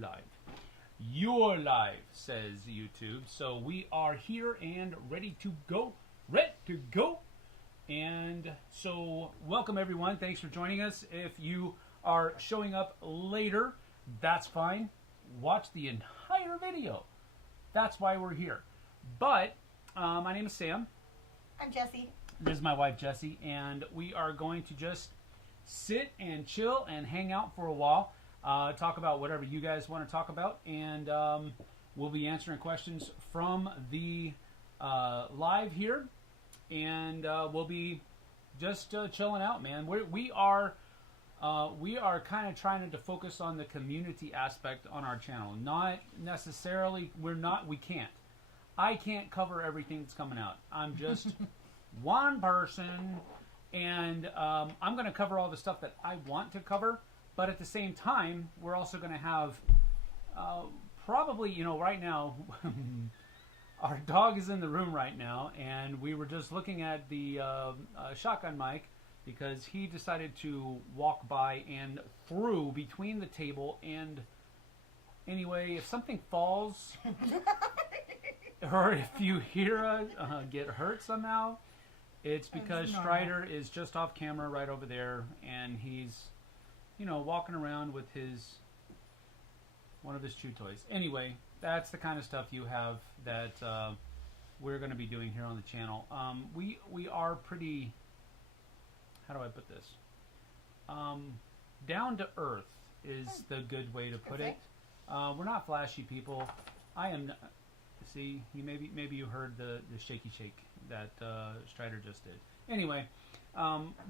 live. You're live, says YouTube. So we are here and ready to go. And so welcome everyone. Thanks for joining us. If you are showing up later, that's fine. Watch the entire video. That's why we're here. But my name is Sam. I'm Jessie. This is my wife Jessie, and we are going to just sit and chill and hang out for a while. Talk about whatever you guys want to talk about, and we'll be answering questions from the live here, and we'll be just chilling out, man. We are kind of trying to focus on the community aspect on our channel. Not necessarily, we can't. I can't cover everything that's coming out. I'm just one person, and I'm going to cover all the stuff that I want to cover. But at the same time, we're also going to have probably, right now, our dog is in the room right now, and we were just looking at the shotgun mic because he decided to walk by and through between the table. And anyway, if something falls, or if you hear us get hurt somehow, it's because Strider is just off camera right over there, and he's walking around with one of his chew toys. Anyway, that's the kind of stuff you have that we're going to be doing here on the channel. We are pretty, how do I put this? Down to earth is the good way to put it. We're not flashy people. I am. See, maybe you heard the shaky shake that Strider just did. Anyway.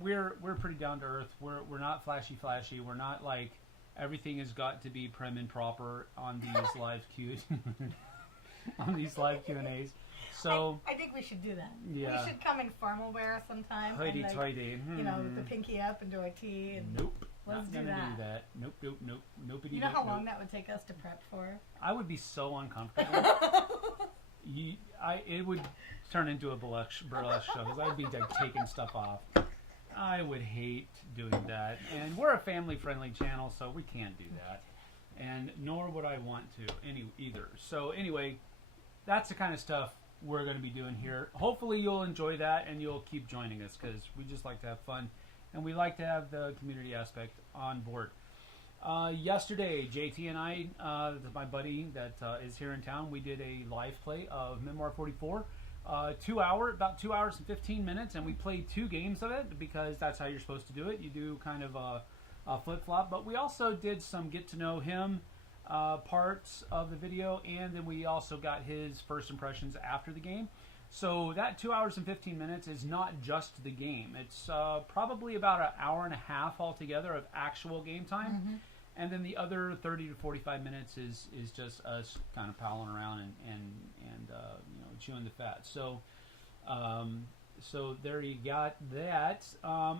We're pretty down to earth. We're not flashy. We're not like everything has got to be prim and proper on these live Q&As. So I think we should do that. Yeah. We should come in formal wear sometime. Hoity and toity. With the pinky up and do a tea. And nope. Let's not do gonna that. do that. Nope. Nobody. You know how long that would take us to prep for? I would be so uncomfortable. It would turn into a burlesque show because I'd be like taking stuff off. I would hate doing that, and we're a family-friendly channel, so we can't do that, and nor would I want to either. So anyway, that's the kind of stuff we're going to be doing here. Hopefully you'll enjoy that, and you'll keep joining us, because we just like to have fun, and we like to have the community aspect on board. Yesterday, JT and I, my buddy that is here in town, we did a live play of Memoir 44. About 2 hours and 15 minutes, and we played 2 games of it because that's how you're supposed to do it. You do kind of a flip-flop, but we also did some get-to-know-him parts of the video, and then we also got his first impressions after the game. So that 2 hours and 15 minutes is not just the game. It's probably about an hour and a half altogether of actual game time. Mm-hmm. And then the other 30 to 45 minutes is just us kind of palling around and chewing the fat. So so there you got that.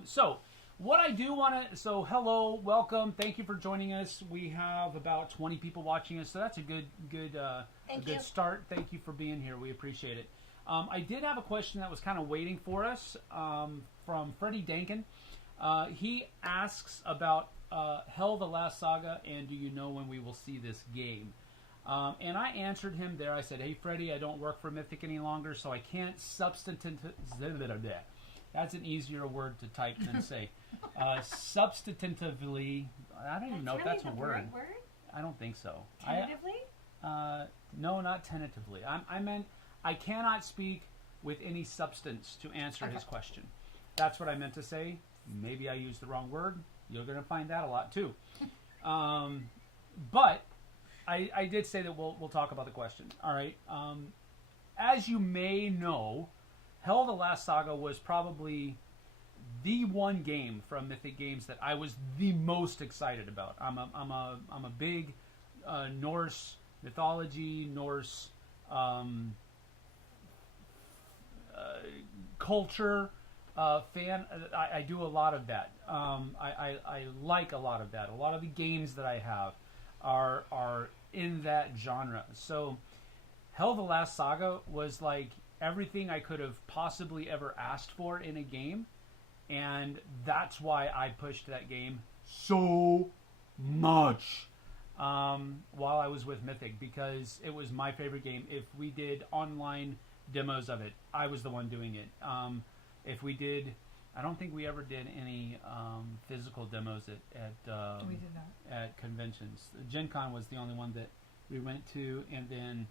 So what I do want to, hello, welcome, thank you for joining us. We have about 20 people watching us, so that's a good start. Thank you for being here. We appreciate it. I did have a question that was kind of waiting for us from Freddie Dankin. He asks about Hell the Last Saga, and do you know when we will see this game? And I answered him there. I said, hey, Freddie, I don't work for Mythic any longer, so I can't substantively. That's an easier word to type than say. Substantively, I don't even know if that's a word. Right word. I don't think so. Tentatively? No, not tentatively. I meant I cannot speak with any substance to answer his question. That's what I meant to say. Maybe I used the wrong word. You're going to find that a lot too. But I did say that we'll talk about the question. All right. As you may know, Hell the Last Saga was probably the one game from Mythic Games that I was the most excited about. I'm a big Norse mythology, Norse culture fan. I do a lot of that. I like a lot of that. A lot of the games that I have are in that genre. So Hell the Last Saga was like everything I could have possibly ever asked for in a game, and that's why I pushed that game so much. while I was with Mythic because it was my favorite game. If we did online demos of it, I was the one doing it. If we did, I don't think we ever did any physical demos at We did not. at conventions. Gen Con was the only one that we went to, and then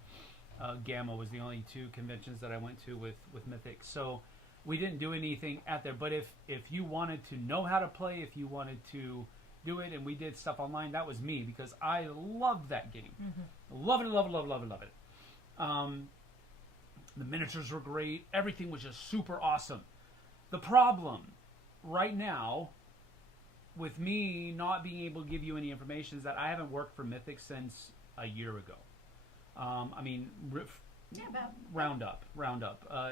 Gamma was the only two conventions that I went to with Mythic. So we didn't do anything at there. But if you wanted to know how to play, if you wanted to do it, and we did stuff online, that was me because I loved that game. Love it. The miniatures were great. Everything was just super awesome. The problem right now with me not being able to give you any information is that I haven't worked for Mythic since a year ago. I mean, About. round up.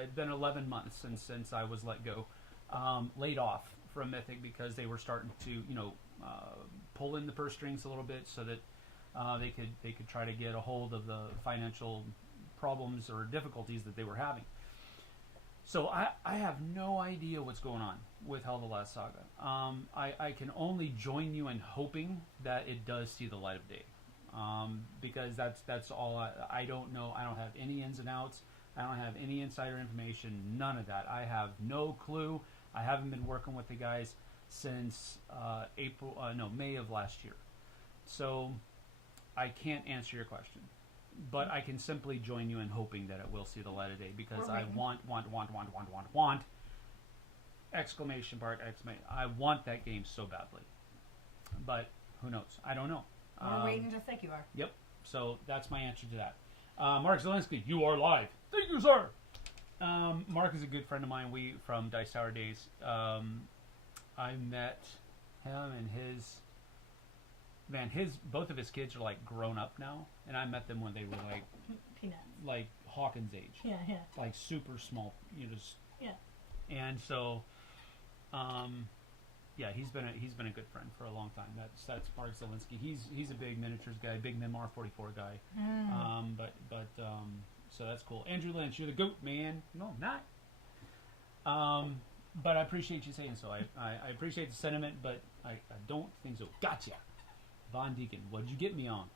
It's been 11 months since I was laid off from Mythic because they were starting to, pull in the purse strings a little bit so that they could try to get a hold of the financial problems or difficulties that they were having. So I have no idea what's going on with Hell of the Last Saga. I can only join you in hoping that it does see the light of day. Because that's all I don't know. I don't have any ins and outs. I don't have any insider information. None of that. I have no clue. I haven't been working with the guys since May of last year. So I can't answer your question. But I can simply join you in hoping that it will see the light of day because I want exclamation mark, exclamation. I want that game so badly. But who knows? I don't know. We're waiting just like you are. Yep. So that's my answer to that. Mark Zielinski, you are live. Thank you, sir. Mark is a good friend of mine. We from Dice Tower days. I met him and both of his kids are like grown up now, and I met them when they were like Peanuts. like Hawkins' age. Yeah. Like super small, Yeah. And so, yeah, he's been a good friend for a long time. That's Mark Zielinski. He's a big miniatures guy, big Mimar 44 guy. So that's cool. Andrew Lynch, you're the goat, man. No, I'm not. But I appreciate you saying so. I appreciate the sentiment, but I don't think so. Gotcha. Von Deacon, what'd you get me on?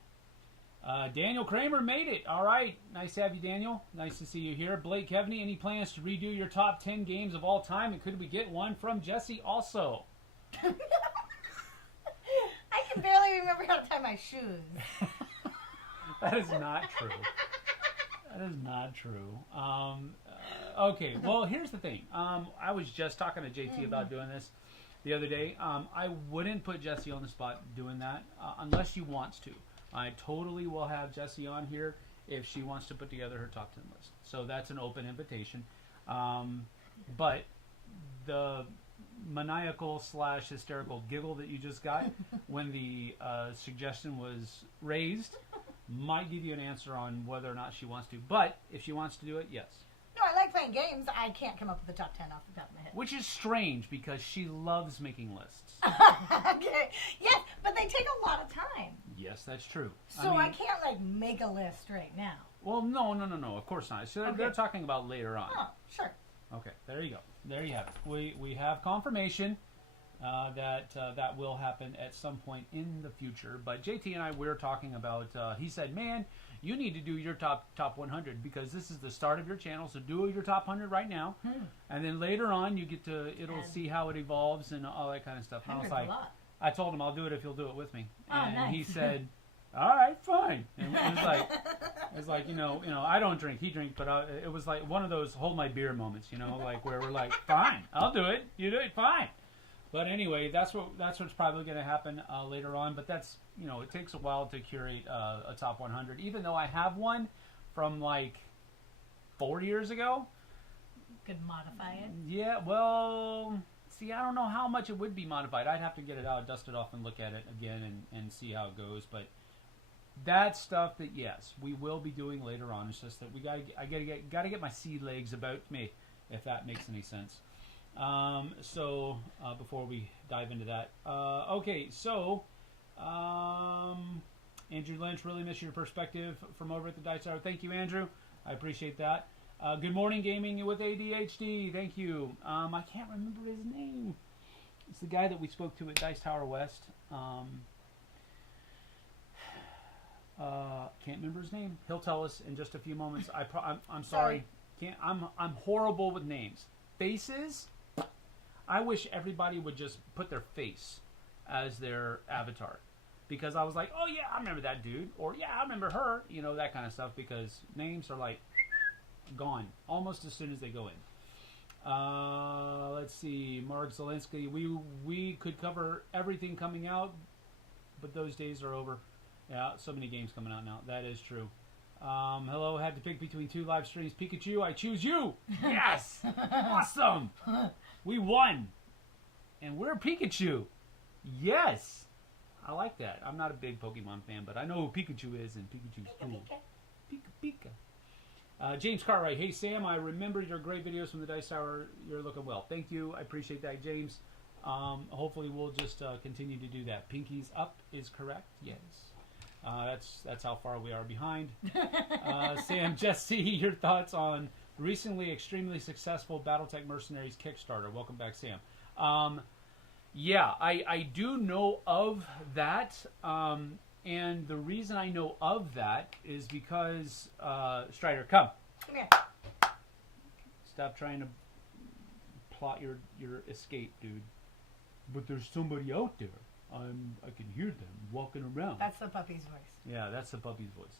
Daniel Kramer made it. All right. Nice to have you, Daniel. Nice to see you here. Blake Kevney, any plans to redo your top 10 games of all time? And could we get one from Jesse also? I can barely remember how to tie my shoes. That is not true. That is not true. Okay, well, here's the thing. I was just talking to JT about doing this the other day. I wouldn't put Jesse on the spot doing that unless she wants to. I totally will have Jesse on here if she wants to put together her top 10 list. So that's an open invitation. But the maniacal / hysterical giggle that you just got when the suggestion was raised might give you an answer on whether or not she wants to. But if she wants to do it, yes. No, I like playing games. I can't come up with the top 10 off the top of my head. Which is strange because she loves making lists. Okay. Yes, but they take a lot of time. Yes, that's true. So I can't make a list right now. Well, no, of course not. So they're talking about later on. Oh, sure. Okay, there you go. There you have it. We have confirmation that will happen at some point in the future. But JT and I were talking about. He said, "Man, you need to do your top 100 because this is the start of your channel. So do your top 100 right now, and then later on you get to see how it evolves and all that kind of stuff." And I was like, I told him I'll do it if he'll do it with me. And nice. He said, "All right, fine." And it was like I don't drink. He drinks, but it was like one of those hold my beer moments, like where we're like, "Fine, I'll do it. You do it, fine." But anyway, that's what's probably going to happen later on. But that's it takes a while to curate a top 100. Even though I have one from like 4 years ago. Could modify it. Yeah, well, see, I don't know how much it would be modified. I'd have to get it out, dust it off, and look at it again and see how it goes. But that's stuff that yes, we will be doing later on. It's just that I gotta get my sea legs about me, if that makes any sense. So before we dive into that, okay, so Andrew Lynch, really miss your perspective from over at the Dice Tower. Thank you, Andrew. I appreciate that. Good morning, gaming with ADHD. Thank you. I can't remember his name. It's the guy that we spoke to at Dice Tower West. Can't remember his name. He'll tell us in just a few moments. I'm sorry. I'm horrible with names. Faces. I wish everybody would just put their face as their avatar, because I was like, oh yeah, I remember that dude, or yeah, I remember her. You know, that kind of stuff. Because names are like gone almost as soon as they go in. Let's see. Mark Zelinsky. We could cover everything coming out, but those days are over. Yeah, so many games coming out now. That is true. Hello, had to pick between 2 live streams. Pikachu, I choose you. Yes, awesome. We won, and we're Pikachu. Yes, I like that. I'm not a big Pokemon fan, but I know who Pikachu is, and Pikachu's cool. Pika Pika. James Cartwright. Hey Sam, I remember your great videos from the Dice Tower. You're looking well. Thank you. I appreciate that, James. Hopefully we'll just continue to do that. Pinkies up is correct. Yes. That's how far we are behind. Sam Jessie, your thoughts on recently extremely successful BattleTech Mercenaries Kickstarter? Welcome back, Sam. Yeah, I do know of that. And the reason I know of that is because Strider, come here. Stop trying to plot your escape, dude. But there's somebody out there. I can hear them walking around. That's the puppy's voice. Yeah, that's the puppy's voice.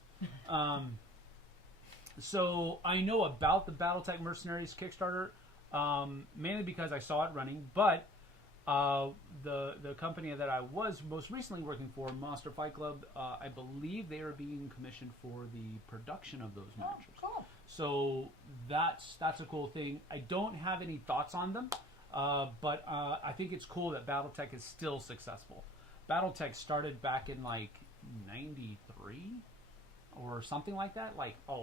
So I know about the BattleTech Mercenaries Kickstarter, mainly because I saw it running. But the company that I was most recently working for, Monster Fight Club, I believe they are being commissioned for the production of those miniatures. Oh, cool. So that's a cool thing. I don't have any thoughts on them. But I think it's cool that BattleTech is still successful. BattleTech started back in like 93 or something like that, like a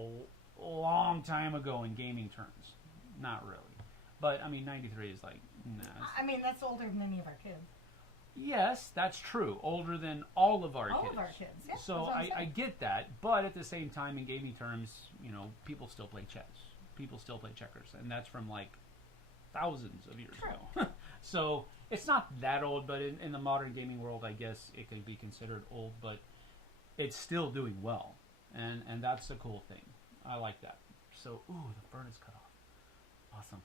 long time ago in gaming terms. Not really. But, I mean, 93 is like, nah. I mean, that's older than any of our kids. Yes, that's true. Older than all of our kids. All of our kids, yeah. So I get that. But at the same time, in gaming terms, you know, people still play chess. People still play checkers. And that's from like thousands of years ago. So it's not that old, but in the modern gaming world, I guess it could be considered old, but it's still doing well. And that's the cool thing. I like that. So, ooh, the furnace cut off. Awesome.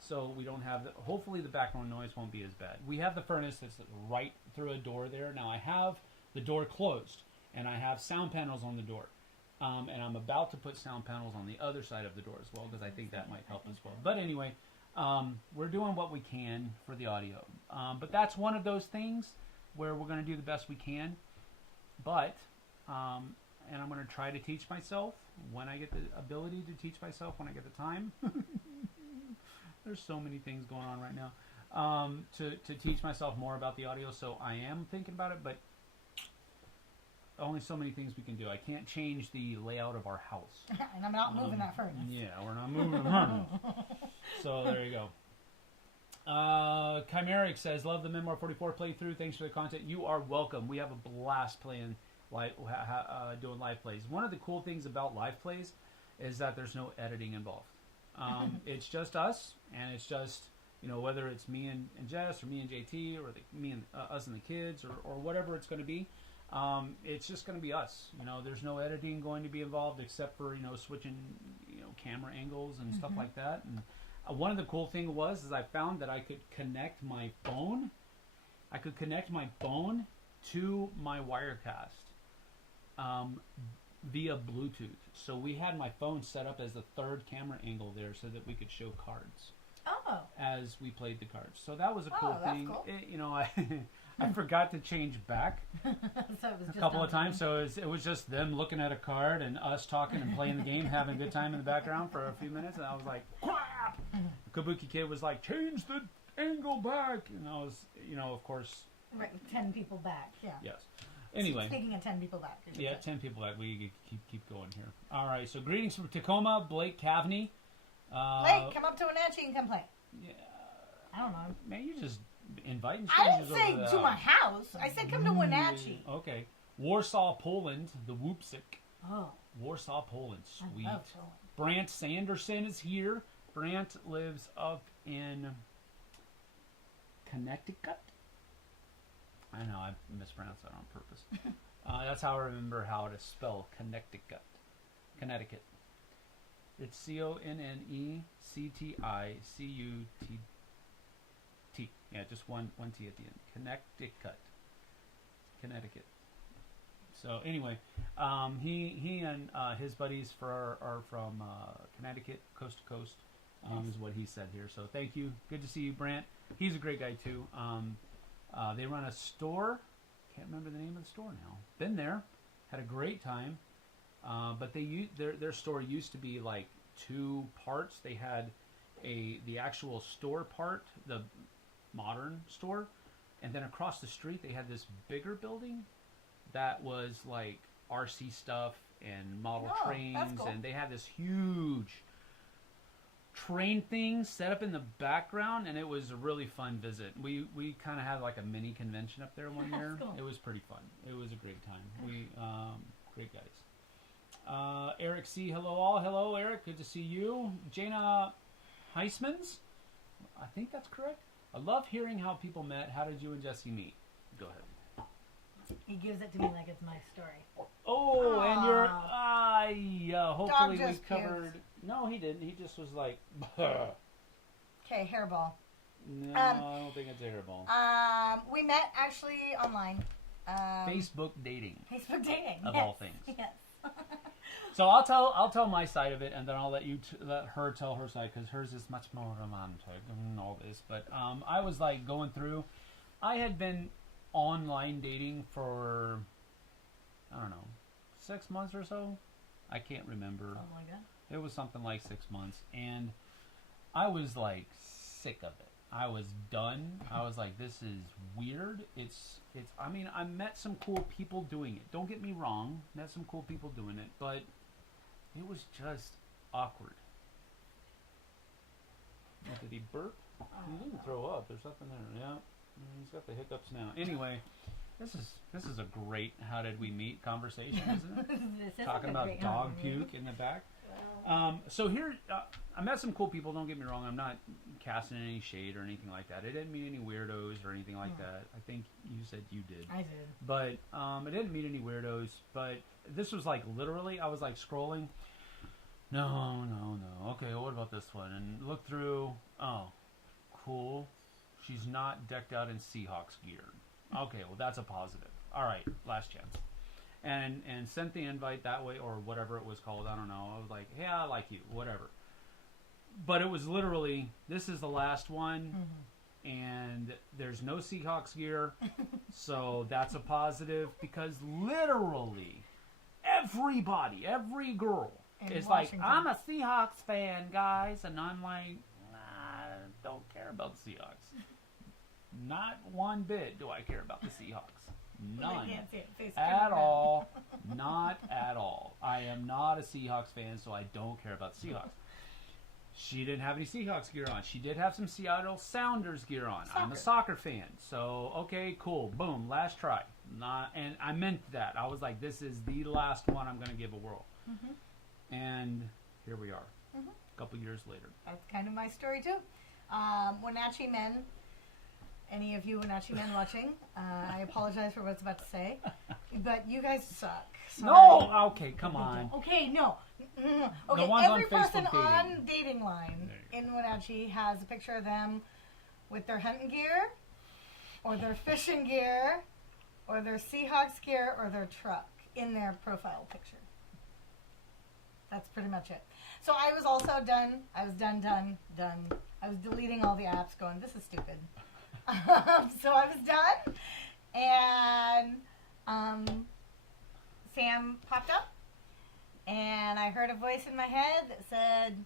So we don't have, hopefully the background noise won't be as bad. We have the furnace that's right through a door there. Now I have the door closed, and I have sound panels on the door. And I'm about to put sound panels on the other side of the door as well, because I think that might help as well. But anyway, we're doing what we can for the audio. But that's one of those things where we're going to do the best we can. But, and I'm going to try to teach myself when I get the ability to teach myself, when I get the time. There's so many things going on right now. To teach myself more about the audio, so I am thinking about it, but only so many things we can do. I can't change the layout of our house. And I'm not moving that furnace. Yeah, we're not moving the furnace. So there you go. Chimeric says, love the Memoir 44 playthrough. Thanks for the content. You are welcome. We have a blast playing, doing live plays. One of the cool things about live plays is that there's no editing involved. It's just us, and it's just, you know, whether it's me and Jess, or me and JT, or me and us and the kids, or whatever it's going to be. It's just going to be us. You know, there's no editing going to be involved except for, you know, switching, you know, camera angles and stuff like that. And one of the cool things is I found that I could connect my phone. I could connect my phone to my Wirecast via Bluetooth. So we had my phone set up as the third camera angle there so that we could show cards. Oh. As we played the cards. So that was a cool thing. Cool. You know, I forgot to change back So it was just a couple of times. So it was just them looking at a card and us talking and playing the game, having a good time in the background for a few minutes. And I was like, crap! Kabuki Kid was like, change the angle back. And I was, you know, of course. Right, 10 people back, yeah. Yes. Anyway. Speaking of 10 people back. Yeah, 10 people back. We keep going here. All right, so greetings from Tacoma, Blake Cavney. Blake, come up to Wenatchee and come play. Yeah. I don't know. Man, you just inviting I strangers didn't say to my house. I said come to Wenatchee. Okay. Warsaw, Poland, the Whoopsick. Oh. Warsaw, Poland. Sweet. I love Poland. Brant Sanderson is here. Brant lives up in Connecticut. I know, I mispronounced that on purpose. That's how I remember how to spell Connecticut. Connecticut. It's Connecticut. Yeah, just one T at the end. Connecticut. Connecticut. So anyway, he and his buddies are from Connecticut, coast to coast, is what he said here. So thank you. Good to see you, Brant. He's a great guy too. They run a store. Can't remember the name of the store now. Been there, had a great time. But their store used to be like two parts. They had the actual store part, the modern store, and then across the street they had this bigger building that was like RC stuff and model trains, cool. and they had this huge train thing set up in the background, and it was a really fun visit. We kind of had like a mini convention up there one year. Cool. It was pretty fun. It was a great time. We great guys. Eric C. Hello all. Hello Eric. Good to see you. Jana Heismans. I think that's correct. I love hearing how people met. How did you and Jesse meet? Go ahead. He gives it to me like it's my story. Oh, Aww. and you're hopefully Dog we just covered. No, he didn't. He just was like. Okay, hairball. No, I don't think it's a hairball. We met actually online. Facebook dating. Facebook dating. Of yes. all things. Yes. So I'll tell my side of it, and then I'll let let her tell her side, because hers is much more romantic and all this. But I was like going through. I had been online dating for, I don't know, 6 months or so. I can't remember. Something like that. It was something like 6 months, and I was like sick of it. I was done. I was like, this is weird. It's. I mean, I met some cool people doing it. Don't get me wrong. Met some cool people doing it, but it was just awkward. Oh, did he burp? He didn't throw up. There's nothing there. Yeah, he's got the hiccups now. Anyway, this is a great "How did we meet?" conversation, isn't it? This is Talking a about great dog home. puke in the back. So here, I met some cool people. Don't get me wrong. I'm not casting any shade or anything like that. I didn't meet any weirdos or anything like that. I think you said you did. I did. But I didn't meet any weirdos. But this was like literally, I was like scrolling. No. Okay, what about this one? And look through. Oh, cool. She's not decked out in Seahawks gear. Okay, well that's a positive. All right, last chance. And sent the invite that way, or whatever it was called. I don't know. I was like, hey, I like you, whatever. But it was literally, this is the last one, and there's no Seahawks gear, so that's a positive, because literally everybody, every girl is like, I'm a Seahawks fan, guys, and I'm like, I don't care about the Seahawks. Not one bit do I care about the Seahawks. None. At all. Not at all. I am not a Seahawks fan, so I don't care about the Seahawks. She didn't have any Seahawks gear on. She did have some Seattle Sounders gear on. I'm a soccer fan. So, okay, cool. Boom. Last try. And I meant that. I was like, this is the last one I'm going to give a whirl. And here we are. A couple years later. That's kind of my story, too. Wenatchee men. Any of you Wenatchee men watching, I apologize for what I was about to say, but you guys suck. Sorry. No! Okay, come on. Okay, no. Okay, The ones every on person Facebook on Dating Line in Wenatchee has a picture of them with their hunting gear, or their fishing gear, or their Seahawks gear, or their truck in their profile picture. That's pretty much it. So I was also done. I was done. I was deleting all the apps going, this is stupid. So I was done, and Sam popped up, and I heard a voice in my head that said,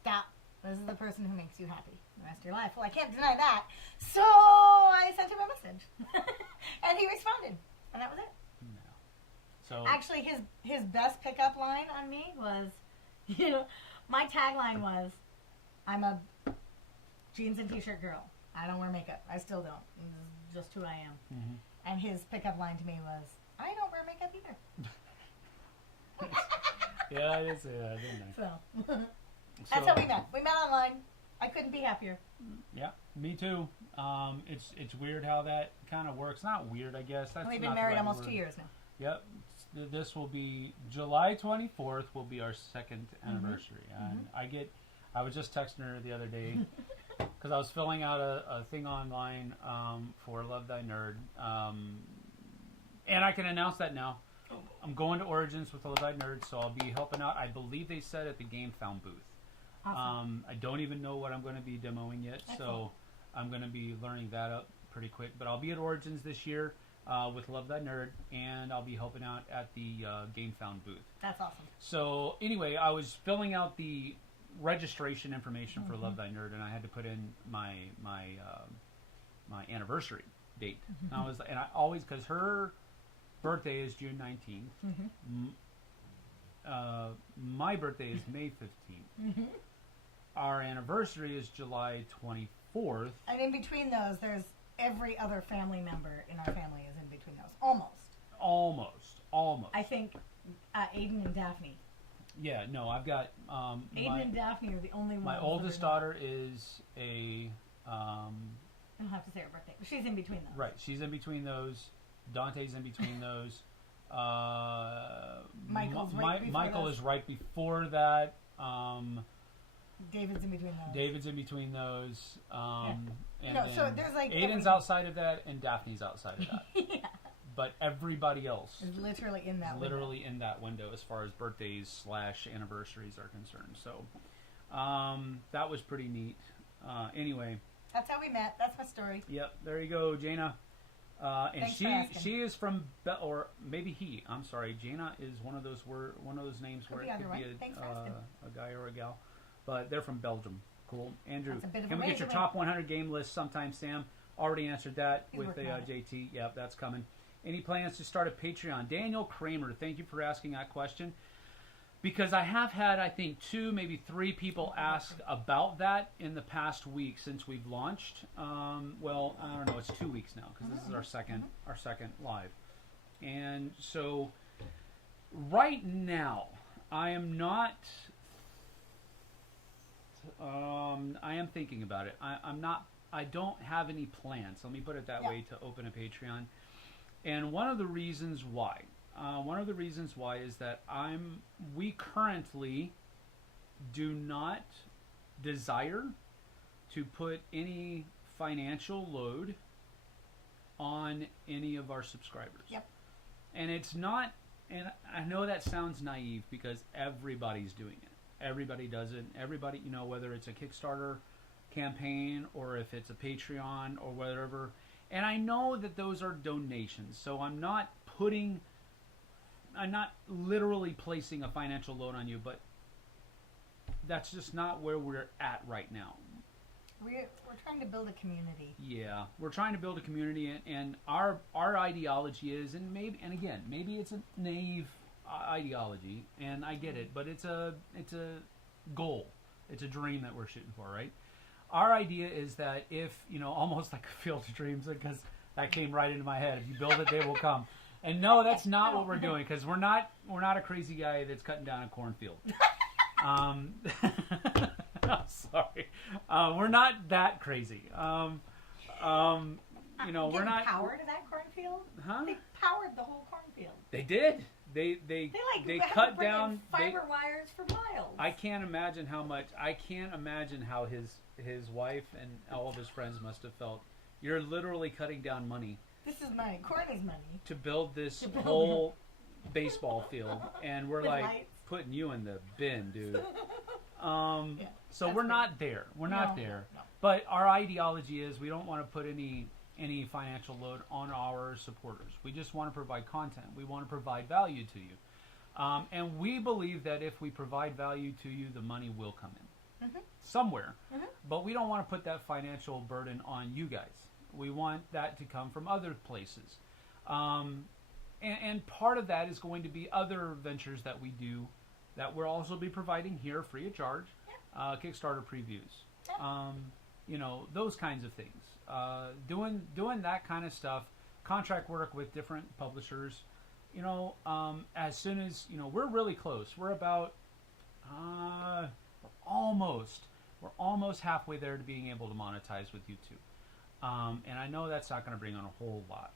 stop, this is the person who makes you happy the rest of your life. Well, I can't deny that, so I sent him a message, and he responded, and that was it. No. So Actually, his best pickup line on me was, my tagline was, I'm a jeans and t-shirt girl. I don't wear makeup. I still don't. This is just who I am. And his pickup line to me was, I don't wear makeup either. Yeah, I did say that, didn't I? So that's how we met. We met online. I couldn't be happier. Yeah, me too. It's weird how that kind of works. Not weird, I guess. That's We've not been the married right almost word. 2 years now. Yep. This will be July 24th. Will be our second anniversary, and I was just texting her the other day because I was filling out a thing online for Love Thy Nerd, and I can announce that now. I'm going to Origins with Love Thy Nerd, so I'll be helping out. I believe they said at the Game Found booth. Awesome. I don't even know what I'm going to be demoing yet, so I'm going to be learning that up pretty quick. But I'll be at Origins this year with Love That Nerd, and I'll be helping out at the Game Found booth. That's awesome. So anyway, I was filling out the registration information for Love Thy Nerd, and I had to put in my anniversary date. And I always, because her birthday is June 19th. My birthday is May 15th. Our anniversary is July 24th. And in between those, there's every other family member in our family is in between those. Almost. I think Aiden and Daphne. Yeah, no, I've got... Aiden and Daphne are the only ones. My oldest daughter is a... I don't have to say her birthday. She's in between those. Right, she's in between those. Dante's in between those. Michael is right before that. David's in between those. And no, so there's like Aiden's outside of that, and Daphne's outside of that. Yeah. But everybody else is literally in that in that window as far as birthdays / anniversaries are concerned. So that was pretty neat. Anyway, that's how we met. That's my story. Yep, there you go, Jana. And she is from or maybe he. I'm sorry, Jana is one of those names where it could be a guy or a gal, but they're from Belgium. Cool, Andrew. Can we get your top 100 game list sometime, Sam? Already answered that with the JT. Yep, that's coming. Any plans to start a Patreon? Daniel Kramer, thank you for asking that question. Because I have had, I think, 2, maybe 3 people ask about that in the past week since we've launched. Well, I don't know, it's 2 weeks now because this is our second live. And so, right now, I am not. I am thinking about it. I'm not. I don't have any plans. Let me put it that way to open a Patreon. And one of the reasons why. Is that we currently do not desire to put any financial load on any of our subscribers. Yep. And it's not, and I know that sounds naive because everybody's doing it. Everybody does it. Everybody, whether it's a Kickstarter campaign or if it's a Patreon or whatever. And I know that those are donations, so I'm not literally placing a financial load on you, but that's just not where we're at right now. We're trying to build a community. Yeah, we're trying to build a community, and our ideology is, and maybe it's a naive ideology, and I get it, but it's a goal, it's a dream that we're shooting for, right? Our idea is that if almost like a Field of Dreams, because that came right into my head. If you build it, they will come. And no, that's not what we're doing, because we're not a crazy guy that's cutting down a cornfield. I'm sorry, we're not that crazy. We're not power to that cornfield. Huh? They powered the whole cornfield. They did. They cut down fiber wires for miles. I can't imagine how his wife and all of his friends must have felt. You're literally cutting down money. This is money. Corn is money. To build this whole baseball field, and we're like lights. Putting you in the bin, dude. So we're not there. We're not there. No. But our ideology is we don't want to put any financial load on our supporters. We just want to provide content. We want to provide value to you. And we believe that if we provide value to you, the money will come in. Somewhere. But we don't want to put that financial burden on you guys. We want that to come from other places. And part of that is going to be other ventures that we do that we'll also be providing here free of charge. Kickstarter previews. Those kinds of things. Doing that kind of stuff. Contract work with different publishers. As soon as, we're really close. We're about almost We're almost halfway there to being able to monetize with YouTube. And I know that's not going to bring on a whole lot.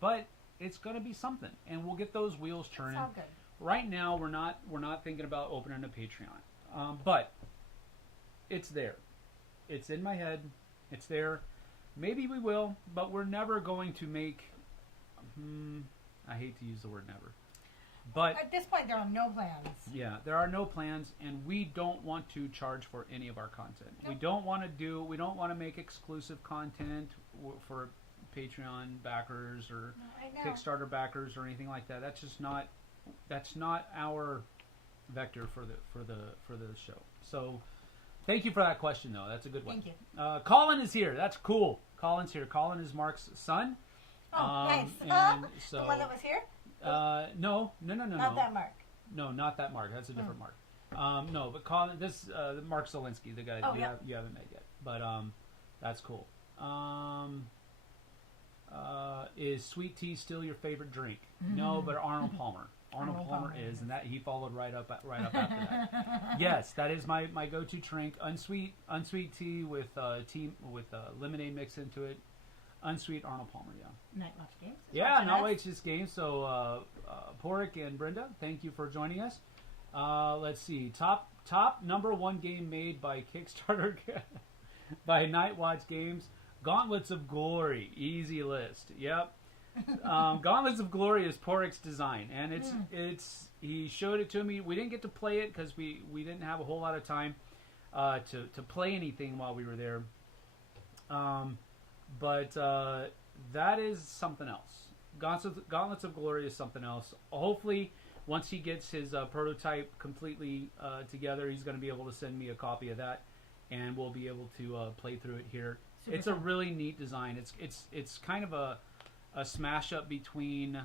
But it's going to be something. And we'll get those wheels turning. That's all good. Right now, we're not thinking about opening a Patreon. But it's there. It's in my head. It's there. Maybe we will, but we're never going to make... I hate to use the word never. But at this point, there are no plans. Yeah, there are no plans, and we don't want to charge for any of our content. Nope. We don't want to make exclusive content for Patreon backers or Kickstarter backers or anything like that. That's not our vector for the show. So, thank you for that question, though. That's a good one. Thank you. Colin is here. That's cool. Colin's here. Colin is Mark's son. Oh, nice. And so, the one that was here? No. Not that Mark. No, not that Mark. That's a different Mark. No, but Colin, this Mark Zielinski, the guy you haven't met yet. But that's cool. Is sweet tea still your favorite drink? No, but Arnold Palmer. Arnold Palmer is, and that he followed right up after that. Yes, that is my go-to drink. Unsweet tea with lemonade mixed into it. Unsweet Arnold Palmer, yeah. Night Watch Games. Yeah, Night Watch Games. So, Porik and Brenda, thank you for joining us. Let's see. Top number one game made by Kickstarter by Night Watch Games. Gauntlets of Glory. Easy list. Yep. Gauntlets of Glory is Porik's design, and it's he showed it to me. We didn't get to play it because we didn't have a whole lot of time to play anything while we were there. But that is something else. Gauntlets of Glory is something else. Hopefully, once he gets his prototype completely together, he's going to be able to send me a copy of that, and we'll be able to play through it here. It's a really neat design. It's kind of a smash up between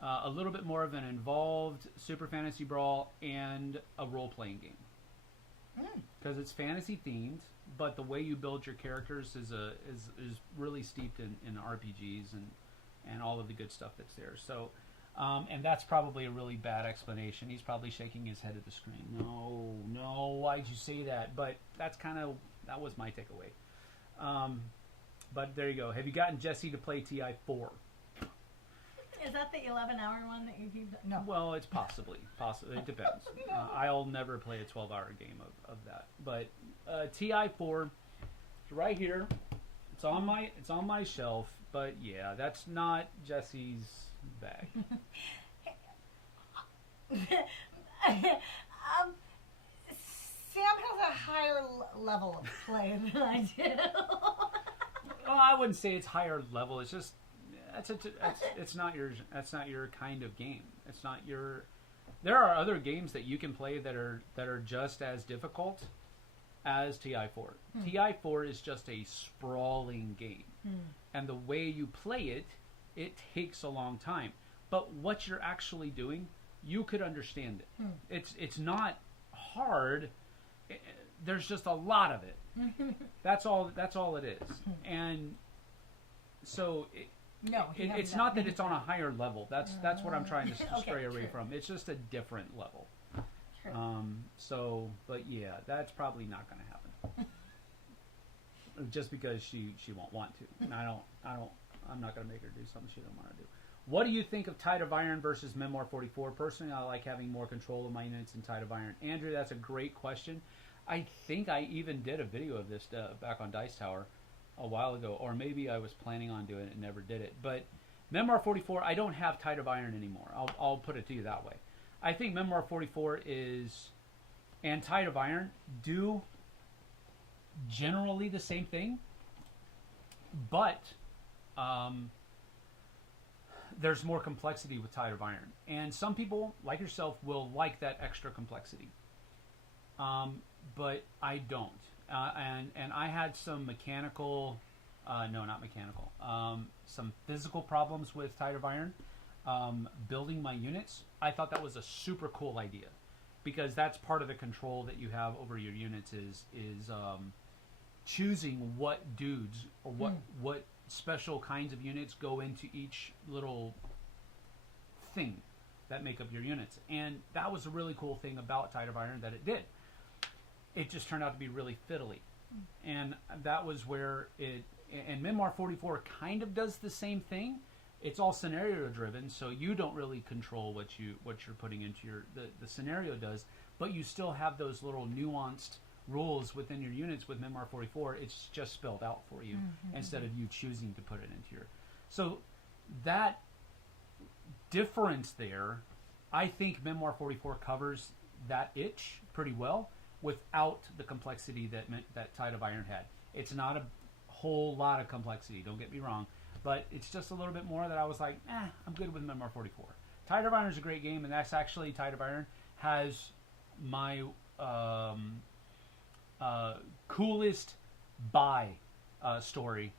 a little bit more of an involved Super Fantasy Brawl and a role playing game because it's fantasy themed. But the way you build your characters is really steeped in RPGs and all of the good stuff that's there. So, and that's probably a really bad explanation. He's probably shaking his head at the screen. No, why'd you say that? But that was my takeaway. But there you go. Have you gotten Jesse to play TI4? Is that the 11-hour one that you? No. Well, it's possibly. It depends. I'll never play a 12-hour game of that. But TI4 is right here. It's on my shelf. But yeah, that's not Jesse's bag. Sam has a higher level of play than I do. Well, I wouldn't say it's higher level. It's just that's not your kind of game. It's not your. There are other games that you can play that are just as difficult as TI4. TI4 is just a sprawling game, and the way you play it takes a long time. But what you're actually doing, you could understand it. It's not hard. There's just a lot of it. That's all it is. And so it's not that it's on a higher level. That's what I'm trying to stray away from. It's just a different level. But yeah, that's probably not going to happen. Just because she won't want to. And I'm not going to make her do something she don't want to do. What do you think of Tide of Iron versus Memoir 44? Personally, I like having more control of my units in Tide of Iron. Andrew, that's a great question. I think I even did a video of this back on Dice Tower a while ago, or maybe I was planning on doing it and never did it. But Memoir 44, I don't have Tide of Iron anymore. I'll put it to you that way. I think Memoir 44 and Tide of Iron do generally the same thing, but there's more complexity with Tide of Iron. And some people, like yourself, will like that extra complexity. But I don't. And I had some some physical problems with Tide of Iron. Building my units, I thought that was a super cool idea. Because that's part of the control that you have over your units is choosing what dudes or what special kinds of units go into each little thing that make up your units. And that was a really cool thing about Tide of Iron that it did. it just turned out to be really fiddly. And that was where it, and Memoir 44 kind of does the same thing. It's all scenario driven, so you don't really control what you're putting into the scenario does, but you still have those little nuanced rules within your units. With Memoir 44, it's just spelled out for you instead of you choosing to put it into your. So that difference there, I think Memoir 44 covers that itch pretty well without the complexity that Tide of Iron had. It's not a whole lot of complexity, don't get me wrong, but it's just a little bit more that I was like, I'm good with Memoir 44. Tide of Iron is a great game, and that's actually, Tide of Iron has my coolest buy story,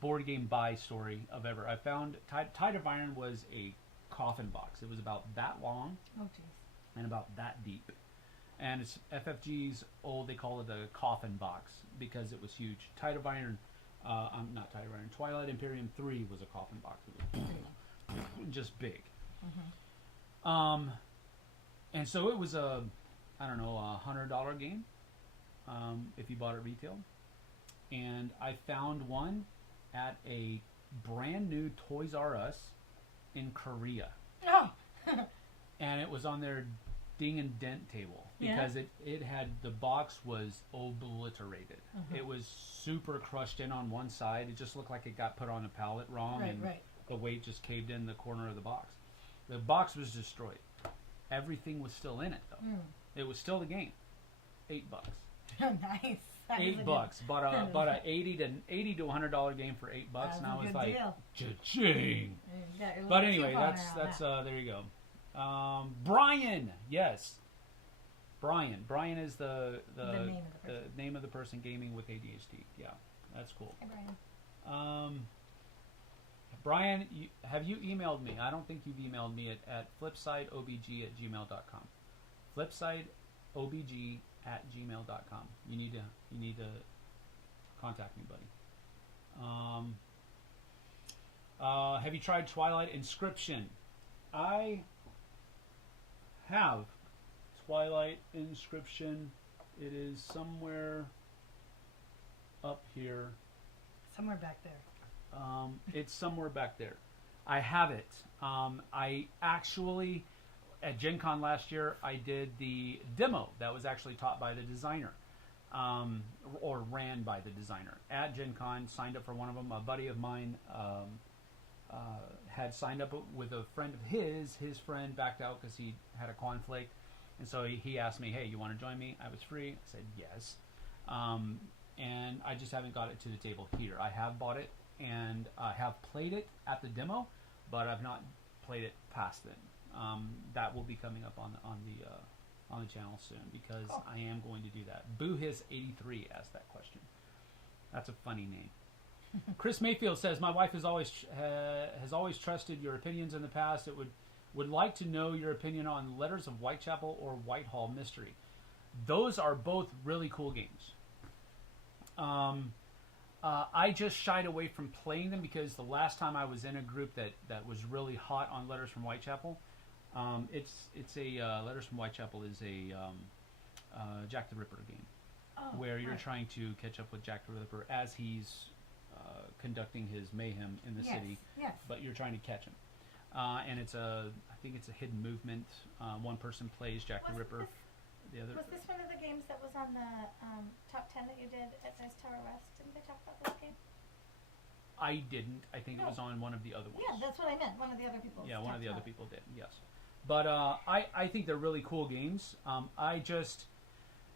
board game buy story of ever. I found Tide of Iron was a coffin box. It was about that long and about that deep. And it's FFG's old, they call it a coffin box because it was huge. Tide of Iron, not Tide of Iron, Twilight Imperium 3 was a coffin box. It was just big. And so it was a $100 game if you bought it retail. And I found one at a brand new Toys R Us in Korea. Oh. And it was on their ding and dent table because it had, the box was obliterated. It was super crushed in on one side. It just looked like it got put on a pallet wrong, and the weight just caved in the corner of the box. The box was destroyed. Everything was still in it though. It was still the game. $8. Nice. $8. Bought a $80 to $100 game for $8, and I was like, cha-ching. But anyway, that's there you go. Brian, yes. Brian is the name of the person gaming with ADHD. Yeah, that's cool. Hey, Brian. Brian, have you emailed me? I don't think you've emailed me at flipsideobg@gmail.com. flipsideobg@gmail.com. You need to contact me, buddy. Have you tried Twilight Inscription? I have Twilight Inscription. It is somewhere up here. Somewhere back there. It's somewhere back there. I have it. I actually, at Gen Con last year, I did the demo that was actually taught by the designer, or ran by the designer. At Gen Con, signed up for one of them. A buddy of mine had signed up with a friend of his. His friend backed out because he had a conflict. And so he asked me, hey, you want to join me? I was free. I said yes. And I just haven't got it to the table here. I have bought it and I have played it at the demo, but I've not played it past then. That will be coming up on the channel soon because I am going to do that. BooHis83 asked that question. That's a funny name. Chris Mayfield says, my wife has always trusted your opinions in the past. It would like to know your opinion on Letters of Whitechapel or Whitehall Mystery. Those are both really cool games. I just shied away from playing them because the last time I was in a group that was really hot on Letters from Whitechapel, it's a Letters from Whitechapel is a Jack the Ripper game where you're trying to catch up with Jack the Ripper as he's conducting his mayhem in the city, but you're trying to catch him. And I think it's a hidden movement. One person plays Jack the Ripper. Was this one of the games that was on the top 10 that you did at Dice Tower West? Didn't they talk about this game? I didn't. I think it was on one of the other ones. Yeah, that's what I meant. One of the other people. Yeah, one of the other people did. Yes, but I think they're really cool games.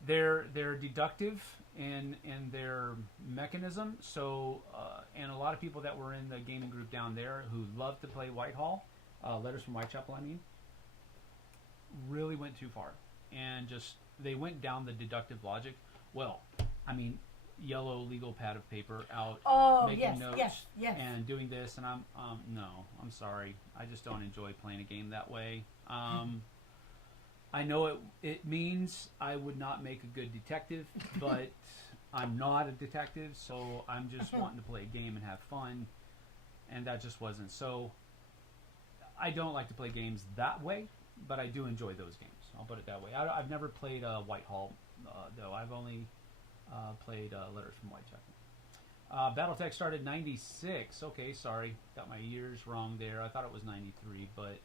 They're deductive in their mechanism. So and a lot of people that were in the gaming group down there who love to play Whitehall, Letters from Whitechapel, I mean, really went too far. And just, they went down the deductive logic. Well, I mean, yellow legal pad of paper out, making notes, and doing this, and I'm sorry. I just don't enjoy playing a game that way. I know it means I would not make a good detective, but I'm not a detective, so I'm just wanting to play a game and have fun, and that just wasn't. So I don't like to play games that way, but I do enjoy those games. I'll put it that way. I've never played Whitehall, though. I've only played Letters from Whitechapel. Battletech started 96. Okay, sorry. Got my years wrong there. I thought it was 93, but...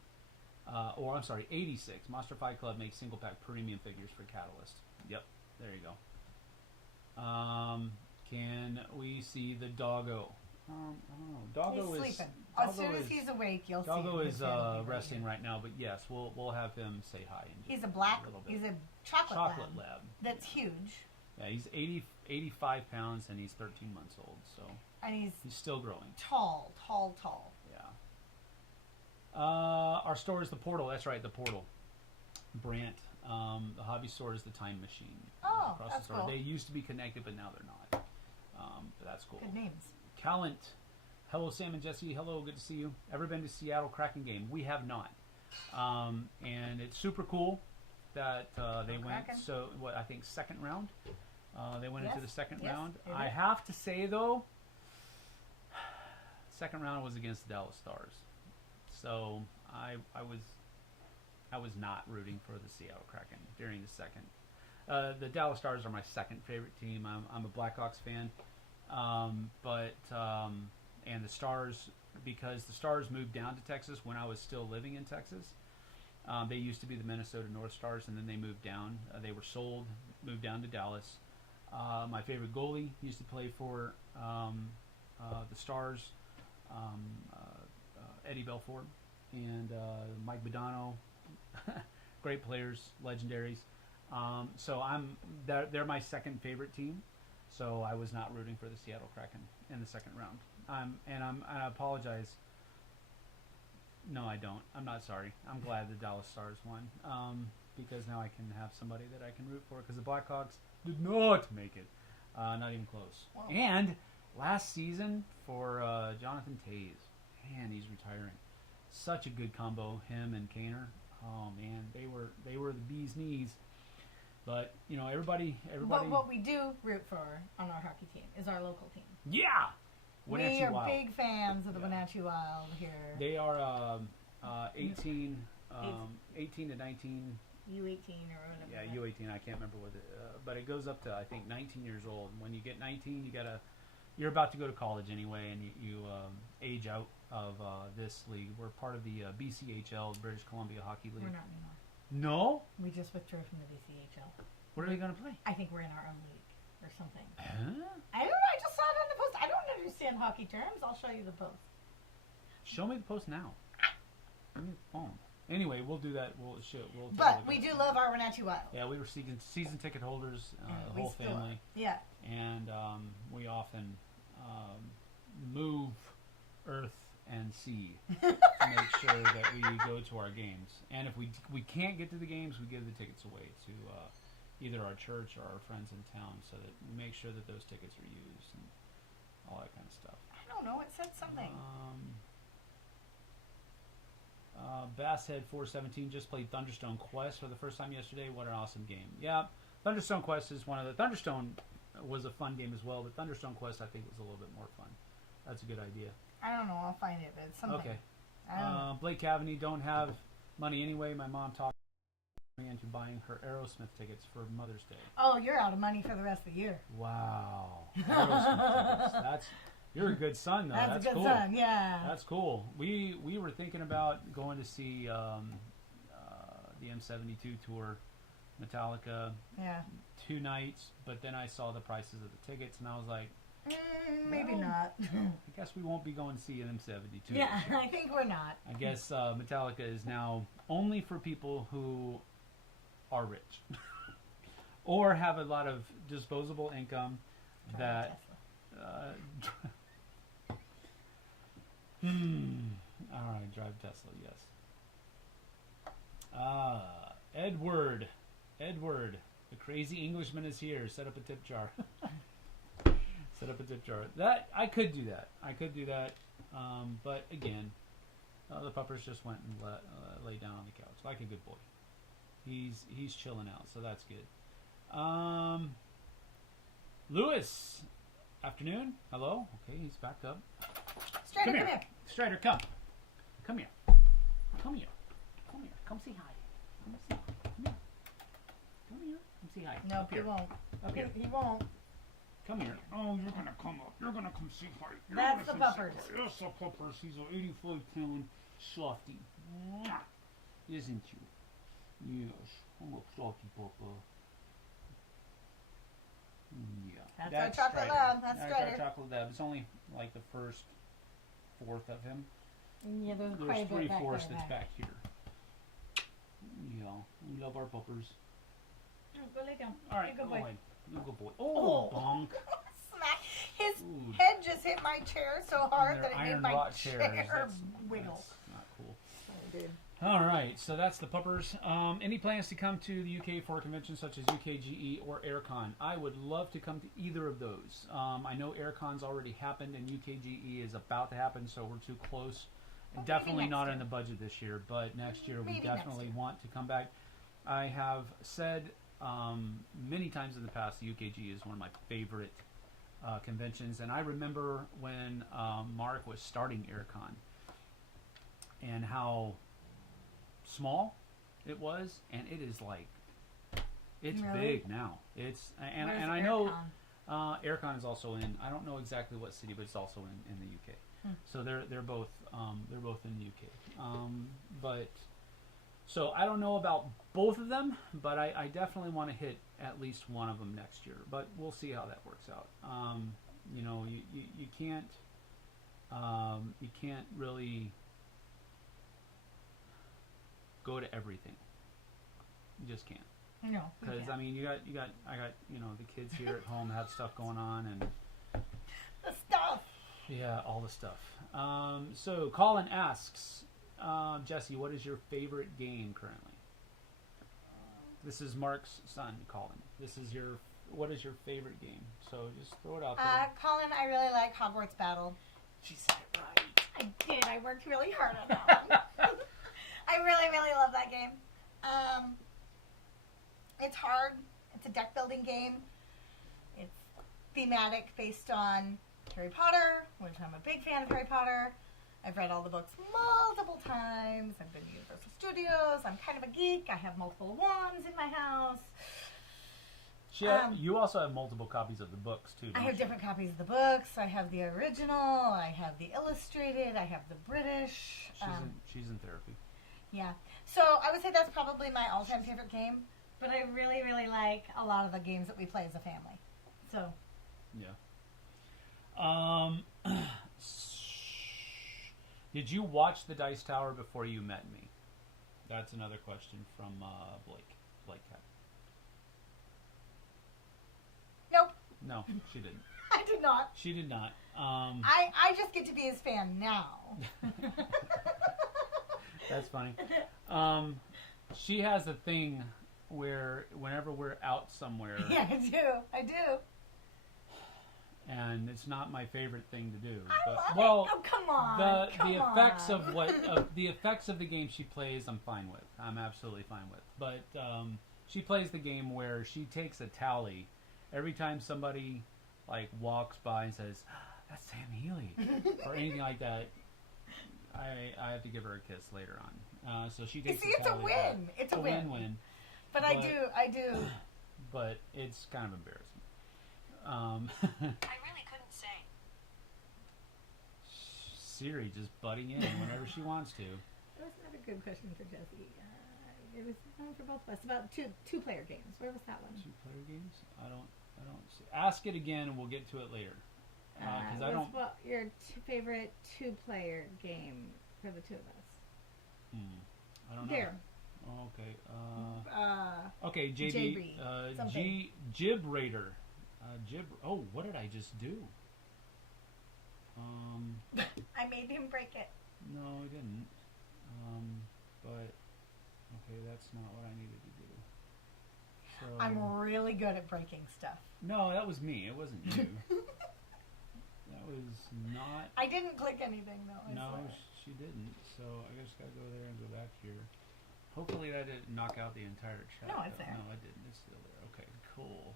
or, I'm sorry, 86. Monster Fight Club makes single-pack premium figures for Catalyst. Yep, there you go. Can we see the doggo? I don't know. Doggo he's is sleeping. Doggo As soon as is, he's awake, you'll Doggo see him. is resting right now, but yes, we'll have him say hi. In He's just a black. little bit. He's a chocolate lab. That's huge. Yeah, he's 85 pounds and he's 13 months old, so And he's still growing. tall. Yeah. Our store is the Portal. That's right, the Portal. Brant. The hobby store is the Time Machine. Oh, across that's the store. cool. They used to be connected, but now they're not. But that's cool. Good names. Callant. Hello, Sam and Jessie. Hello, good to see you. Ever been to Seattle Kraken game? We have not. And it's super cool that they went. Kraken. So, what I think second round. They went into the second round. they I did. have to say though, second round was against the Dallas Stars. So I was not rooting for the Seattle Kraken during the second. The Dallas Stars are my second favorite team. I'm a Blackhawks fan, and the Stars, because the Stars moved down to Texas when I was still living in Texas. They used to be the Minnesota North Stars, and then they moved down. They were sold, moved down to Dallas. My favorite goalie used to play for the Stars, Eddie Belfour, and Mike Badano. Great players, legendaries. So they're my second favorite team. So I was not rooting for the Seattle Kraken in the second round. I apologize. No, I don't. I'm not sorry. I'm glad the Dallas Stars won because now I can have somebody that I can root for. Because the Blackhawks did not make it, not even close. Wow. And last season for Jonathan Toews, man, he's retiring. Such a good combo, him and Kaner. Oh man, they were the bee's knees. But you know, everybody. But what we do root for on our hockey team is our local team. Yeah, We Wenatchee are Wild. big fans of the Yeah. Wenatchee Wild here. They are 18 to 19. U18 or whatever. Yeah, U18. I can't remember what it, but it goes up to I think 19 years old. And when you get 19, you're about to go to college anyway, and you age out of this league. We're part of the BCHL, British Columbia Hockey League. We're not anymore. No? We just withdrew from the BCHL. What are they going to play? I think we're in our own league or something. Huh? I don't know. I just saw it on the post. I don't understand hockey terms. I'll show you the post. Show me the post now. Give me the phone. Anyway, we'll do that. We'll take a look But at we it. do love our Wenatchee Wild. Yeah, we were season ticket holders, the We whole still family. are. Yeah. And we often move earth and sea to make sure that we go to our games. And if we can't get to the games, we give the tickets away to either our church or our friends in town, so that we make sure that those tickets are used and all that kind of stuff. I don't know. It said something. Basshead 417 just played Thunderstone Quest for the first time yesterday. What an awesome game! Yeah, Thunderstone Quest is one of the Thunderstone was a fun game as well, but Thunderstone Quest I think was a little bit more fun. That's a good idea. I don't know. I'll find it, but it's something. Okay. I don't know. Blake Cavaney, don't have money anyway. My mom talked me into buying her Aerosmith tickets for Mother's Day. Oh, you're out of money for the rest of the year. Wow. Aerosmith tickets. You're a good son, though. That's a good cool. son, yeah. That's cool. We were thinking about going to see the M72 tour, Metallica, Yeah. 2 nights, but then I saw the prices of the tickets, and I was like, Maybe No. not. I guess we won't be going to see an M72. Yeah, this year. I think we're not. I guess Metallica is now only for people who are rich or have a lot of disposable income that. All right, drive Tesla. Yes. Edward, the crazy Englishman is here. Set up a tip jar. Set up a tip jar. That I could do that. But again, the puppers just went and lay down on the couch like a good boy. He's chilling out, so that's good. Lewis, afternoon. Hello. Okay, he's backed up. Strider, come here. Strider, come. Come here. Come here. Come here. Come say hi. Come say hi. Come here. Come here. Come say hi. Nope, Up he here. won't. Up here. He won't. Come here. Oh, you're gonna come up. You're gonna come say hi. That's the puppers. That's the puppers. He's an 85-pound softie. Mwah. Isn't you? Yes. I'm a softie puppa. Yeah. That's our chocolate lab. That's our Strider. chocolate lab. It's only like the first fourth of him. Yeah, there's quite a There's bit back 3/4 there, that's back here. Yeah. We love our puppers. Oh, go lay down. All right, Good go boy. ahead. You go, boy. Oh, bonk. Smack. His Ooh. head just hit my chair so hard They're that it made iron my wrought chair chairs. wiggle. That's not cool. Oh, dude. All right, so that's the puppers. Any plans to come to the UK for conventions such as UKGE or AirCon? I would love to come to either of those. I know AirCon's already happened and UKGE is about to happen, so we're too close. Well, Definitely maybe not next in the budget this year, but next year we Maybe next definitely year. want to come back. I have said many times in the past, the UKG is one of my favorite conventions, and I remember when Mark was starting AirCon and how small it was, and it is like it's Really? big now. It's and Where's I know AirCon? AirCon is also in. I don't know exactly what city, but it's also in the UK. So they're both in the UK. But so I don't know about both of them, but I definitely want to hit at least one of them next year. But we'll see how that works out. You know, you can't really go to everything. You just can't. No. Because I mean, I got you know the kids here at home have stuff going on and. The stuff. Yeah, all the stuff. So Colin asks, Jesse, what is your favorite game currently? This is Mark's son, Colin. What is your favorite game? So just throw it out there. Colin, I really like Hogwarts Battle. She said it right. I did. I worked really hard on that one. I really, really love that game. It's hard. It's a deck building game. It's thematic based on Harry Potter, which I'm a big fan of Harry Potter. I've read all the books multiple times. I've been to Universal Studios. I'm kind of a geek. I have multiple wands in my house. You also have multiple copies of the books, too, I don't have you? different copies of the books. I have the original. I have the illustrated. I have the British. She's in therapy. Yeah. So I would say that's probably my all-time favorite game. But I really, really like a lot of the games that we play as a family. So. Yeah. Did you watch the Dice Tower before you met me? That's another question from Blake Cat. Nope. No, she didn't. I did not. She did not. I just get to be his fan now. That's funny. She has a thing where whenever we're out somewhere, Yeah, I do. and it's not my favorite thing to do. I love well, it. Oh, come on. the effects of the effects of the game she plays, I'm fine with. I'm absolutely fine with. But she plays the game where she takes a tally every time somebody like walks by and says, "That's Sam Healy," or anything like that. I have to give her a kiss later on. So she takes. See, a it's a tally win. It's a win-win. But I do. But it's kind of embarrassing. I really couldn't say. Siri just butting in whenever she wants to. That was another good question for Jesse. It was one for both of us about two-player games. Where was that one? 2-player games? I don't see. Ask it again and we'll get to it later. Because I don't. What your favorite two-player game for the two of us? I don't know. There. Oh, okay. Okay, JB. something. Jib Raider. Oh, what did I just do? I made him break it. No, I didn't. But okay, that's not what I needed to do. So I'm really good at breaking stuff. no, that was me. It wasn't you. That was not. I didn't click anything though. I No, swear. she didn't. So I just gotta go there and go back here. Hopefully that didn't knock out the entire chat. No, it's there. No, it didn't. It's still there. Okay, cool.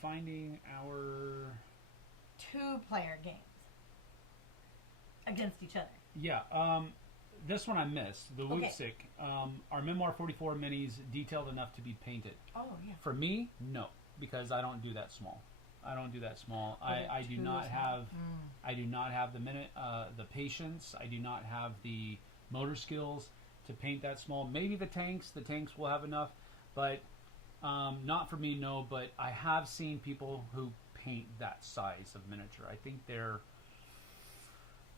Finding our Two-player games against each other. yeah. this one I missed. The Wootzik. Are Memoir 44 minis detailed enough to be painted? Oh, yeah. For me, no, because I don't do that small. I do not have. I do not have the patience. I do not have the motor skills to paint that small. Maybe the tanks will have enough, but not for me. No, but I have seen people who paint that size of miniature. I think they're.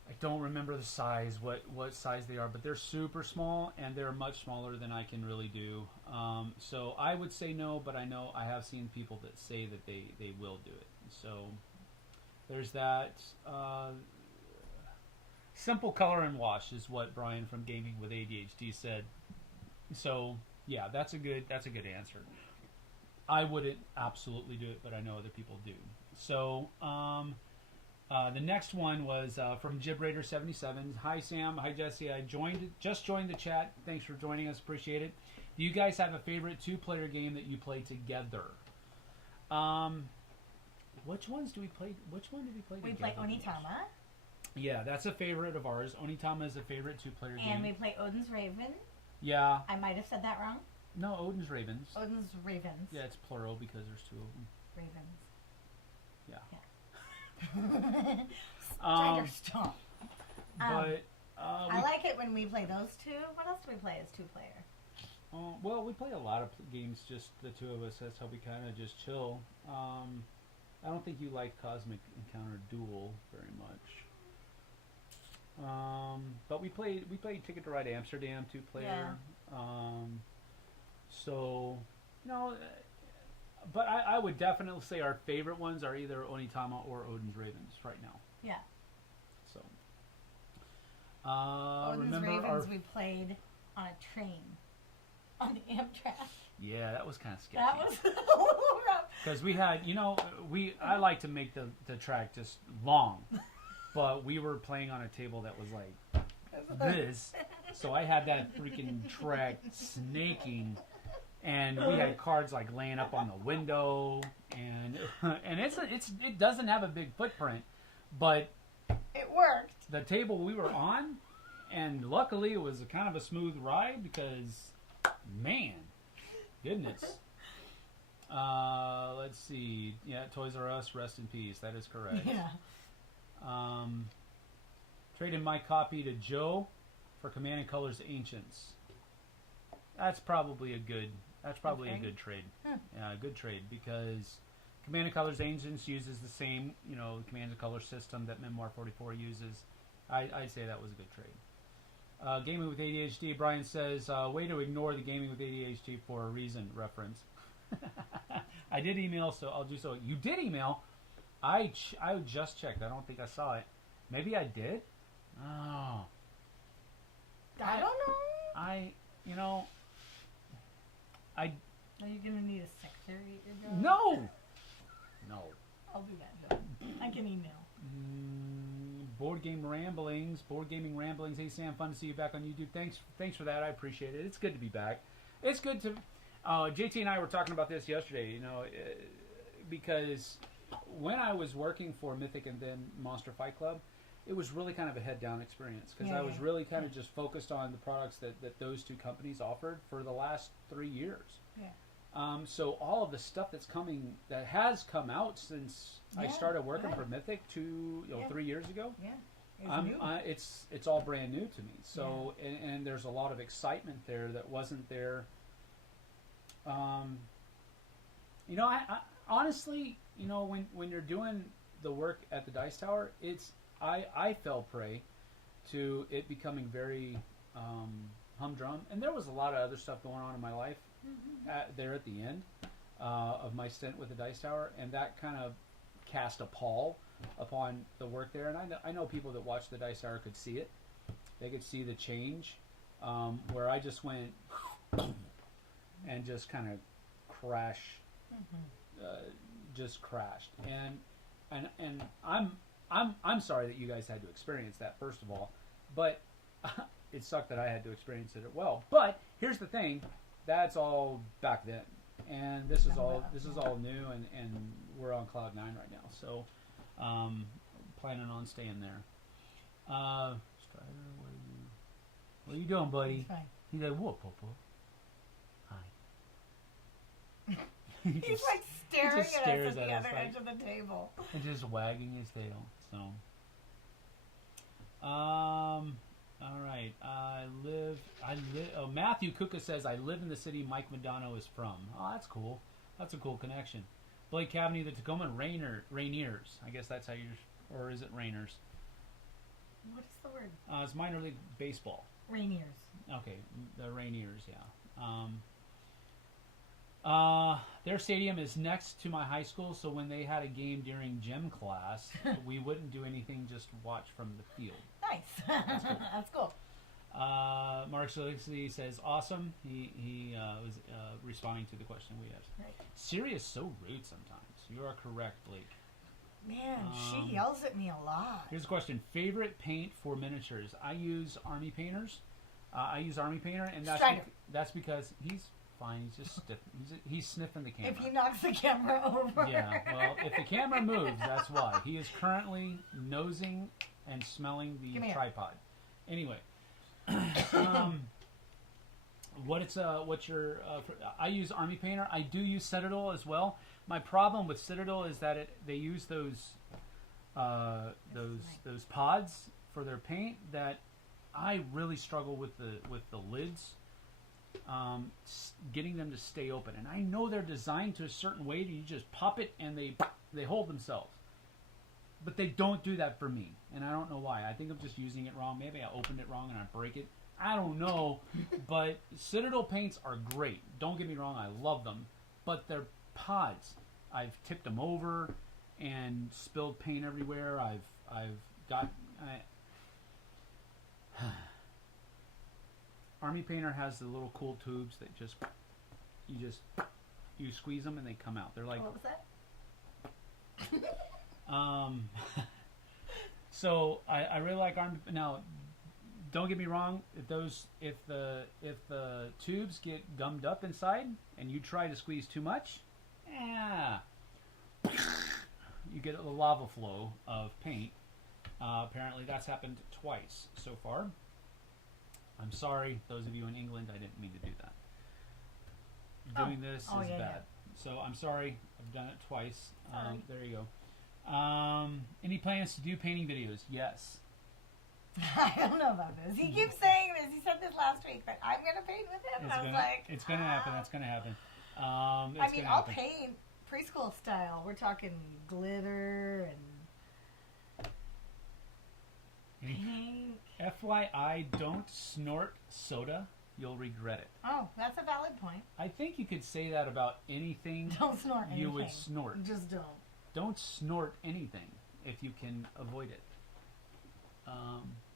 I don't remember the size, what size they are, but they're super small, and they're much smaller than I can really do. So I would say no, but I know I have seen people that say that they will do it. So there's that. Simple color and wash is what Brian from Gaming with ADHD said. So yeah, that's a good answer. I wouldn't absolutely do it, but I know other people do. So the next one was from JibRaider77. Hi Sam, hi Jesse. I just joined the chat. Thanks for joining us. Appreciate it. Do you guys have a favorite 2-player game that you play together? Which ones do we play? Which one did we play together? We play Onitama. Yeah, that's a favorite of ours. Onitama is a favorite 2-player game. And we play Odin's Raven. Yeah. I might have said that wrong. No, Odin's Ravens. Odin's Ravens. Yeah, it's plural because there's 2 of them. Ravens. Yeah. Try to stop. But I like it when we play those two. What else do we play as 2-player? Well, we play a lot of games, just the 2 of us. That's how we kind of just chill. I don't think you like Cosmic Encounter Duel very much. But we played Ticket to Ride Amsterdam 2-player. Yeah. So, no, but I would definitely say our favorite ones are either Onitama or Odin's Ravens right now. Yeah. So, Odin's Ravens we played on a train on the Amtrak. Yeah, that was kind of sketchy. That was a little rough. Because we had, I like to make the track just long, but we were playing on a table that was like this, so I had that freaking track snaking, and we had cards like laying up on the window, and it doesn't have a big footprint, but it worked. The table we were on, and luckily it was a kind of a smooth ride because, man, goodness. Let's see. Yeah, Toys R Us, rest in peace. That is correct. Yeah. Traded my copy to Joe for Command and Colors Ancients. That's probably a good trade. Yeah, a good trade because Command and Colors Ancients uses the same, Command and Colors system that Memoir 44 uses. I'd say that was a good trade. Gaming with ADHD, Brian says, way to ignore the Gaming with ADHD for a reason reference. I did email, so I'll do so. You did email. I just checked. I don't think I saw it. Maybe I did. Oh. I don't know. Are you going to need a secretary at your job? No. I'll do that job. I can email. Board Gaming Ramblings. Hey Sam, fun to see you back on YouTube. Thanks for that. I appreciate it. It's good to be back. It's good to. JT and I were talking about this yesterday. Because when I was working for Mythic and then Monster Fight Club, it was really kind of a head down experience because I was really kind of just focused on the products that those 2 companies offered for the last 3 years. Yeah. So all of the stuff that has come out since I started working for Mythic 3 years ago. Yeah. It's all brand new to me. So and there's a lot of excitement there that wasn't there. I honestly, when you're doing the work at the Dice Tower, I fell prey to it becoming very humdrum, and there was a lot of other stuff going on in my life there at the end of my stint with the Dice Tower, and that kind of cast a pall upon the work there. And I know people that watch the Dice Tower could see it; they could see the change where I just went and just kind of just crashed, and I'm sorry that you guys had to experience that, first of all, but it sucked that I had to experience it as well. But here's the thing, that's all back then, and this is all new, and we're on cloud 9 right now, so planning on staying there. What are you doing, buddy? It's fine. He's like, what, Popo? Hi. He's like staring just at stares us at at the us, other like- edge of the table. And just wagging his tail. So, all right. Oh, Matthew Kuka says I live in the city Mike Madonna is from. Oh, that's cool. That's a cool connection. Blake Cavney, the Tacoma Rainiers. I guess that's how you're, or is it Rainers? What is the word? It's minor league baseball. Rainiers. Okay, the Rainiers. Yeah. Their stadium is next to my high school, so when they had a game during gym class, we wouldn't do anything, just watch from the field. Nice. That's cool. Mark Solixi says, awesome. He was responding to the question we asked. Right. Siri is so rude sometimes. You are correct, Blake. Man, she yells at me a lot. Here's a question. Favorite paint for miniatures? I use Army Painters. And that's because he's fine. He's just stiff. He's sniffing the camera. If he knocks the camera over. Yeah, well, if the camera moves, that's why. He is currently nosing and smelling the tripod. Anyway, I use Army Painter. I do use Citadel as well. My problem with Citadel is that they use those pods for their paint that I really struggle with the lids. Getting them to stay open, and I know they're designed to a certain way that you just pop it and they hold themselves, but they don't do that for me, and I don't know why. I think I'm just using it wrong. Maybe I opened it wrong and I break it. I don't know. But Citadel paints are great. Don't get me wrong, I love them, but they're pods. I've tipped them over and spilled paint everywhere. Army Painter has the little cool tubes that you squeeze them and they come out. They're like, what was that? So I really like Army. Now, don't get me wrong. If the tubes get gummed up inside and you try to squeeze too much, you get a lava flow of paint. Apparently, that's happened twice so far. I'm sorry, those of you in England, I didn't mean to do that. Doing this is bad. Yeah. So I'm sorry, I've done it twice. There you go. Any plans to do painting videos? Yes. I don't know about this. He keeps saying this. He said this last week, but I'm going to paint with him. It's going to happen. That's going to happen. I'll paint preschool style. We're talking glitter and pink. FYI, don't snort soda. You'll regret it. Oh, that's a valid point. I think you could say that about anything. Don't snort anything. You would snort. Just don't. Don't snort anything if you can avoid it.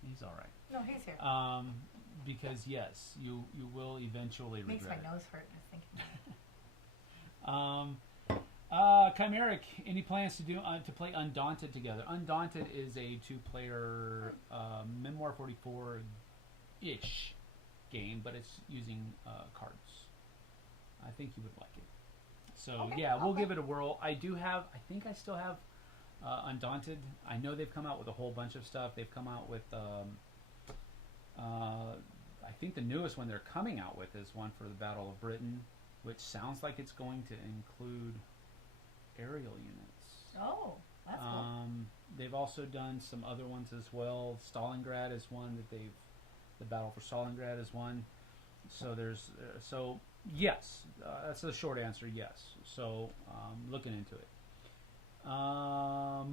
He's all right. No, he's here. Because yes, you will eventually regret it. Makes my nose hurt just thinking Chimeric, any plans to play Undaunted together? Undaunted is a 2-player Memoir 44-ish game, but it's using cards. I think you would like it. So we'll give it a whirl. I think I still have Undaunted. I know they've come out with a whole bunch of stuff. They've come out with I think the newest one they're coming out with is one for the Battle of Britain, which sounds like it's going to include aerial units. Oh, that's cool. They've also done some other ones as well. Stalingrad is one that the Battle for Stalingrad is one. So yes, that's the short answer. Yes. So looking into it.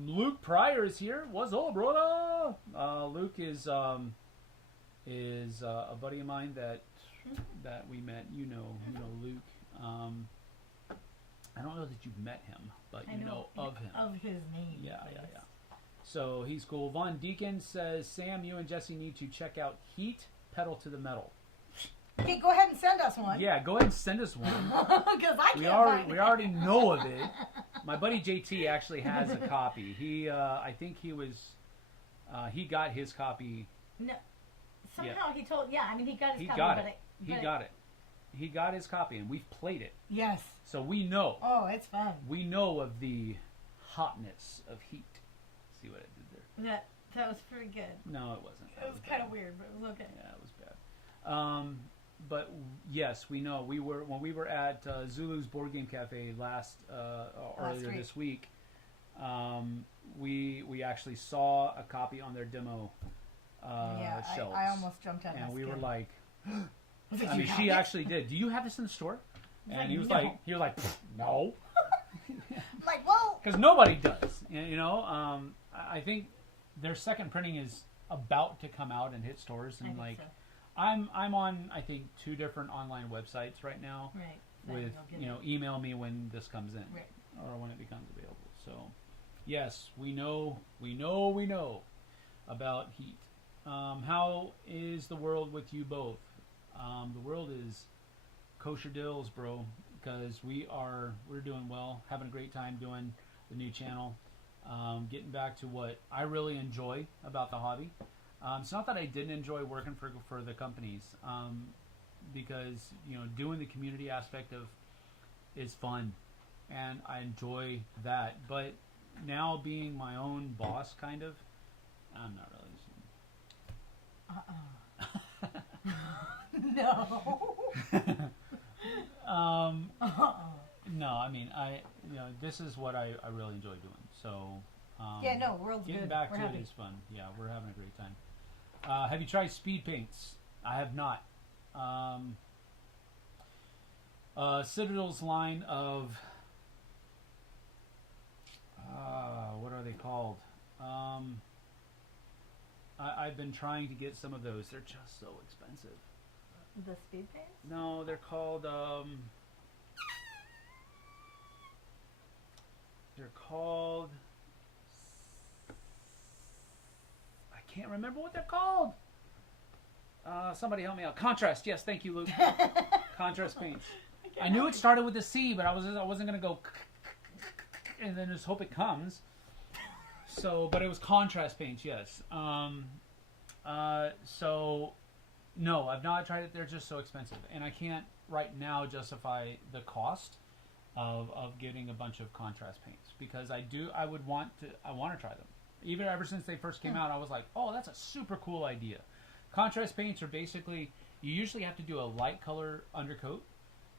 Luke Pryor is here. What's up, brother? Luke is a buddy of mine that we met. You know Luke. I don't know that you've met him, but you know of him. Of his name. Yeah. So he's cool. Von Deacon says, Sam, you and Jesse need to check out Heat, Pedal to the Metal. Okay, go ahead and send us one. Yeah, go ahead and send us one. Because we already know of it. My buddy JT actually has a copy. He got his copy. No, somehow he told. Yeah, I mean he got his copy. He got it. He got his copy, and we've played it. Yes. So we know. Oh, it's fun. We know of the hotness of Heat. See what I did there? That was pretty good. No, it wasn't. It was kind of weird, but it was okay. Yeah, it was bad. But yes, we know when we were at Zulu's Board Game Cafe earlier week. this week. We actually saw a copy on their demo shelves. I almost jumped out. And we were skin. like, I mean, she actually did. Do you have this in the store? And he was no. like, no. I'm like, well, Because nobody does. You know, I think their second printing is about to come out and hit stores, and I think so. I'm on I think 2 different online websites right now. Right. With email me when this comes in, Right. or when it becomes available. So, yes, we know about heat. How is the world with you both? The world is kosher dills, bro. Because we're doing well, having a great time doing the new channel, getting back to what I really enjoy about the hobby. It's not that I didn't enjoy working for the companies, because doing the community aspect is fun, and I enjoy that. But now being my own boss, kind of, I'm not really. No. No, I mean, this is what I really enjoy doing. So, world's getting good. back We're to happy. it is fun. Yeah, we're having a great time. Have you tried speed paints? I have not. Citadel's line of what are they called? I've been trying to get some of those. They're just so expensive. The speed paints? No, they're called. They're called. I can't remember what they're called. Somebody help me out. Contrast. Yes, thank you, Luke. Contrast paints. I knew it started with a C, but I wasn't gonna go and then just hope it comes. So, but it was contrast paints. Yes. So, no, I've not tried it. They're just so expensive, and I can't right now justify the cost of getting a bunch of contrast paints, because I want to try them. Even ever since they first came out, I was like, oh, that's a super cool idea. Contrast paints are basically, you usually have to do a light color undercoat,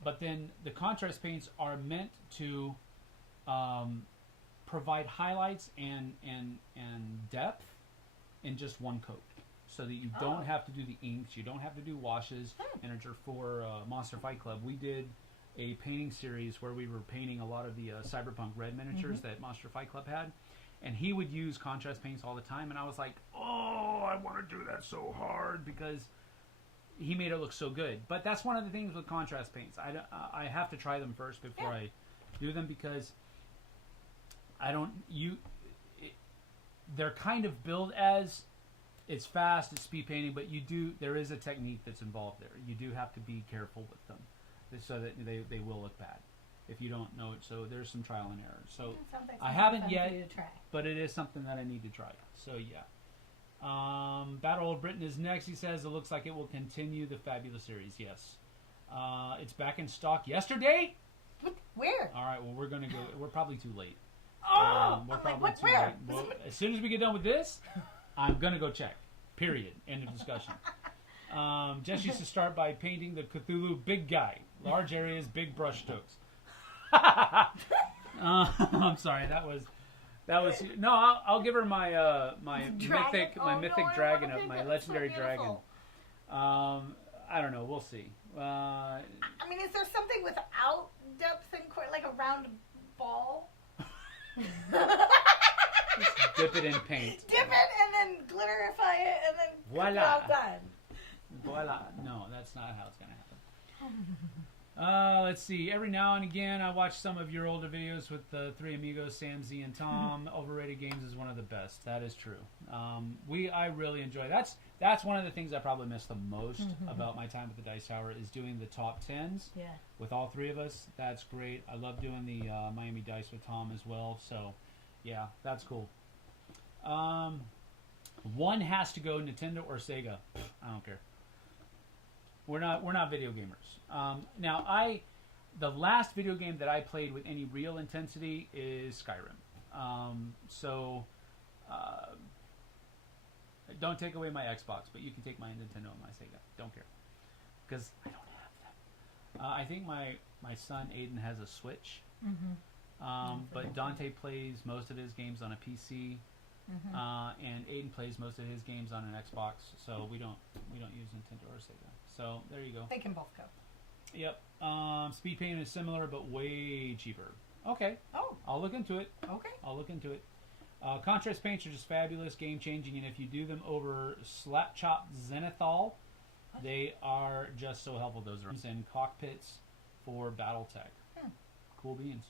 but then the contrast paints are meant to provide highlights and depth in just one coat, so that you don't have to do the inks, you don't have to do washes. And for Monster Fight Club, we did a painting series where we were painting a lot of the Cyberpunk red miniatures that Monster Fight Club had, and he would use contrast paints all the time, and I was like, oh, I want to do that so hard, because he made it look so good. But that's one of the things with contrast paints. I have to try them first before I do them, because they're kind of billed as it's fast, it's speed painting, but there is a technique that's involved there. You do have to be careful with them, so that they will look bad if you don't know it. So there's some trial and error. So Like I haven't yet, to try. but it is something that I need to try. So yeah. Battle of Britain is next. He says it looks like it will continue the fabulous series. Yes. It's back in stock yesterday. Where? All right. Well, we're gonna go. We're probably too late. We're I'm probably like, too where? late. Well, as soon as we get done with this, I'm gonna go check. Period. End of discussion. Jess used to start by painting the Cthulhu big guy, large areas, big brush strokes. I'm sorry. That was no. I'll give her my Dragon? mythic I dragon, wanna paint my it. It's legendary so dragon. beautiful. I don't know. We'll see. I mean, is there something without depth and like a round ball? Just dip it in paint. Dip it and then glitterify it and then Voila. all done. Voila. No, that's not how it's gonna happen. Let's see. Every now and again, I watch some of your older videos with the three amigos, Sam, Z, and Tom. Overrated Games is one of the best. That is true. I really enjoy. That's one of the things I probably miss the most about my time at the Dice Tower, is doing the top 10s with all three of us. That's great. I love doing the Miami Dice with Tom as well. So, yeah, that's cool. One has to go Nintendo or Sega. I don't care. We're not video gamers. Now, the last video game that I played with any real intensity is Skyrim. Don't take away my Xbox, but you can take my Nintendo and my Sega. Don't care. because I don't have them. I think my son Aiden has a Switch, but Dante plays most of his games on a PC, and Aiden plays most of his games on an Xbox. So we don't use Nintendo or Sega. So there you go. They can both go. Yep. Speed paint is similar, but way cheaper. Okay. Oh. I'll look into it. Okay. I'll look into it. Contrast paints are just fabulous, game changing, and if you do them over slap chop zenithal, they are just so helpful. Those are in cockpits for BattleTech. Cool beans.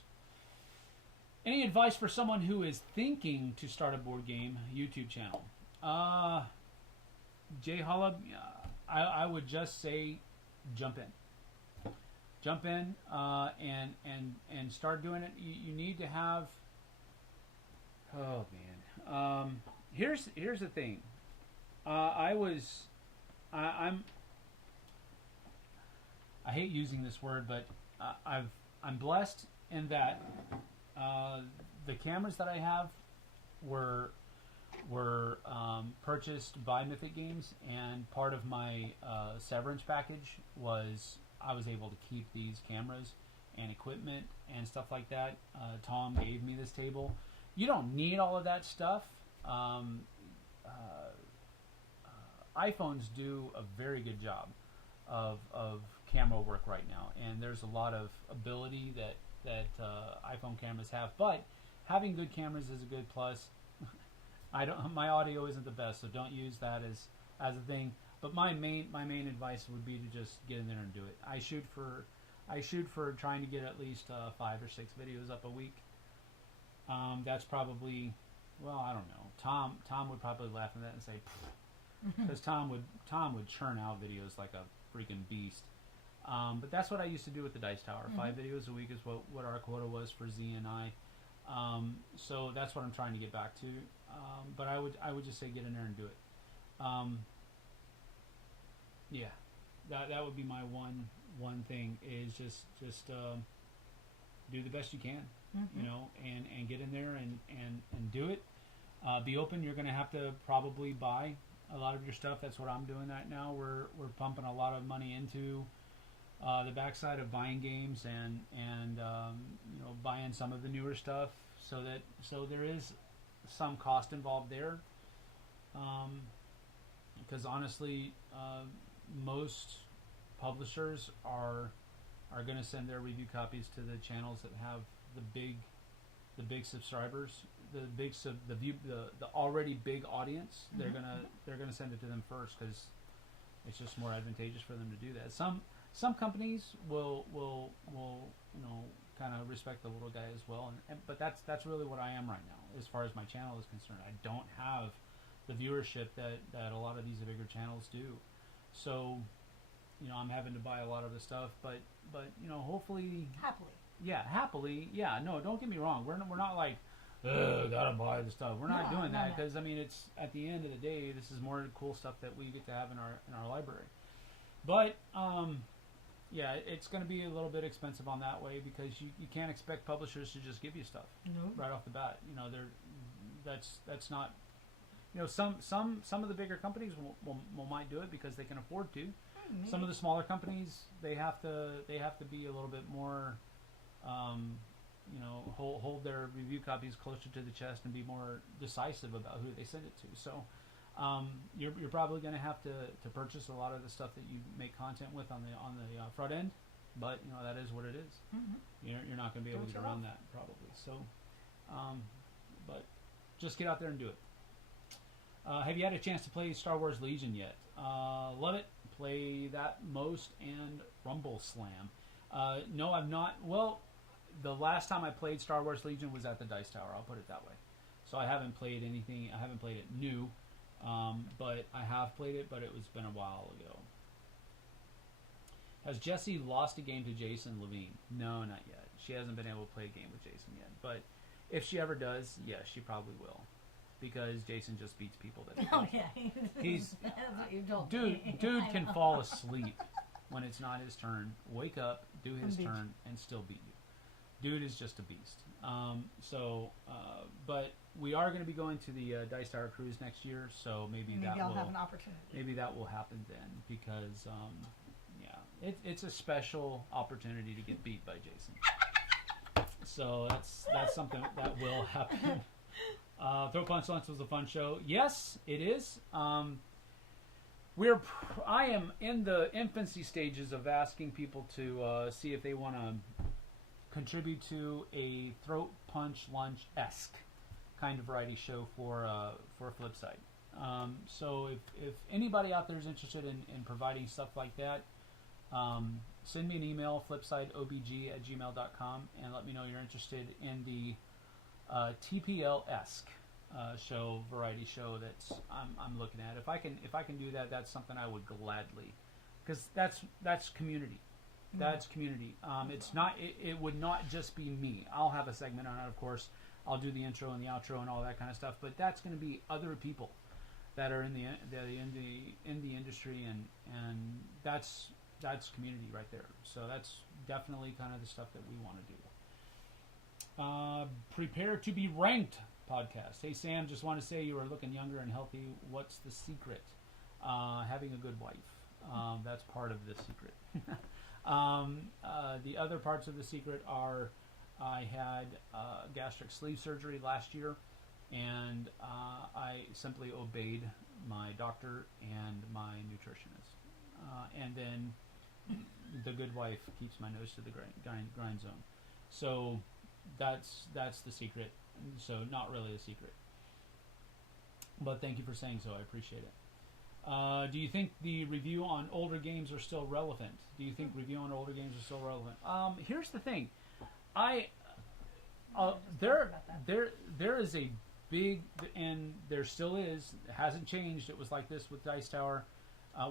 Any advice for someone who is thinking to start a board game YouTube channel? Jay Hollub, I would just say jump in. Jump in and start doing it. You need to have. Oh man. Here's the thing. I hate using this word, but I'm blessed in that the cameras that I have were purchased by Mythic Games, and part of my severance package was I was able to keep these cameras and equipment and stuff like that. Tom gave me this table. You don't need all of that stuff. iPhones do a very good job of camera work right now, and there's a lot of ability that iPhone cameras have. But having good cameras is a good plus. My audio isn't the best, so don't use that as a thing. But my main advice would be to just get in there and do it. I shoot for trying to get at least 5 or 6 videos up a week. That's probably, well, I don't know. Tom would probably laugh at that and say, because Tom would churn out videos like a freaking beast. But that's what I used to do with the Dice Tower. 5 videos a week is what our quota was for Z and I. So that's what I'm trying to get back to. But I would just say get in there and do it. Yeah, that would be my one thing is just do the best you can, you know, and get in there and do it. Be open. You're going to have to probably buy a lot of your stuff. That's what I'm doing right now. We're pumping a lot of money into the backside of buying games and you know, buying some of the newer stuff, so there is some cost involved there. Because honestly, most publishers are going to send their review copies to the channels that have the big subscribers, the already big audience. They're gonna send it to them first because it's just more advantageous for them to do that. Some companies will you know, kind of respect the little guy as well, but that's really what I am right now as far as my channel is concerned. I don't have the viewership that a lot of these bigger channels do, so you know, I'm having to buy a lot of the stuff, but you know, hopefully happily, no, don't get me wrong, we're not like, gotta buy the stuff. We're not doing that, because I mean, it's at the end of the day, this is more cool stuff that we get to have in our library. But yeah, it's going to be a little bit expensive on that way, because you can't expect publishers to just give you stuff right off the bat. You know, that's not, you know, some of the bigger companies might do it because they can afford to. Some of the smaller companies, they have to be a little bit more, you know, hold their review copies closer to the chest and be more decisive about who they send it to. So you're probably going to have to purchase a lot of the stuff that you make content with on the front end, but you know, that is what it is. You're not going to be able to get around that probably. So, but just get out there and do it. Have you had a chance to play Star Wars Legion yet? Love it. Play that most and Rumble Slam. No, I've not. Well, the last time I played Star Wars Legion was at the Dice Tower. I'll put it that way. So I haven't played anything. I haven't played it new, but I have played it. But it's been a while ago. Has Jessie lost a game to Jason Levine? No, not yet. She hasn't been able to play a game with Jason yet. But if she ever does, yes, she probably will. Because Jason just beats people that he's dude can fall asleep when it's not his turn, wake up, do his turn, and still beat you. Dude is just a beast. But we are going to be going to the Dice Tower cruise next year, so maybe I'll have an opportunity. Maybe that will happen then, because yeah, it's a special opportunity to get beat by Jason. So that's something that will happen. Throw Punch Lunch was a fun show. Yes, it is. I am in the infancy stages of asking people to see if they want to contribute to a Throat Punch Lunch-esque kind of variety show for Flipside. So if anybody out there is interested in providing stuff like that, send me an email, flipsideobg@gmail.com, and let me know you're interested in the TPL-esque show, variety show that's I'm looking at. If I can do that, that's something I would gladly, because that's community. That's community. It's not. It would not just be me. I'll have a segment on it, of course. I'll do the intro and the outro and all that kind of stuff. But that's going to be other people that are in the industry, and that's community right there. So that's definitely kind of the stuff that we want to do. Prepare to be ranked podcast. Hey Sam, just want to say you are looking younger and healthy. What's the secret? Having a good wife. That's part of the secret. The other parts of the secret are I had gastric sleeve surgery last year, and I simply obeyed my doctor and my nutritionist. And then the good wife keeps my nose to the grind zone. So that's the secret. So not really a secret. But thank you for saying so. I appreciate it. Do you think the review on older games are still relevant? Here's the thing. There is a big, and there still is, it hasn't changed. It was like this with Dice Tower.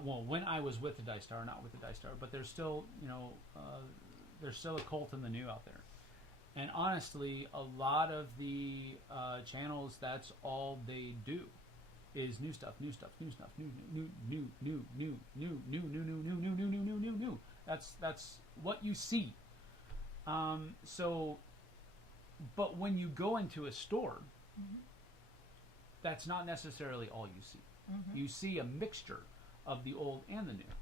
When I was with the Dice Tower, not with the Dice Tower, but there's still, there's still a cult in the new out there. And honestly, a lot of the channels, that's all they do. Is new stuff. That's what you see. But when you go into a store, that's not necessarily all you see. You see a mixture of the old and the new,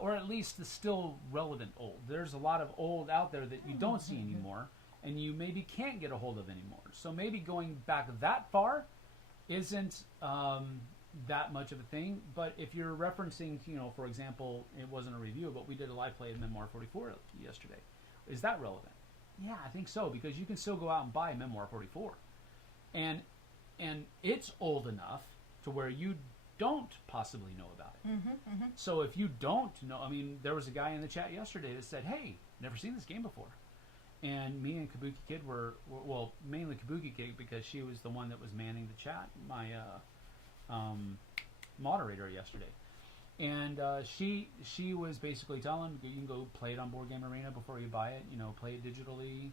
or at least the still relevant old. There's a lot of old out there that you don't see anymore, and you maybe can't get a hold of anymore. So maybe going back that far isn't that much of a thing. But if you're referencing, for example, it wasn't a review, but we did a live play of Memoir 44 yesterday. Is that relevant? Yeah, I think so, because you can still go out and buy Memoir 44. And it's old enough to where you don't possibly know about it. So if you don't know, there was a guy in the chat yesterday that said, hey, never seen this game before. And me and Kabuki Kid were mainly Kabuki Kid, because she was the one that was manning the chat, my moderator yesterday. And she was basically telling you can go play it on Board Game Arena before you buy it, play it digitally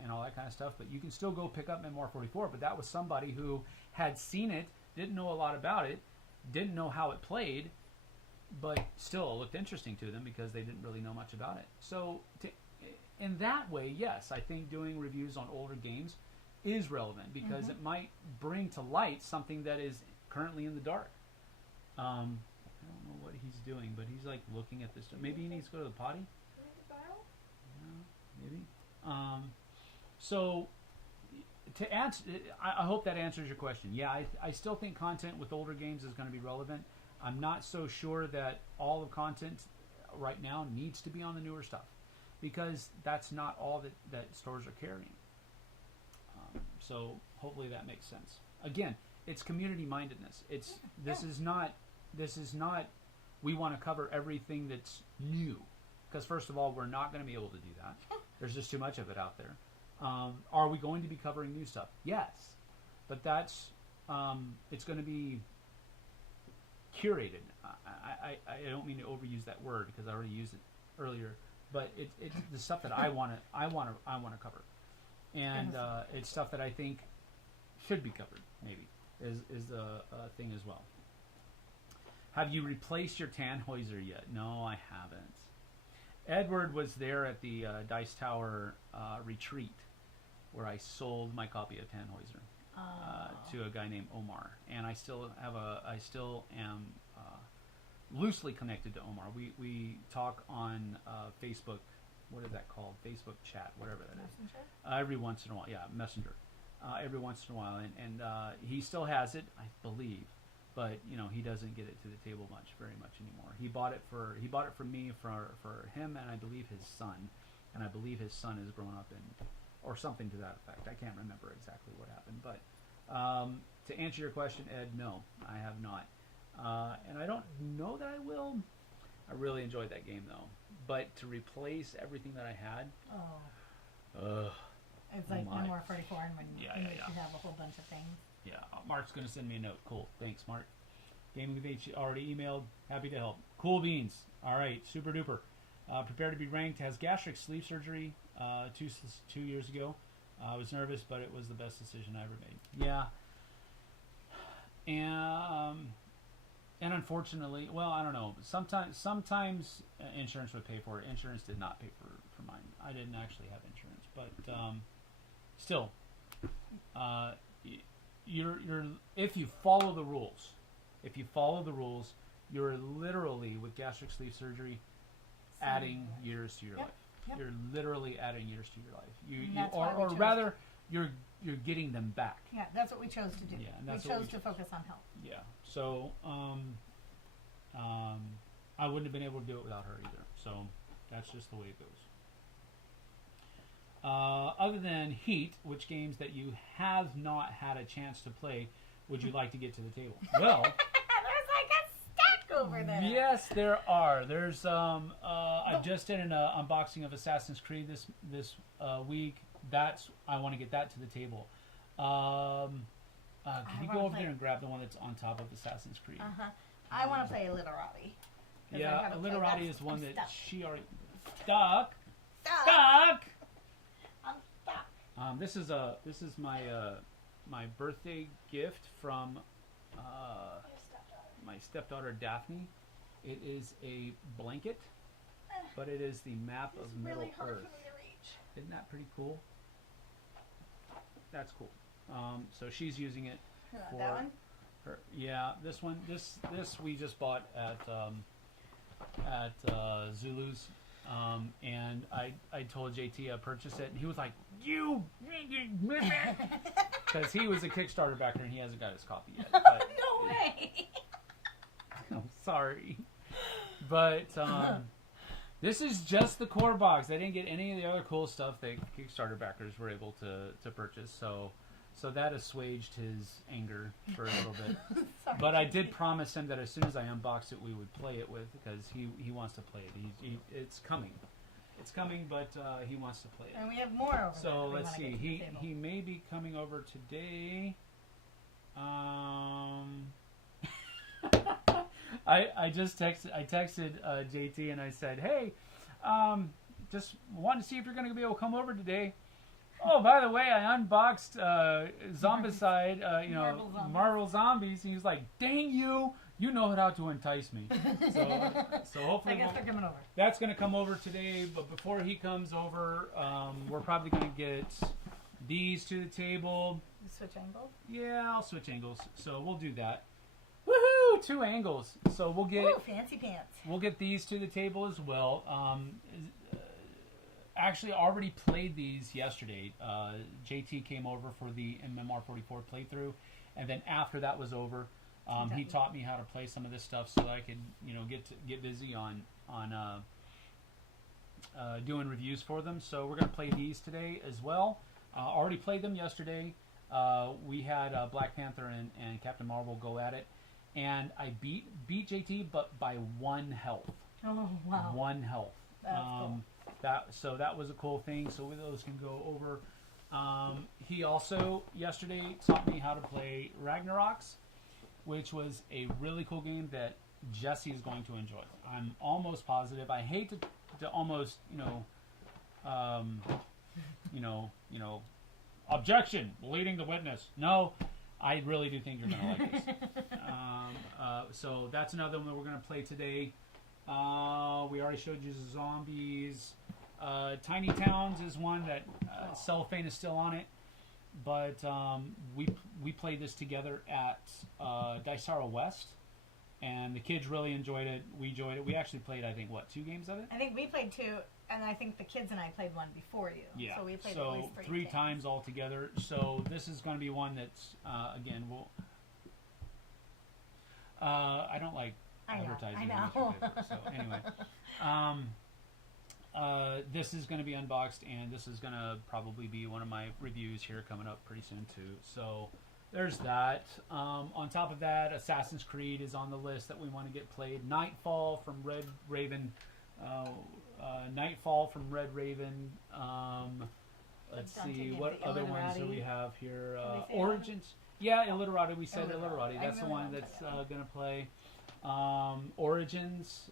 and all that kind of stuff. But you can still go pick up Memoir 44. But that was somebody who had seen it, didn't know a lot about it, didn't know how it played, but still it looked interesting to them because they didn't really know much about it. So in that way, yes, I think doing reviews on older games is relevant, because it might bring to light something that is currently in the dark. I don't know what he's doing, but he's like looking at this. Maybe he needs to go to the potty? Yeah, maybe. So to answer, I hope that answers your question. Yeah, I still think content with older games is going to be relevant. I'm not so sure that all of content right now needs to be on the newer stuff, because that's not all that stores are carrying. So hopefully that makes sense. Again, it's community mindedness. This is not we want to cover everything that's new, because first of all, we're not going to be able to do that. There's just too much of it out there. Are we going to be covering new stuff? Yes, but that's it's going to be curated. I don't mean to overuse that word, because I already used it earlier, but it's the stuff that I want to cover, and it's stuff that I think should be covered. Maybe is a thing as well. Have you replaced your Tannhäuser yet? No, I haven't. Edward was there at the Dice Tower retreat, where I sold my copy of Tannhäuser to a guy named Omar, and I still am loosely connected to Omar. We talk on Facebook. What is that called? Facebook chat, whatever that is. Messenger? Every once in a while, yeah, Messenger. Every once in a while, and he still has it, I believe, but he doesn't get it to the table very much anymore. He bought it for me for him, and I believe his son, and I believe his son is grown up or something to that effect. I can't remember exactly what happened, but to answer your question, Ed, no, I have not, and I don't know that I will. I really enjoyed that game though, but to replace everything that I had, it's like my. no more 44, and when you have a whole bunch of things. Yeah, Mark's going to send me a note. Cool. Thanks, Mark. Gaming with H already emailed. Happy to help. Cool beans. All right, super duper. Prepare to be ranked. Has gastric sleeve surgery 2 years ago. I was nervous, but it was the best decision I ever made. Yeah. And unfortunately, well, I don't know. Sometimes insurance would pay for it. Insurance did not pay for mine. I didn't actually have insurance, but still, you're if you follow the rules, you're literally with gastric sleeve surgery adding years to your life. Yep. You're literally adding years to your life. Or rather, you're getting them back. Yeah, that's what we chose to do. Yeah, and we that's chose to focus on health. Yeah. So I wouldn't have been able to do it without her either. So that's just the way it goes. Other than Heat, which games that you have not had a chance to play would you like to get to the table? Well, there's like a stack over there. yes, there are. There's I just did an unboxing of Assassin's Creed this week. I want to get that to the table. Can you go over there and grab the one that's on top of Assassin's Creed? I want to play Illiterati. Yeah, Illiterati is one that she already stuck. I'm stuck. This is my my birthday gift from my stepdaughter Daphne. It is a blanket, but it is the map of Middle really hard Earth. for me to reach. Isn't that pretty cool? That's cool. So she's using it for that one? her. Yeah, this one. This we just bought at Zulu's. And I told JT I purchased it, and he was like, "You," because he was a Kickstarter backer and he hasn't got his copy yet. But, no way. I'm sorry, but this is just the core box. I didn't get any of the other cool stuff that Kickstarter backers were able to purchase. So that assuaged his anger for a little bit. Sorry, but I did promise him that as soon as I unboxed it, we would play it with, because he wants to play it. It's coming. It's coming, but he wants to play it. And we have more over there. So let's see. He may be coming over today. I texted JT and I said, "Hey, just wanted to see if you're going to be able to come over today. Oh, by the way, I unboxed Zombicide, Marvel Zombies," and he's like, "Dang you! You know how to entice me." So hopefully I guess they're coming over. that's going to come over today. But before he comes over, we're probably going to get these to the table. You switch angles? Yeah, I'll switch angles. So we'll do that. Woohoo! 2 angles. So we'll get fancy pants. We'll get these to the table as well. Actually, already played these yesterday. JT came over for the MMR44 playthrough, and then after that was over, he taught me how to play some of this stuff so that I could, get busy on doing reviews for them. So we're gonna play these today as well. Already played them yesterday. We had Black Panther and Captain Marvel go at it, and I beat JT, but by 1 health. Oh wow! 1 health. That's cool. That was a cool thing. So those can go over. He also yesterday taught me how to play Ragnaroks, which was a really cool game that Jesse is going to enjoy. I'm almost positive. I hate to almost objection, leading the witness. No, I really do think you're going to like this. So that's another one that we're going to play today. We already showed you Zombies. Tiny Towns is one that Cellophane is still on it, but we played this together at Dysara West, and the kids really enjoyed it. We enjoyed it. We actually played, I think, 2 games of it? I think we played 2, and I think the kids and I played 1 before you. Yeah. So we played at least 3 3 games. times altogether. So this is going to be one that's, again, we'll... I don't like advertising. I know. So anyway, this is going to be unboxed, and this is going to probably be one of my reviews here coming up pretty soon too. So there's that. On top of that, Assassin's Creed is on the list that we want to get played. Nightfall from Red Raven. Let's see, what other ones do we have here? Origins. Yeah, Illiterati. We said Illiterati. That's the one that's going to play. Origins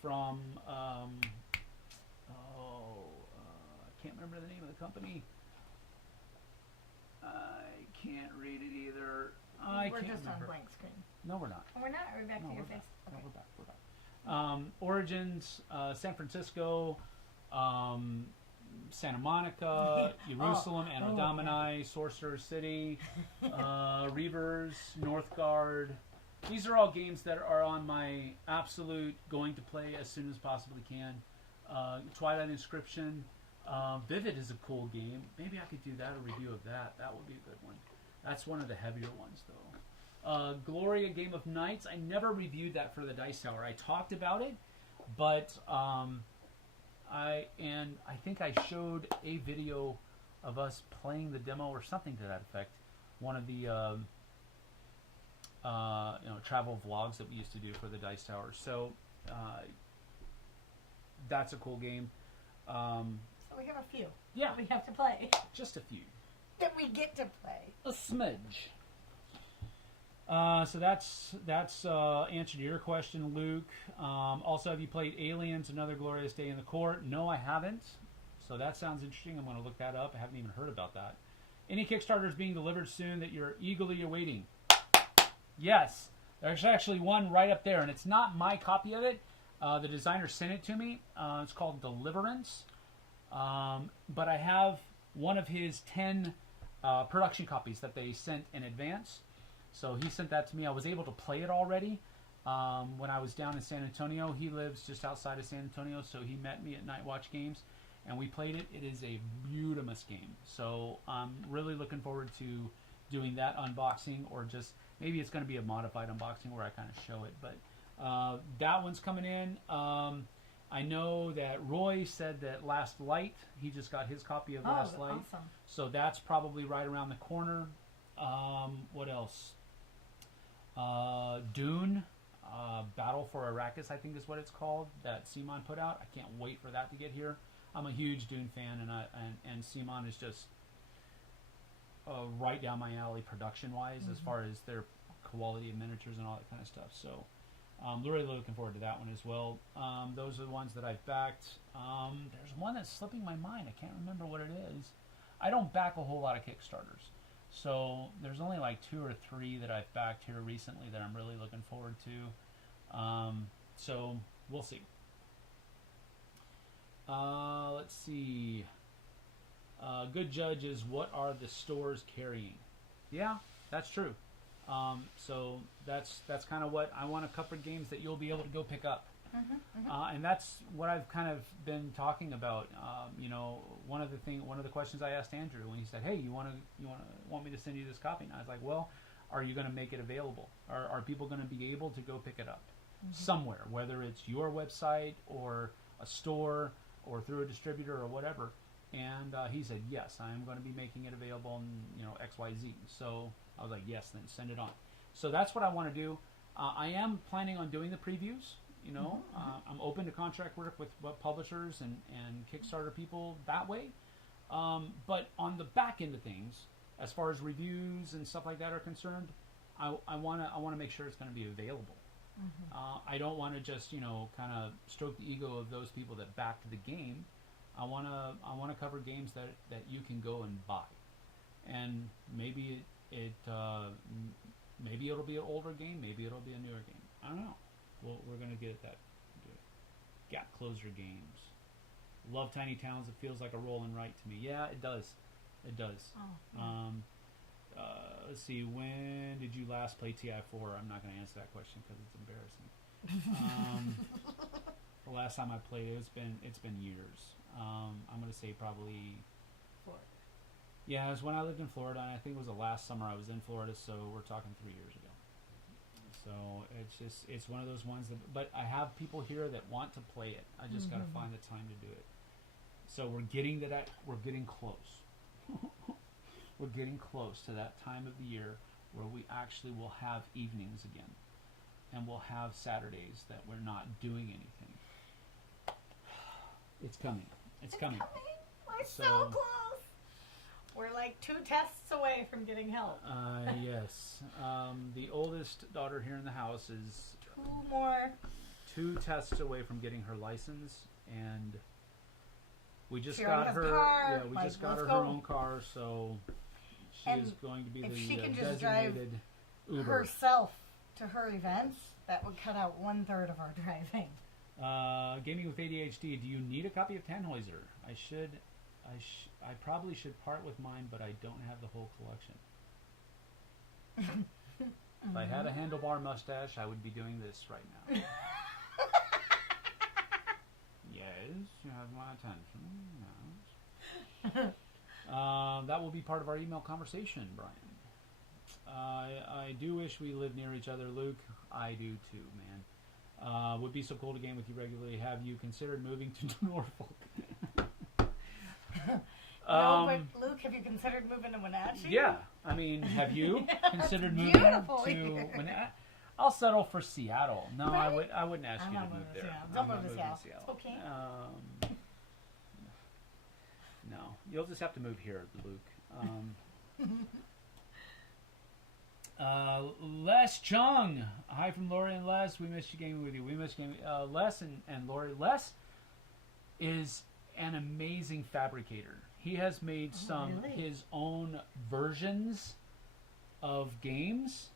from... I can't remember the name of the company. I can't read it either. We're just on blank screen. No, we're not. Oh, we're not? Are we back to your face? Okay. No, we're back. Origins, San Francisco, Santa Monica, Jerusalem, Anno Domini, Sorcerer City, Reavers, Northgard. These are all games that are on my absolute going to play as soon as possibly can. Twilight Inscription. Vivid is a cool game. Maybe I could do that, a review of that. That would be a good one. That's one of the heavier ones, though. Gloria Game of Nights. I never reviewed that for the Dice Tower. I talked about it, but I think I showed a video of us playing the demo or something to that effect. One of the travel vlogs that we used to do for the Dice Tower. So that's a cool game. So we have a few. Yeah, that we have to play. Just a few. That we get to play. A smidge. So that's answer to your question, Luke. Also, have you played Aliens, Another Glorious Day in the Court? No, I haven't. So that sounds interesting. I'm going to look that up. I haven't even heard about that. Any Kickstarters being delivered soon that you're eagerly awaiting? Yes. There's actually one right up there, and it's not my copy of it. The designer sent it to me. It's called Deliverance. But I have one of his 10 production copies that they sent in advance. So he sent that to me. I was able to play it already when I was down in San Antonio. He lives just outside of San Antonio, so he met me at Night Watch Games, and we played it. It is a beautiful game. So I'm really looking forward to doing that unboxing, or just maybe it's going to be a modified unboxing where I kind of show it. But that one's coming in. I know that Roy said that Last Light, he just got his copy of Last Light. Awesome. So that's probably right around the corner. What else? Dune, Battle for Arrakis, I think is what it's called, that Simon put out. I can't wait for that to get here. I'm a huge Dune fan, and Simon is just right down my alley production-wise, as far as their quality of miniatures and all that kind of stuff. So I'm really looking forward to that one as well. Those are the ones that I've backed. There's one that's slipping my mind. I can't remember what it is. I don't back a whole lot of Kickstarters. So there's only like 2 or 3 that I've backed here recently that I'm really looking forward to. So we'll see. Let's see. Good Judge is, what are the stores carrying? Yeah, that's true. So that's kind of what I want to cover, games that you'll be able to go pick up. And that's what I've kind of been talking about. One of the questions I asked Andrew when he said, "Hey, you want me to send you this copy?" And I was like, "Well, are you going to make it available? Are people going to be able to go pick it up somewhere, whether it's your website or a store or through a distributor or whatever?" And he said, "Yes, I'm going to be making it available in XYZ." So I was like, "Yes, then send it on." So that's what I want to do. I am planning on doing the previews. I'm open to contract work with web publishers and Kickstarter people that way. But on the back end of things, as far as reviews and stuff like that are concerned, I want to make sure it's going to be available. I don't want to just kind of stroke the ego of those people that backed the game. I want to cover games that you can go and buy, and maybe maybe it'll be an older game, maybe it'll be a newer game. I don't know. Well, we're going to get at that. Gap closer games. Love Tiny Towns. It feels like a roll and write to me. Yeah, it does. It does. let's see. When did you last play TI4? I'm not going to answer that question because it's embarrassing. The last time I played, it's been years. I'm going to say probably. Florida. Yeah, it was when I lived in Florida, and I think it was the last summer I was in Florida. So we're talking 3 years ago. So it's one of those ones that. But I have people here that want to play it. I just got to find the time to do it. So we're getting to that. We're getting close. We're getting close to that time of the year where we actually will have evenings again, and we'll have Saturdays that we're not doing anything. It's coming. It's coming. We're so close. We're like 2 tests away from getting help. Yes. The oldest daughter here in the house is 2 more. 2 tests away from getting her license, and we just She got already has her. a car. Yeah, we Like, just got let's her go. own car, so she And is going to be if she the can just drive designated Uber. herself to her events, that would cut out 1/3 of our driving. Gaming with ADHD. Do you need a copy of Tannhäuser? I probably should part with mine, but I don't have the whole collection. If I had a handlebar mustache, I would be doing this right now. Yes, you have my attention. Yes. That will be part of our email conversation, Brian. I do wish we lived near each other, Luke. I do too, man. Would be so cool to game with you regularly. Have you considered moving to Norfolk? No, but Luke, have you considered moving to Wenatchee? Yeah, I mean, have you considered moving beautiful to here. Wenatchee? I'll settle for Seattle. No, Right? I wouldn't ask I'm you to not move moving to there. Seattle. I'm Don't not move to moving Seattle. Okay. No, you'll just have to move here, Luke. Les Chung. Hi from Lori and Les. We missed you gaming with you. We missed gaming. Les and Lori. Les is an amazing fabricator. He has made his own versions of games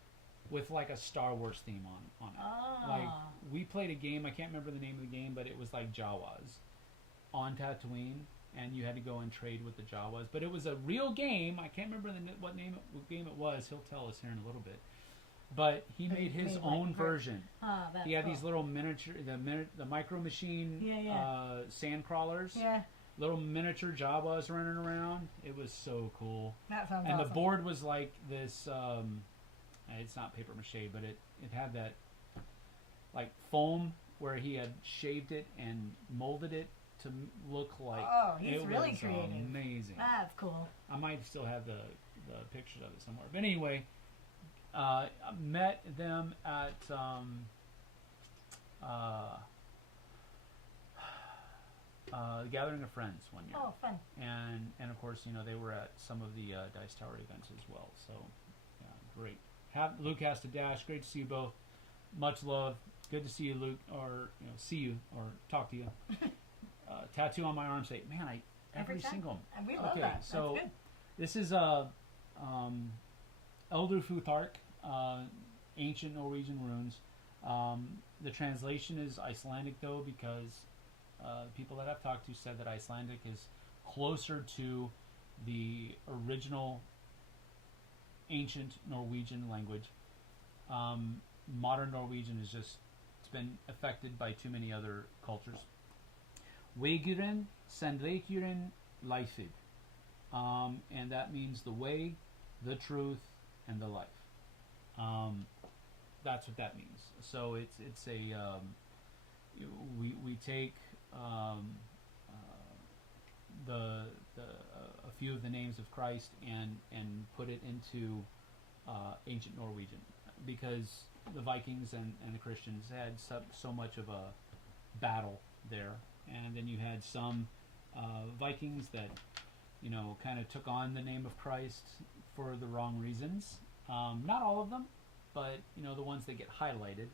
with like a Star Wars theme on it. Like we played a game, I can't remember the name of the game, but it was like Jawas on Tatooine, and you had to go and trade with the Jawas. But it was a real game. I can't remember what game it was. He'll tell us here in a little bit. But he made his own version. That's He had cool. these little miniature, the micro machine sand crawlers. Yeah, Little miniature Jawas running around. It was so cool. that sounds And awesome. the board was like this. It's not paper mache, but it had that like foam where he had shaved it and molded it to look like. Oh, he's it really was creative. amazing. That's cool. I might still have the pictures of it somewhere. But anyway, I met them at Gathering of Friends one year. Oh, fun. And of course, they were at some of the Dice Tower events as well. So, yeah, great. Luke has to dash. Great to see you both. Much love. Good to see you, Luke, or see you or talk to you. Tattoo on my arm say, man, every time. single. And we love Okay, that. so That's good. this is Elder Futhark, ancient Norwegian runes. The translation is Icelandic though, because people that I've talked to said that Icelandic is closer to the original ancient Norwegian language. Modern Norwegian is it's been affected by too many other cultures. Veguren, Sandreikuren, Leifid. And that means the way, the truth, and the life. That's what that means. So it's a we take a few of the names of Christ and put it into ancient Norwegian, because the Vikings and the Christians had so much of a battle there, and then you had some Vikings that kind of took on the name of Christ for the wrong reasons. Not all of them, but the ones that get highlighted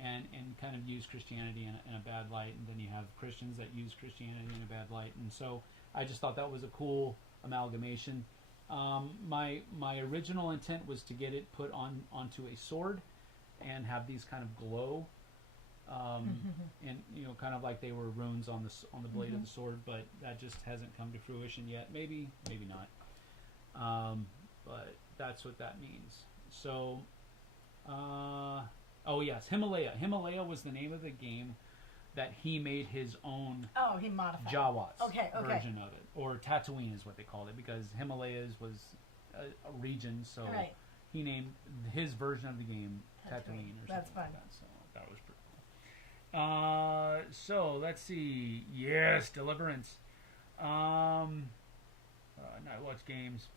and kind of use Christianity in a bad light, and then you have Christians that use Christianity in a bad light. And so I just thought that was a cool amalgamation. My original intent was to get it put onto a sword and have these kind of glow, and kind of like they were runes on the blade of the sword, but that just hasn't come to fruition yet. Maybe not. But that's what that means. So, oh yes, Himalaya. Himalaya was the name of the game that he made his own Oh, he modified. Jawas Okay. version of it, or Tatooine is what they called it, because Himalayas was a region, so Right. he named his version of the game Tatooine or something That's fun. like that. So that was pretty cool. So let's see. Yes, Deliverance. Night Watch Games.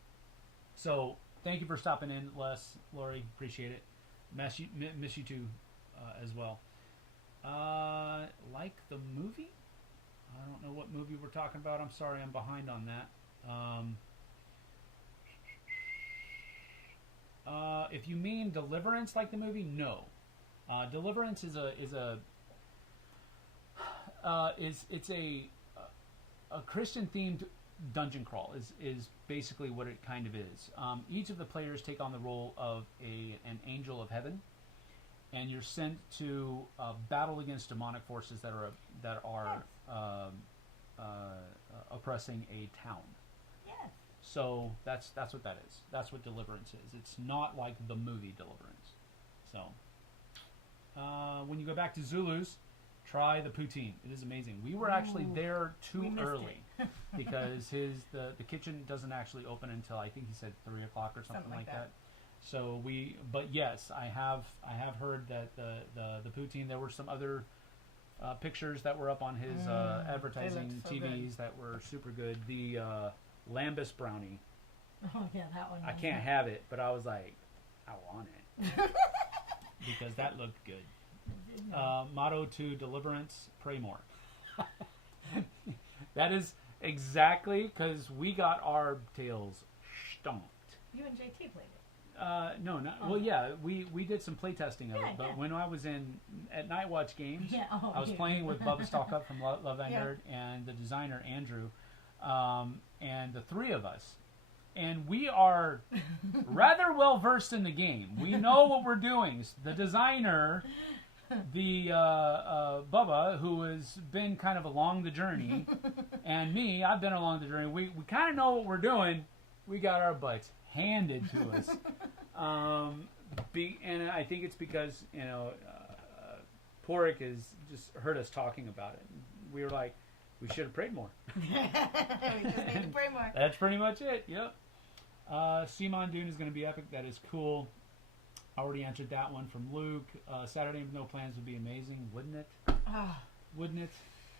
So thank you for stopping in, Les, Lori. Appreciate it. Miss you too, as well. Like the movie? I don't know what movie we're talking about. I'm sorry, I'm behind on that. If you mean Deliverance, like the movie, no. Deliverance is a Christian themed dungeon crawl is basically what it kind of is. Each of the players take on the role of an angel of heaven, and you're sent to battle against demonic forces that are oppressing a town. Yes. So that's what that is. That's what Deliverance is. It's not like the movie Deliverance. So when you go back to Zulu's, try the poutine. It is amazing. We were actually there too early because the kitchen doesn't actually open until I think he said 3 o'clock or something like that. So but yes, I have heard that the poutine. There were some other pictures that were up on his advertising so TVs good. that were super good. The lambus brownie. Oh yeah, that one. I can't have it, but I was like, I want it because that looked good. Motto to Deliverance: pray more. That is exactly because we got our tails stomped. You and JT played it. No, not well. Yeah, we did some play testing of it, but when I was at Night Watch Games, I was playing with Bubba Stalk Up from Love Thy Nerd and the designer Andrew, and the three of us, and we are rather well versed in the game. We know what we're doing. The designer, the Bubba, who has been kind of along the journey, and me, I've been along the journey. We kind of know what we're doing. We got our butts handed to us, and I think it's because Porik has just heard us talking about it. We were like, we should have prayed more. We just need to pray more. That's pretty much it. Yep. Simon Dune is going to be epic. That is cool. I already answered that one from Luke. Saturday with no plans would be amazing, wouldn't it? Oh, Wouldn't it?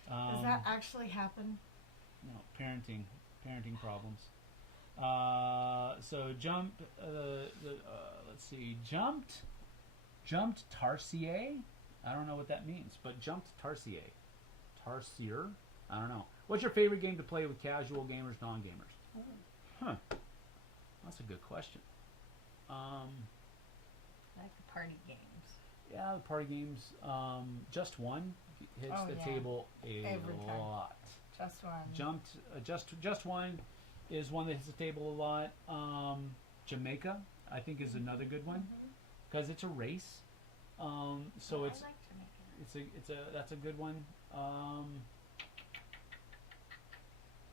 does that actually happen? No, parenting problems. So jumped. Let's see. Jumped Tarsier. I don't know what that means, but jumped Tarsier. Tarsier. I don't know. What's your favorite game to play with casual gamers, non-gamers? Huh. That's a good question. Like the party games. Yeah, the party games. Just One hits the table Every time. lot. Just One. Just One is one that hits the table a lot. Jamaica, I think, is another good one because it's a race. So I it's like Jamaica. that's a good one.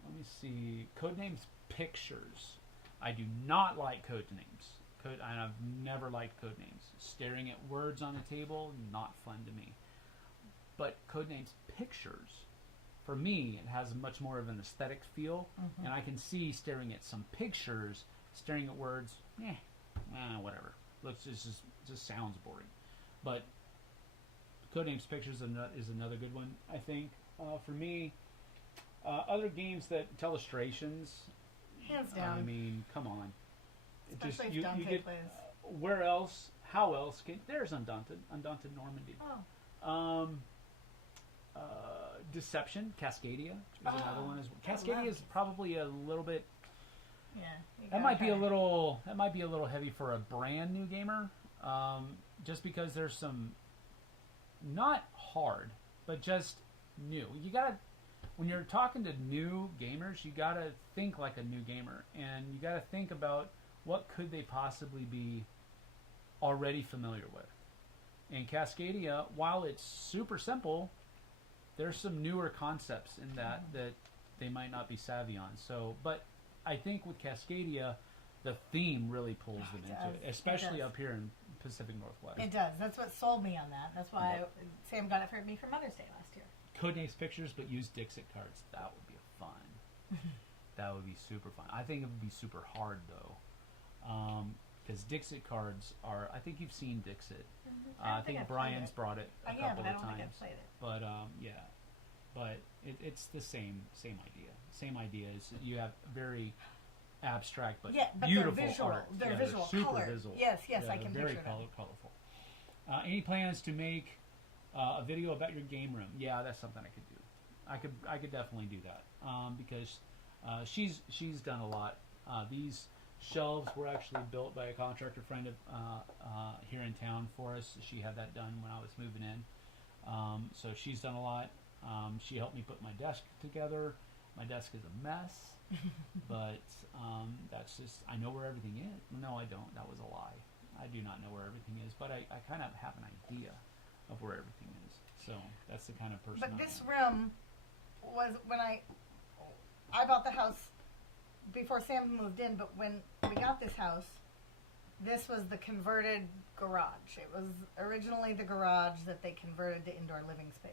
Let me see. Codenames Pictures. I do not like codenames. And I've never liked codenames. Staring at words on a table, not fun to me. But Codenames Pictures, for me, it has much more of an aesthetic feel, and I can see staring at some pictures, staring at words, whatever. Looks just sounds boring. But Codenames Pictures is another good one, I think. For me, other games that tell illustrations. Hands down. I mean, come on. Especially if Dante plays. Where else? How else? There's Undaunted Normandy. Oh. Deception, Cascadia is another one. Cascadia is probably a little bit. Yeah. That might be a little heavy for a brand new gamer. Just because there's some not hard, but just new. You gotta. When you're talking to new gamers, you gotta think like a new gamer, and you gotta think about what could they possibly be already familiar with. And Cascadia, while it's super simple, there's some newer concepts in that they might not be savvy on. So, but I think with Cascadia, the theme really pulls them It into does. it, especially It does. up here in Pacific Northwest. It does. That's what sold me on that. That's why Sam got it for me for Mother's Day last year. Codenames pictures, but use Dixit cards. That would be fun. That would be super fun. I think it would be super hard though, because Dixit cards are. I think you've seen Dixit. I think I've Brian's played it. brought it a Yeah, couple but I of don't think times. I've played it. But yeah, but it's the same idea. Same idea is you have very abstract but beautiful they're visual. art. They're Yeah, visual, super color. visual. Yes, Yeah, I can they're very picture them. colorful. Any plans to make a video about your game room? Yeah, that's something I could do. I could definitely do that because she's done a lot. These shelves were actually built by a contractor friend of here in town for us. She had that done when I was moving in. So she's done a lot. She helped me put my desk together. My desk is a mess, but that's just, I know where everything is. No, I don't. That was a lie. I do not know where everything is, but I kind of have an idea of where everything is. So that's the kind of person But I this am. room was when I bought the house before Sam moved in, but when we got this house, this was the converted garage. It was originally the garage that they converted to indoor living space.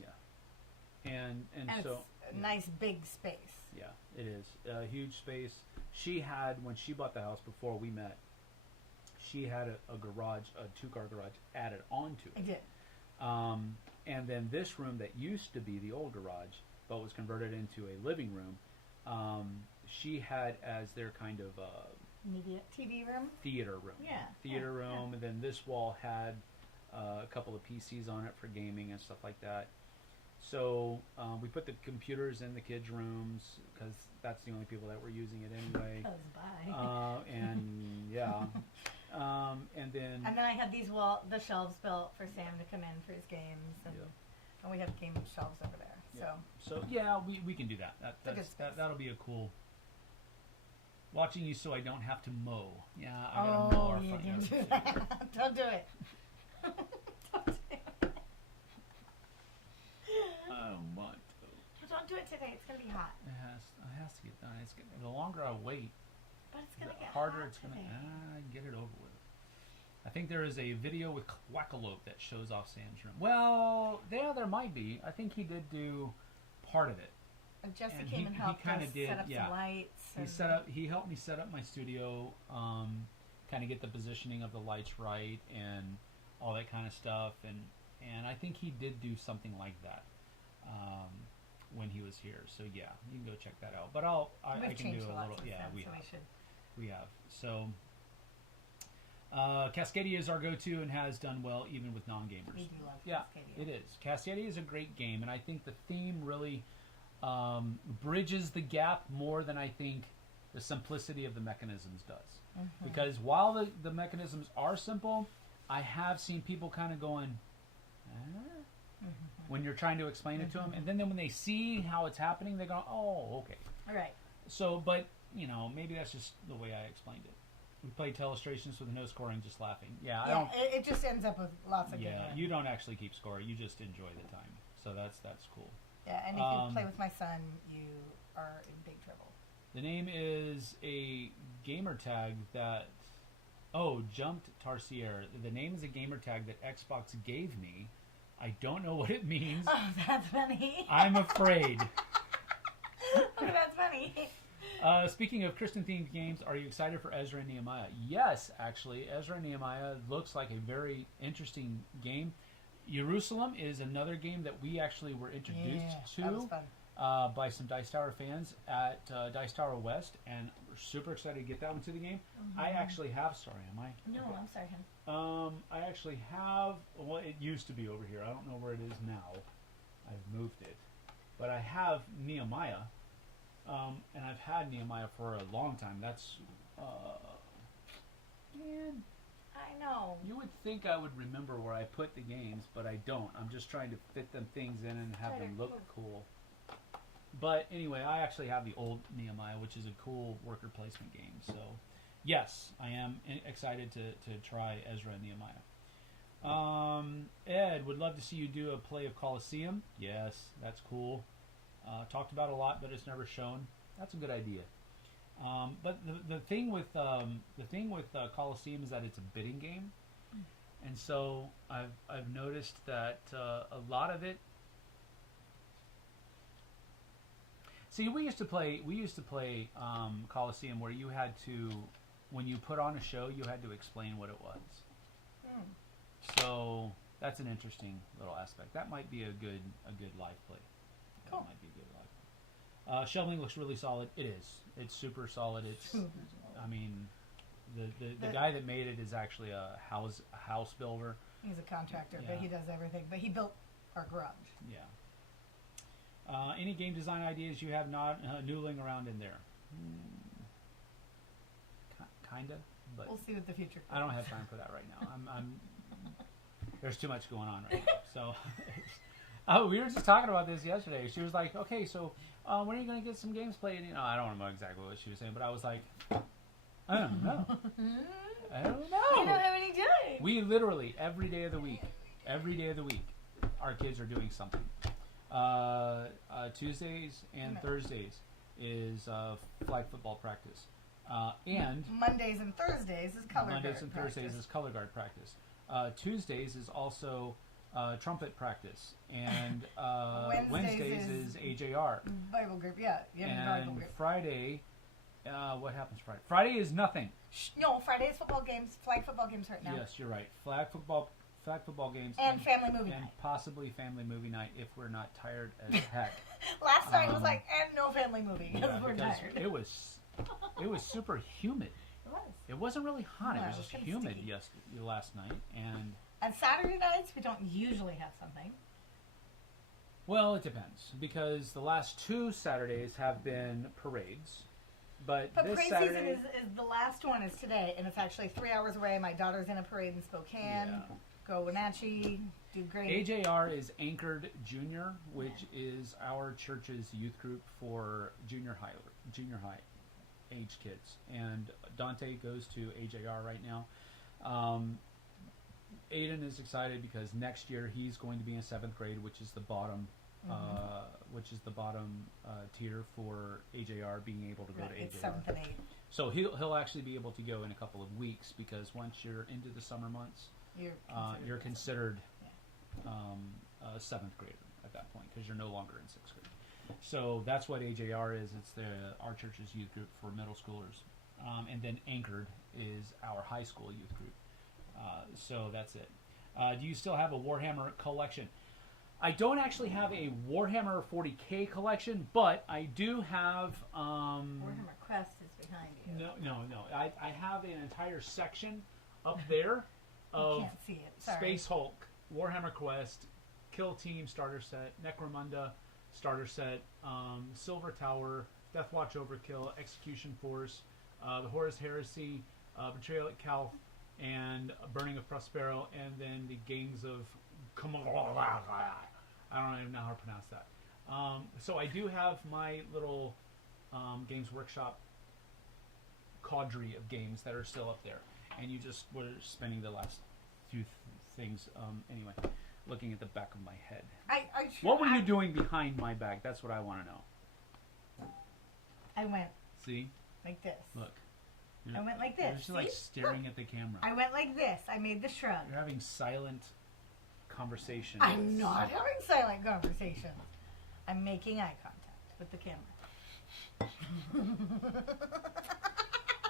Yeah. And And so it's a nice big space. yeah, it is a huge space. She had, when she bought the house before we met, she had a garage, a 2-car garage added onto I it. did. And then this room that used to be the old garage, but was converted into a living room, she had as their kind of Media TV room. theater room. Yeah, Theater yeah, room, yeah. and then this wall had a couple of PCs on it for gaming and stuff like that. So we put the computers in the kids' rooms because that's the only people that were using it anyway. Bye. And yeah, and then And then I had the shelves built for Sam to come in for his games, and, Yeah. and we have game shelves over there. So yeah, we can do that. It's a good space. That'll be a cool. Watching you so I don't have to mow. Yeah, I got a mower you front can yard. do that. Don't do it. Don't do it. I don't want to. Don't do it today. It's gonna be hot. It has to get done. The longer I wait, But it's gonna the get harder hot it's gonna today. get it over with. I think there is a video with Quackalope that shows off Sam's room. Well, there might be. I think he did do part of it. And Jesse And came he and helped kinda us did, set up yeah. some lights. He helped me set up my studio, kind of get the positioning of the lights right and all that kind of stuff. And I think he did do something like that when he was here. So yeah, you can go check that out. But I We've can do changed a a lot little. since Yeah, then, we so have. we should. We have. So Cascadia is our go-to and has done well even with non-gamers. We do love Yeah, Cascadia. it is. Cascadia is a great game, and I think the theme really bridges the gap more than I think the simplicity of the mechanisms does. Mm-hmm. Because while the mechanisms are simple, I have seen people kind of going, when you're trying to explain it to them, and then when they see how it's happening, they go, oh, okay. All right. So, but, maybe that's just the way I explained it. We played Telestrations with no scoring, just laughing. Yeah, I don't. It just ends up with lots of Yeah, giggling. you don't actually keep score. You just enjoy the time. So that's cool. Yeah, and if you play with my son, you are in big trouble. The name is a gamer tag that. Oh, Jumped Tarsier. The name is a gamer tag that Xbox gave me. I don't know what it means. Oh, that's funny. I'm afraid. Oh, that's funny. Speaking of Christian-themed games, are you excited for Ezra and Nehemiah? Yes, actually. Ezra and Nehemiah looks like a very interesting game. Jerusalem is another game that we actually were introduced that was to fun. by some Dice Tower fans at Dice Tower West, and we're super excited to get that one to the game. Mm-hmm. I actually have, sorry, am I? No, Okay. I'm sorry, hon. I actually have, well, it used to be over here. I don't know where it is now. I've moved it. But I have Nehemiah, and I've had Nehemiah for a long time. That's, man, I know. you would think I would remember where I put the games, but I don't. I'm just trying to fit them things in and have them look cool. But anyway, I actually have the old Nehemiah, which is a cool worker placement game. So, yes, I am excited to try Ezra and Nehemiah. Ed, would love to see you do a play of Colosseum. Yes, that's cool. Talked about a lot, but it's never shown. That's a good idea. But the thing with Coliseum is that it's a bidding game, and so I've noticed that a lot of it. See, we used to play Coliseum where you had to, when you put on a show, you had to explain what it was. So that's an interesting little aspect. That might be a good live play. Cool. That might be a good live play. Shelving looks really solid. It is. It's super solid. It's. I mean, the guy that made it is actually a house builder. He's a contractor, Yeah. but he does everything. But he built our garage. Yeah. Any game design ideas you have not noodling around in there? Kinda, but We'll see what the future. I don't have time for that right now. I'm there's too much going on right now. So, oh, we were just talking about this yesterday. She was like, "Okay, so when are you going to get some games played?" You know, I don't remember exactly what she was saying, but I was like, "I don't know. I don't know." You don't have any time. We literally every day of the week, our kids are doing something. Tuesdays and Thursdays is flag football practice, and Mondays and Thursdays is color guard Thursdays practice. is color guard practice. Tuesdays is also trumpet practice, and Wednesdays is AJR. Bible group, yeah. Bible And group. Friday, what happens Friday? Friday is nothing. No, Friday is football games, flag football games right now. Yes, you're right. Flag football games And family movie and night. possibly family movie night if we're not tired as heck. Last night was like, and no family movie because Yeah, we're because tired. it was super humid. It was. It wasn't really hot. No, it was it was just kinda humid sticky. last night, and And Saturday nights, we don't usually have something. well, it depends because the last 2 Saturdays have been parades, but But this parade Saturday season is the last one is today, and it's actually 3 hours away. My daughter's in a parade in Spokane. Yeah. Go Wenatchee, do great. AJR is Anchored Junior, which is our church's youth group for junior high age kids, and Dante goes to AJR right now. Aiden is excited because next year he's going to be in 7th grade, which is the bottom, tier for AJR being able to go Right, to it's AJR. 7th and 8th. So he'll actually be able to go in a couple of weeks because once you're into the summer months, you're considered 7th grader at that point because you're no longer in 6th grade. So that's what AJR is. It's our church's youth group for middle schoolers, and then Anchored is our high school youth group. So that's it. Do you still have a Warhammer collection? I don't actually have a Warhammer 40K collection, but I do have. Warhammer Quest is behind you. No. I have an entire section up there of Can't see it. Sorry. Space Hulk, Warhammer Quest, Kill Team starter set, Necromunda starter set, Silver Tower, Deathwatch Overkill, Execution Force, the Horus Heresy, Betrayal at Calth, and Burning of Prospero, and then the Gangs of I don't even know how to pronounce that. So I do have my little Games Workshop cadre of games that are still up there, and you just were spending the last few things anyway, looking at the back of my head. What were you doing behind my back? That's what I want to know. I went See? like this. Look. I went like You're this. just like See? staring at the camera. I went like this. I made the shrug. You're having silent conversation. I'm not having silent conversations. I'm making eye contact with the camera.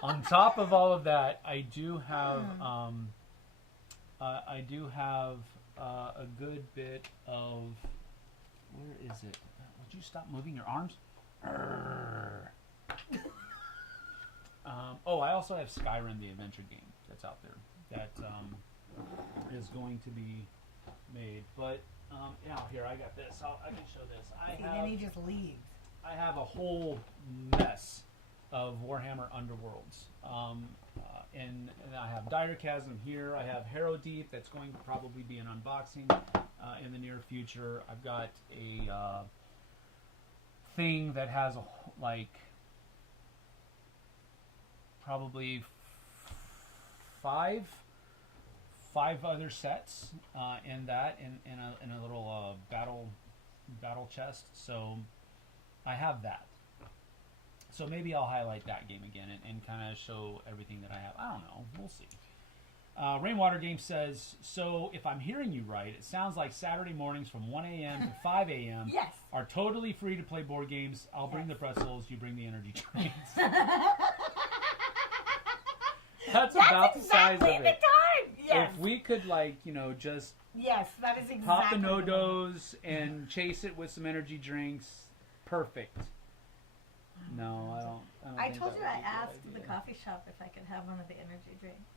On top of all of that, I do have a good bit of. Where is it? Would you stop moving your arms? I also have Skyrim, the adventure game that's out there that is going to be made. But here I got this. I can show this. Then he just leaves. I have a whole mess of Warhammer Underworlds. And I have Dire Chasm here. I have Harrow Deep that's going to probably be an unboxing in the near future. I've got a thing that has probably five other sets in that in a little battle chest. So I have that. So maybe I'll highlight that game again and kind of show everything that I have. I don't know. We'll see. Rainwater Game says, so if I'm hearing you right, it sounds like Saturday mornings from 1 a.m. to 5 a.m. Yes. are totally free to play board games. I'll bring the pretzels. You bring the energy drinks. That's about the size of exactly the it. time. Yes. If we could, just Yes, that is exactly. pop the the time. no-dos and chase it with some energy drinks, perfect. No, I don't I think told that you would I be a good asked the idea. coffee shop if I could have one of the energy drinks.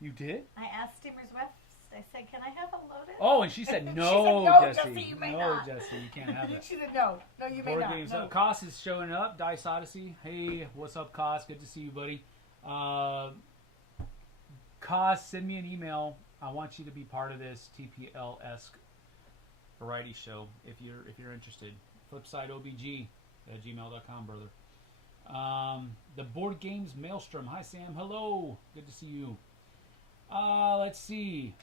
You did? I asked Steamers West. I said, "Can I have a Lotus?" Oh, and she said, She no, said, "No, Jesse. Jesse, you may No, not." Jesse, you can't have it. She said, "No, no, you may Board not." games. No. Koss is showing up. Dice Odyssey. Hey, what's up, Koss? Good to see you, buddy. Koss, send me an email. I want you to be part of this TPL-esque variety show if you're interested. Flipside OBG at gmail.com, brother. The Board Games Maelstrom. Hi, Sam. Hello. Good to see you. Let's see.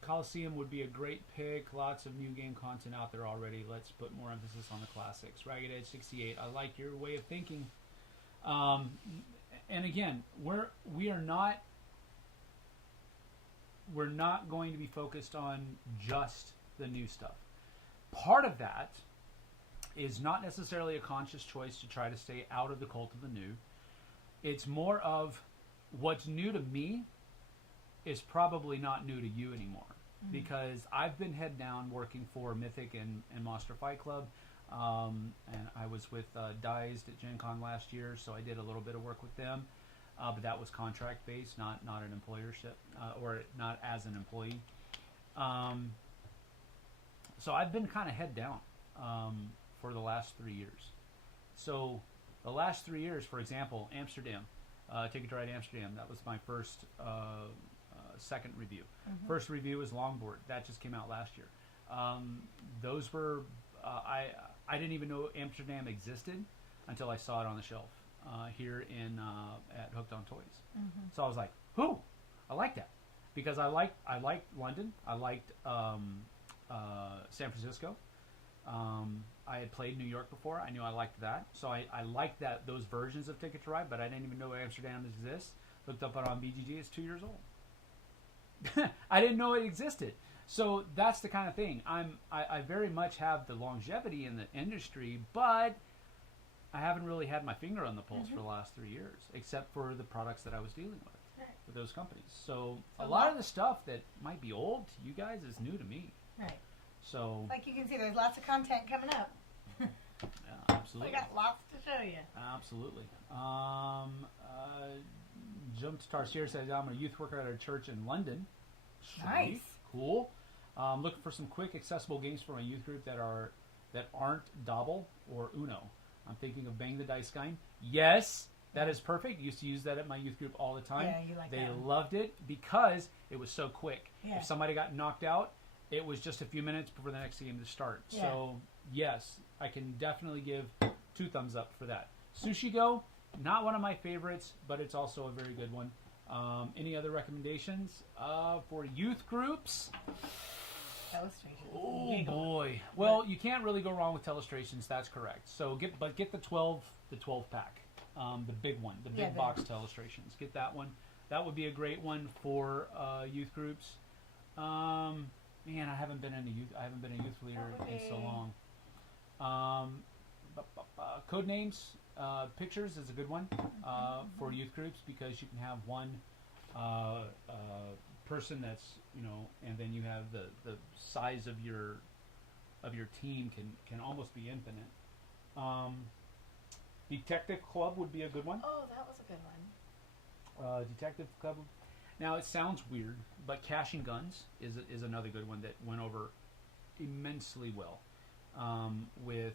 Coliseum would be a great pick. Lots of new game content out there already. Let's put more emphasis on the classics. Ragged Edge 68. I like your way of thinking. And again, we're not going to be focused on just the new stuff. Part of that is not necessarily a conscious choice to try to stay out of the cult of the new. It's more of what's new to me is probably not new to you anymore. Mm-hmm. Because I've been head down working for Mythic and Monster Fight Club. And I was with Dized at Gen Con last year, so I did a little bit of work with them. But that was contract based, not an employership, or not as an employee. So I've been kind of head down for the last 3 years. So the last 3 years, for example, Amsterdam, Ticket to Ride Amsterdam, that was my first second review. Mm-hmm. First review was Longboard. That just came out last year. Those were, I didn't even know Amsterdam existed until I saw it on the shelf here at Hooked on Toys. Mm-hmm. So I was like, "Whoo, I like that," because I liked London. I liked San Francisco. I had played New York before. I knew I liked that, so I liked those versions of Ticket to Ride. But I didn't even know Amsterdam exists. Looked up it on BGG. It's 2 years old. I didn't know it existed. So that's the kind of thing. I very much have the longevity in the industry, but I haven't really had my finger on the pulse for the last 3 years, except for the products that I was dealing with those companies. So a lot of the stuff that might be old to you guys is new to me. Right. So like you can see, there's lots of content coming up. Yeah, absolutely. We got lots to show you. Absolutely. Jump to Tarsier says, I'm a youth worker at a church in London. Sweet. Nice. Cool. Looking for some quick, accessible games for my youth group that aren't Dobble or Uno. I'm thinking of Bang the Dice Game. Yes, that is perfect. Used to use that at my youth group all the time. Yeah, you like they that one. loved it because it was so quick. Yeah. If somebody got knocked out, it was just a few minutes before the next game to start. Yeah. So, yes, I can definitely give 2 thumbs up for that. Sushi Go, not one of my favorites, but it's also a very good one. Any other recommendations for youth groups? Telestrations. Oh boy! Well, you can't really go wrong with Telestrations. That's correct. So get the 12 pack, the big one, the big box Telestrations. Get that one. That would be a great one for youth groups. Man, I haven't been a youth leader in so long. Codenames Pictures is a good one for youth groups because you can have one person that's, and then you have the size of your team can almost be infinite. Detective Club would be a good one. Oh, that was a good one. Detective Club. Now it sounds weird, but Cashing Guns is another good one that went over immensely well with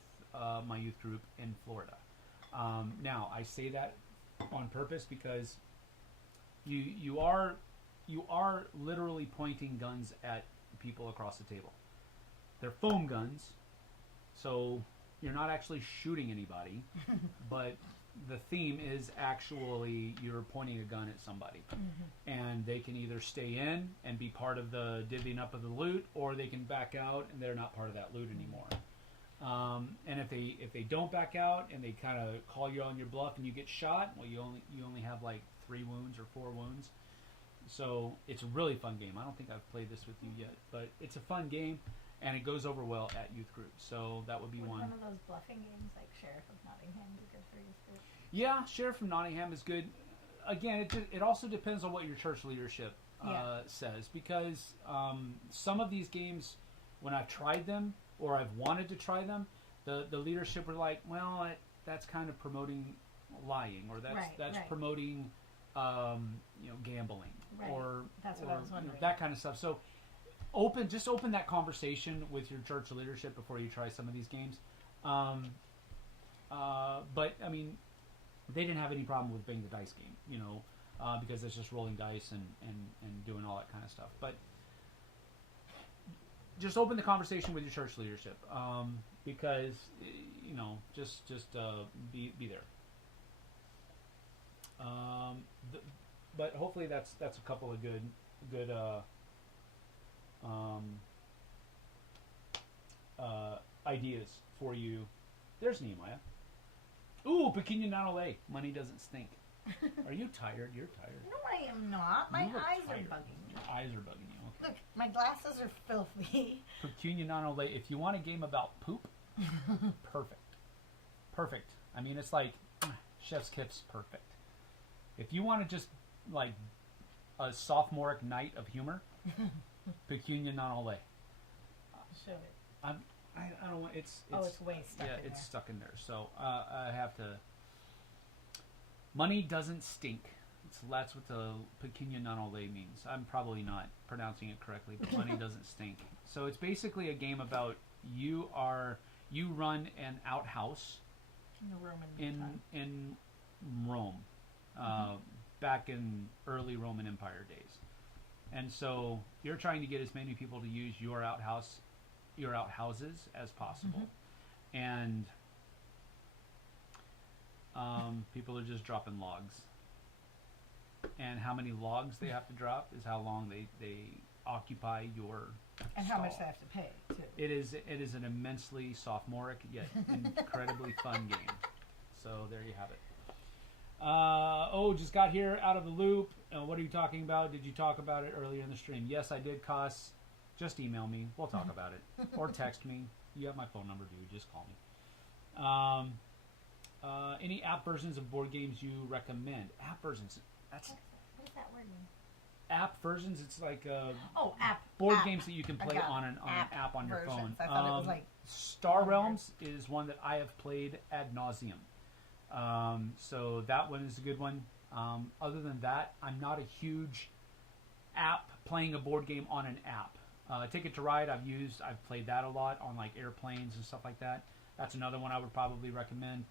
my youth group in Florida. Now I say that on purpose because you are literally pointing guns at people across the table. They're foam guns, so you're not actually shooting anybody, but the theme is actually you're pointing a gun at somebody. Mm-hmm. And they can either stay in and be part of the divvying up of the loot, or they can back out and they're not part of that loot anymore. And if they don't back out and they kind of call you on your bluff and you get shot, well, you only have like 3 wounds or 4 wounds. So it's a really fun game. I don't think I've played this with you yet, but it's a fun game, and it goes over well at youth groups. So that would be one. One of those bluffing games like Sheriff of Nottingham be good for youth group? Yeah, Sheriff from Nottingham is good. Again, it also depends on what your church leadership says, because some of these games, when I've tried them or I've wanted to try them, the leadership were like, well, that's kind of promoting lying, or that's promoting gambling, or that's what I was wondering. that kind of stuff. So just open that conversation with your church leadership before you try some of these games. But I mean, they didn't have any problem with being the dice game, because it's just rolling dice and doing all that kind of stuff. But just open the conversation with your church leadership, because just be there. But hopefully that's a couple of good ideas for you. There's Nehemiah. Ooh, Pequeño Nanole. Money doesn't stink. Are you tired? You're tired. No, I am not. My eyes are bugging me. Your eyes are bugging you. Okay. Look, my glasses are filthy. Pequeño Nanole. If you want a game about poop, perfect. I mean, it's like Chef's Kiss perfect. If you want to just like a sophomoric night of humor, Pequeño Nanole. Show it. I don't want it's way stuck in there. Yeah, it's stuck in there. So I have to. Money doesn't stink. That's what the Pequeño Nanole means. I'm probably not pronouncing it correctly, but money doesn't stink. So it's basically a game about you run an outhouse in Rome, back in early Roman Empire days, and so you're trying to get as many people to use your outhouses as possible, and people are just dropping logs, and how many logs they have to drop is how long they occupy your and stall. How much they have to pay too. It is an immensely sophomoric yet incredibly fun game. So there you have it. Just got here out of the loop. What are you talking about? Did you talk about it earlier in the stream? Yes, I did, Cos. Just email me. We'll talk about it. Or text me. You have my phone number, dude. Just call me. Any app versions of board games you recommend? App versions. What does that word mean? App versions. It's like app board app. games that you can play on an app on your phone. I thought it was like Star Realms is one that I have played ad nauseum. So that one is a good one. Other than that, I'm not a huge app playing a board game on an app. Ticket to Ride I've played that a lot on like airplanes and stuff like that. That's another one I would probably recommend.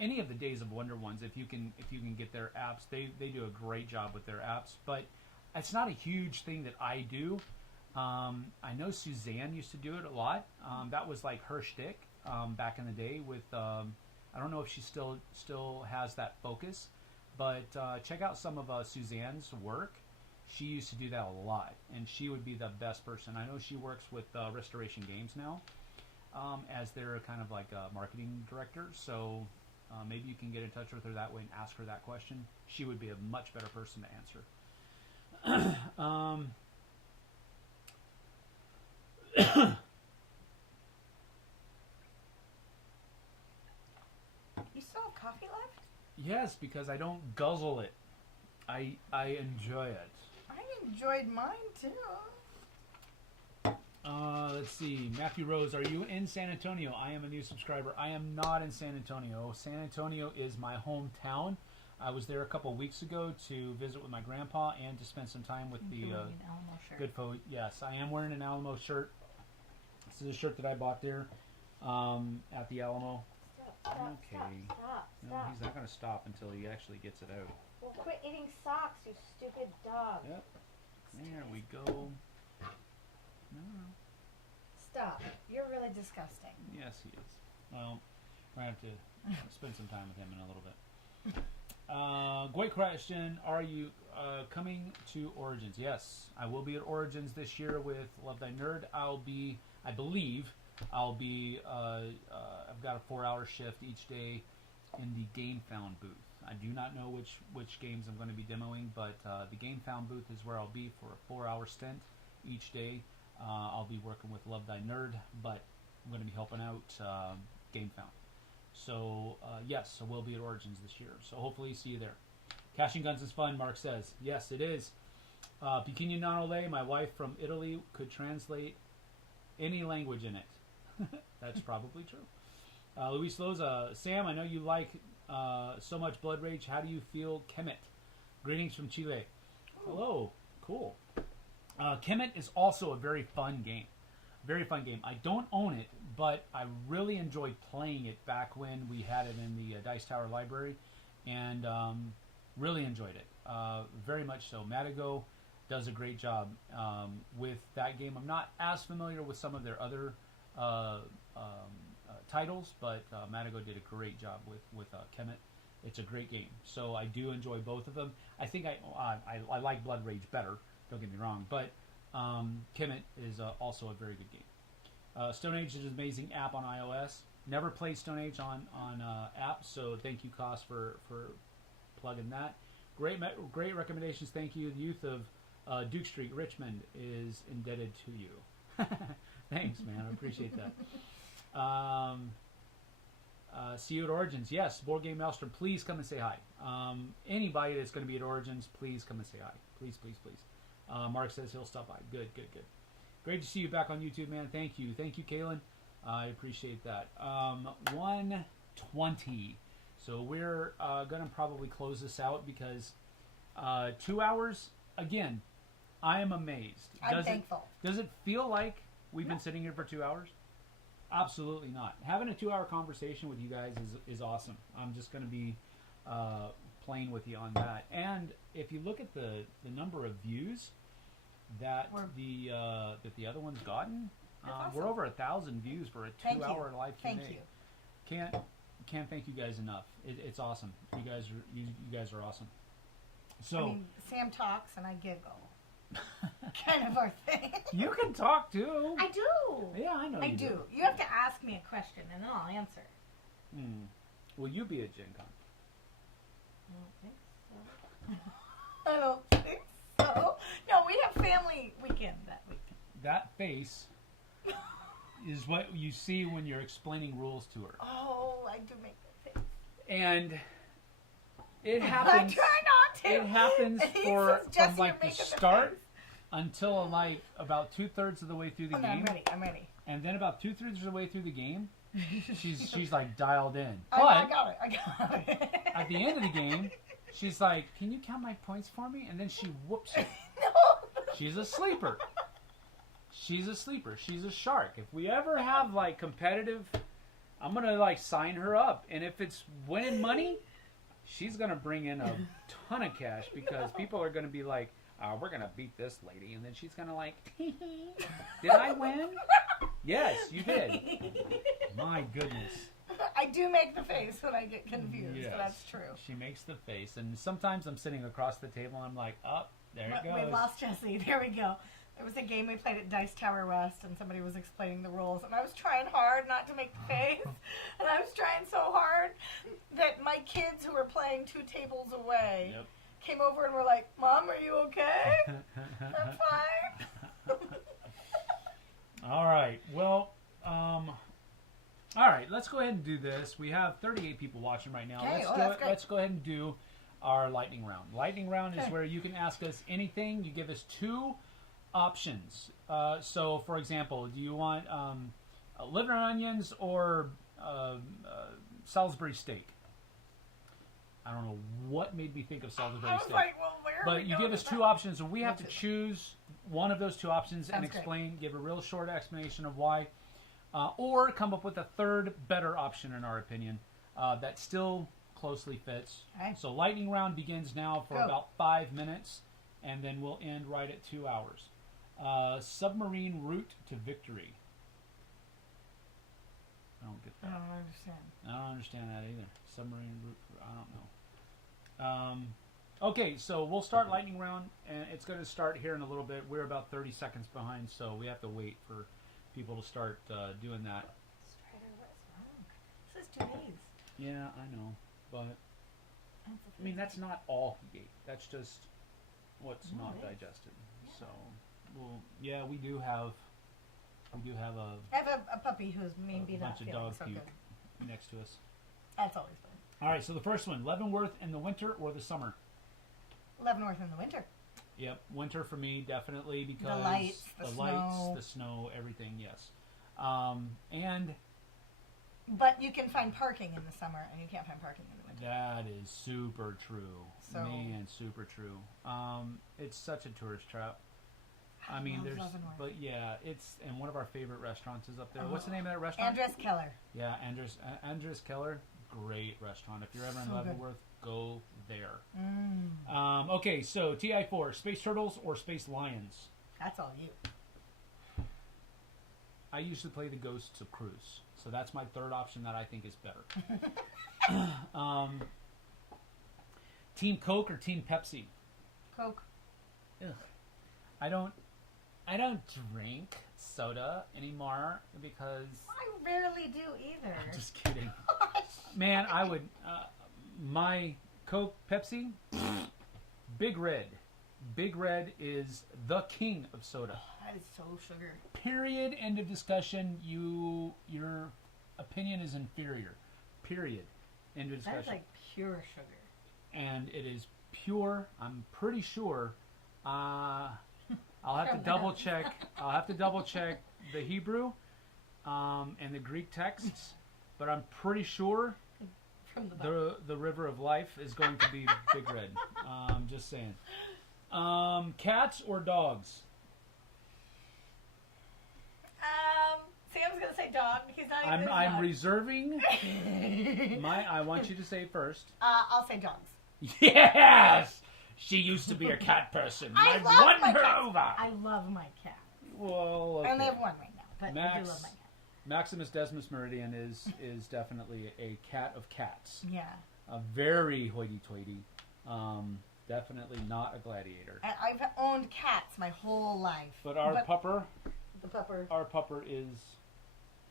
Any of the Days of Wonder ones, if you can get their apps, they do a great job with their apps. But it's not a huge thing that I do. I know Suzanne used to do it a lot. That was like her shtick back in the day with. I don't know if she still has that focus, but check out some of Suzanne's work. She used to do that a lot, and she would be the best person. I know she works with Restoration Games now as their kind of like marketing director, so maybe you can get in touch with her that way and ask her that question. She would be a much better person to answer. You still have coffee left? Yes, because I don't guzzle it. I enjoy it. I enjoyed mine too. Let's see. Matthew Rose, are you in San Antonio? I am a new subscriber. I am not in San Antonio. San Antonio is my hometown. I was there a couple weeks ago to visit with my grandpa and to spend some time with the good folk. Yes, I am wearing an Alamo shirt. This is a shirt that I bought there at the Alamo. Stop, No, he's not going to stop until he actually gets it out. Well, quit eating socks, you stupid dog. Yep. There we go. No. Stop. You're really disgusting. Yes, he is. Well, I have to spend some time with him in a little bit. Great question. Are you coming to Origins? Yes, I will be at Origins this year with Love Thy Nerd. I'll be, I believe, I'll be I've got a 4-hour shift each day in the Game Found booth. I do not know which games I'm going to be demoing, but the Game Found booth is where I'll be for a 4-hour stint each day. I'll be working with Love Thy Nerd, but I'm going to be helping out Game Found. So yes, so we'll be at Origins this year. So hopefully see you there. Cashing Guns is fun, Mark says. Yes, it is. Pequeno Nanole, my wife from Italy, could translate any language in it. That's probably true. Luis Loza, Sam, I know you like so much Blood Rage. How do you feel Kemet? Greetings from Chile. Hello. Cool. Kemet is also a very fun game. Very fun game. I don't own it, but I really enjoyed playing it back when we had it in the Dice Tower library, and really enjoyed it. Very much so. Matago does a great job with that game. I'm not as familiar with some of their other titles, but Matago did a great job with Kemet. It's a great game. So I do enjoy both of them. I think I like Blood Rage better, don't get me wrong, but Kemet is also a very good game. Stone Age is an amazing app on iOS. Never played Stone Age on apps, so thank you, Koss, for plugging that. Great recommendations. Thank you. The youth of Duke Street, Richmond, is indebted to you. Thanks, man. I appreciate that. See you at Origins. Yes, Board Game Maelstrom, please come and say hi. Anybody that's going to be at Origins, please come and say hi. Please, please, please. Mark says he'll stop by. Good, good, good. Great to see you back on YouTube, man. Thank you. Thank you, Kaylin. I appreciate that. 1:20. So we're going to probably close this out because 2 hours, again, I am amazed. I'm thankful. Does it feel like we've been sitting here for 2 hours? Absolutely not. Having a 2-hour conversation with you guys is awesome. I'm just going to be playing with you on that. And if you look at the number of views that the other one's gotten, awesome. We're over 1,000 views for a 2-hour live Q&A. Thank you. Can't thank you guys enough. It's awesome. You guys are awesome. So I mean, Sam talks and I giggle. Kind of our thing. You can talk too. I do. Yeah, I know. I do. You have to ask me a question and then I'll answer. Will you be at Gen Con? I don't think so. No, we have family weekend that week. That face is what you see when you're explaining rules to her. Oh, I do make that face. And it happens. I try not to. It happens from like the start face. until like about 2/3 of the way through the game. I'm ready. And then about 2/3 of the way through the game, she's like dialed in. I But got it. at the end of the game, she's like, "Can you count my points for me?" And then she whoops it. No. She's a sleeper. She's a sleeper. She's a shark. If we ever have like competitive, I'm gonna like sign her up. And if it's winning money, she's gonna bring in a ton of cash because people are gonna be like, "We're gonna beat this lady," and then she's gonna like, "Did I win?" Yes, you did. My goodness. I do make the face when I get confused. Yes. So that's true. She makes the face, and sometimes I'm sitting across the table and I'm like, "Oh, there it goes." We lost Jessie. There we go. There was a game we played at Dice Tower West, and somebody was explaining the rules, and I was trying hard not to make the face, and I was trying so hard that my kids, who were playing 2 tables away, came over and were like, "Mom, are you okay?" I'm fine. All right. Well, all right. Let's go ahead and do this. We have 38 people watching right now. Okay, Let's go ahead and do our lightning round. Lightning round is where you can ask us anything. You give us 2 options. So, for example, do you want liver onions or Salisbury steak? I don't know what made me think of Salisbury steak. Like, well, where but you give us 2 options, and we have to choose one of those 2 options and explain, give a real short explanation of why, or come up with a third better option in our opinion that still closely fits. Okay. So lightning round begins now for about 5 minutes, and then we'll end right at 2 hours. Submarine route to victory. I don't get that. I don't understand. I don't understand that either. Submarine route. I don't know. Okay, so we'll start lightning round, and it's going to start here in a little bit. We're about 30 seconds behind, so we have to wait for people to start doing that. Strider, what's wrong? This is 2 days. Yeah, I know, but I mean that's not all he ate. That's just what's not digested. Yeah. So, well, yeah, we do have a I have a puppy who's maybe not bunch of feeling dog so puke good. next to us. That's always fun. All right, so the first one, Leavenworth in the winter or the summer? Leavenworth in the winter. Yep, winter for me definitely because The lights, the snow. the snow, everything. Yes, and But you can find parking in the summer, and you can't find parking in the winter. that is super true. So- Man, super true. It's such a tourist trap. I mean, love there's, Leavenworth. but yeah, it's and one of our favorite restaurants is up there. What's the name of that restaurant? Andres Keller. Yeah, Andres Keller, great restaurant. If you're ever in So good. Leavenworth, go there. Mm, Okay, so TI4, Space Turtles or Space Lions? that's all you. I usually play the Ghosts of Cruise, so that's my third option that I think is better. Team Coke or Team Pepsi? Coke. Ugh. I don't drink soda anymore because I rarely do either. I'm just kidding. Man, I would my Coke, Pepsi, Big Red. Big Red is the king of soda. That is so sugar. Period. End of discussion. Your opinion is inferior. Period. End of discussion. That is like pure sugar. And it is pure. I'm pretty sure. I'll have to double check. I'll have to double check the Hebrew and the Greek texts, but I'm pretty sure From the bottom. the river of life is going to be Big Red. Just saying. Cats or dogs? Sam's gonna say dog. He's not even. I'm reserving I want you to say first. I'll say dogs. Yes. She used to be a cat person. I I've love won my her cats. over. I love my cat. Well, okay. I only have one right now, but I do Max, love my cat. Maximus Decimus Meridian is definitely a cat of cats. Yeah. A very hoity-toity. Definitely not a gladiator. I've owned cats my whole life. But our pupper, the pupper, our pupper is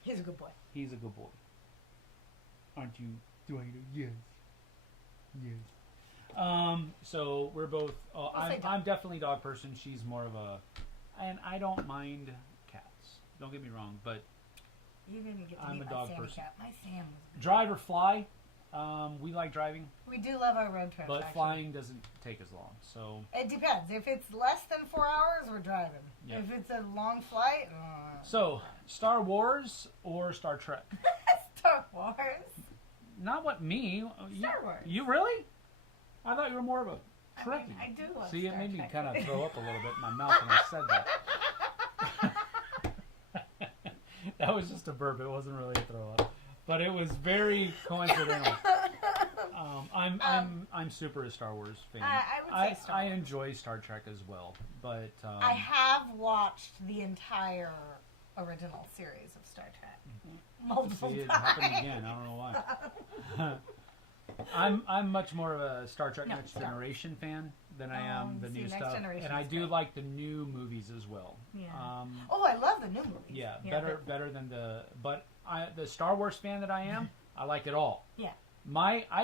he's a good boy. he's a good boy. Aren't you, Dwayne? Yes. Yes. So we're both. I'm definitely a dog person. She's more of a, and I don't mind cats. Don't get me wrong, but You didn't get to I'm meet a my dog Sammy person. cat. My Sam was drive or fly. We like driving, We do love our road trips. but actually. flying doesn't take as long. So It depends. If it's less than 4 hours, we're driving. Yep. If it's a long flight, Star Wars or Star Trek? Star Wars. Not what me. Star Wars. You really? I thought you were more of a I Trekkie. mean, I do love See, it Star made me Trek. kind of throw up a little bit in my mouth when I said that. That was just a burp. It wasn't really a throw up, but it was very coincidental. I'm super a Star Wars fan. I would say Star I Wars. enjoy Star Trek as well, but I have watched the entire original series of Star Trek multiple see it times. happen again. I don't know why. I'm much more of a Star Trek No, Next Star Generation fan than I am the see, new Next stuff, Generation and I is do great. like the new movies as well. Yeah. Um, Oh, I love the new movies. yeah, but- better than the Star Wars fan that I am. I like it all. Yeah. I'm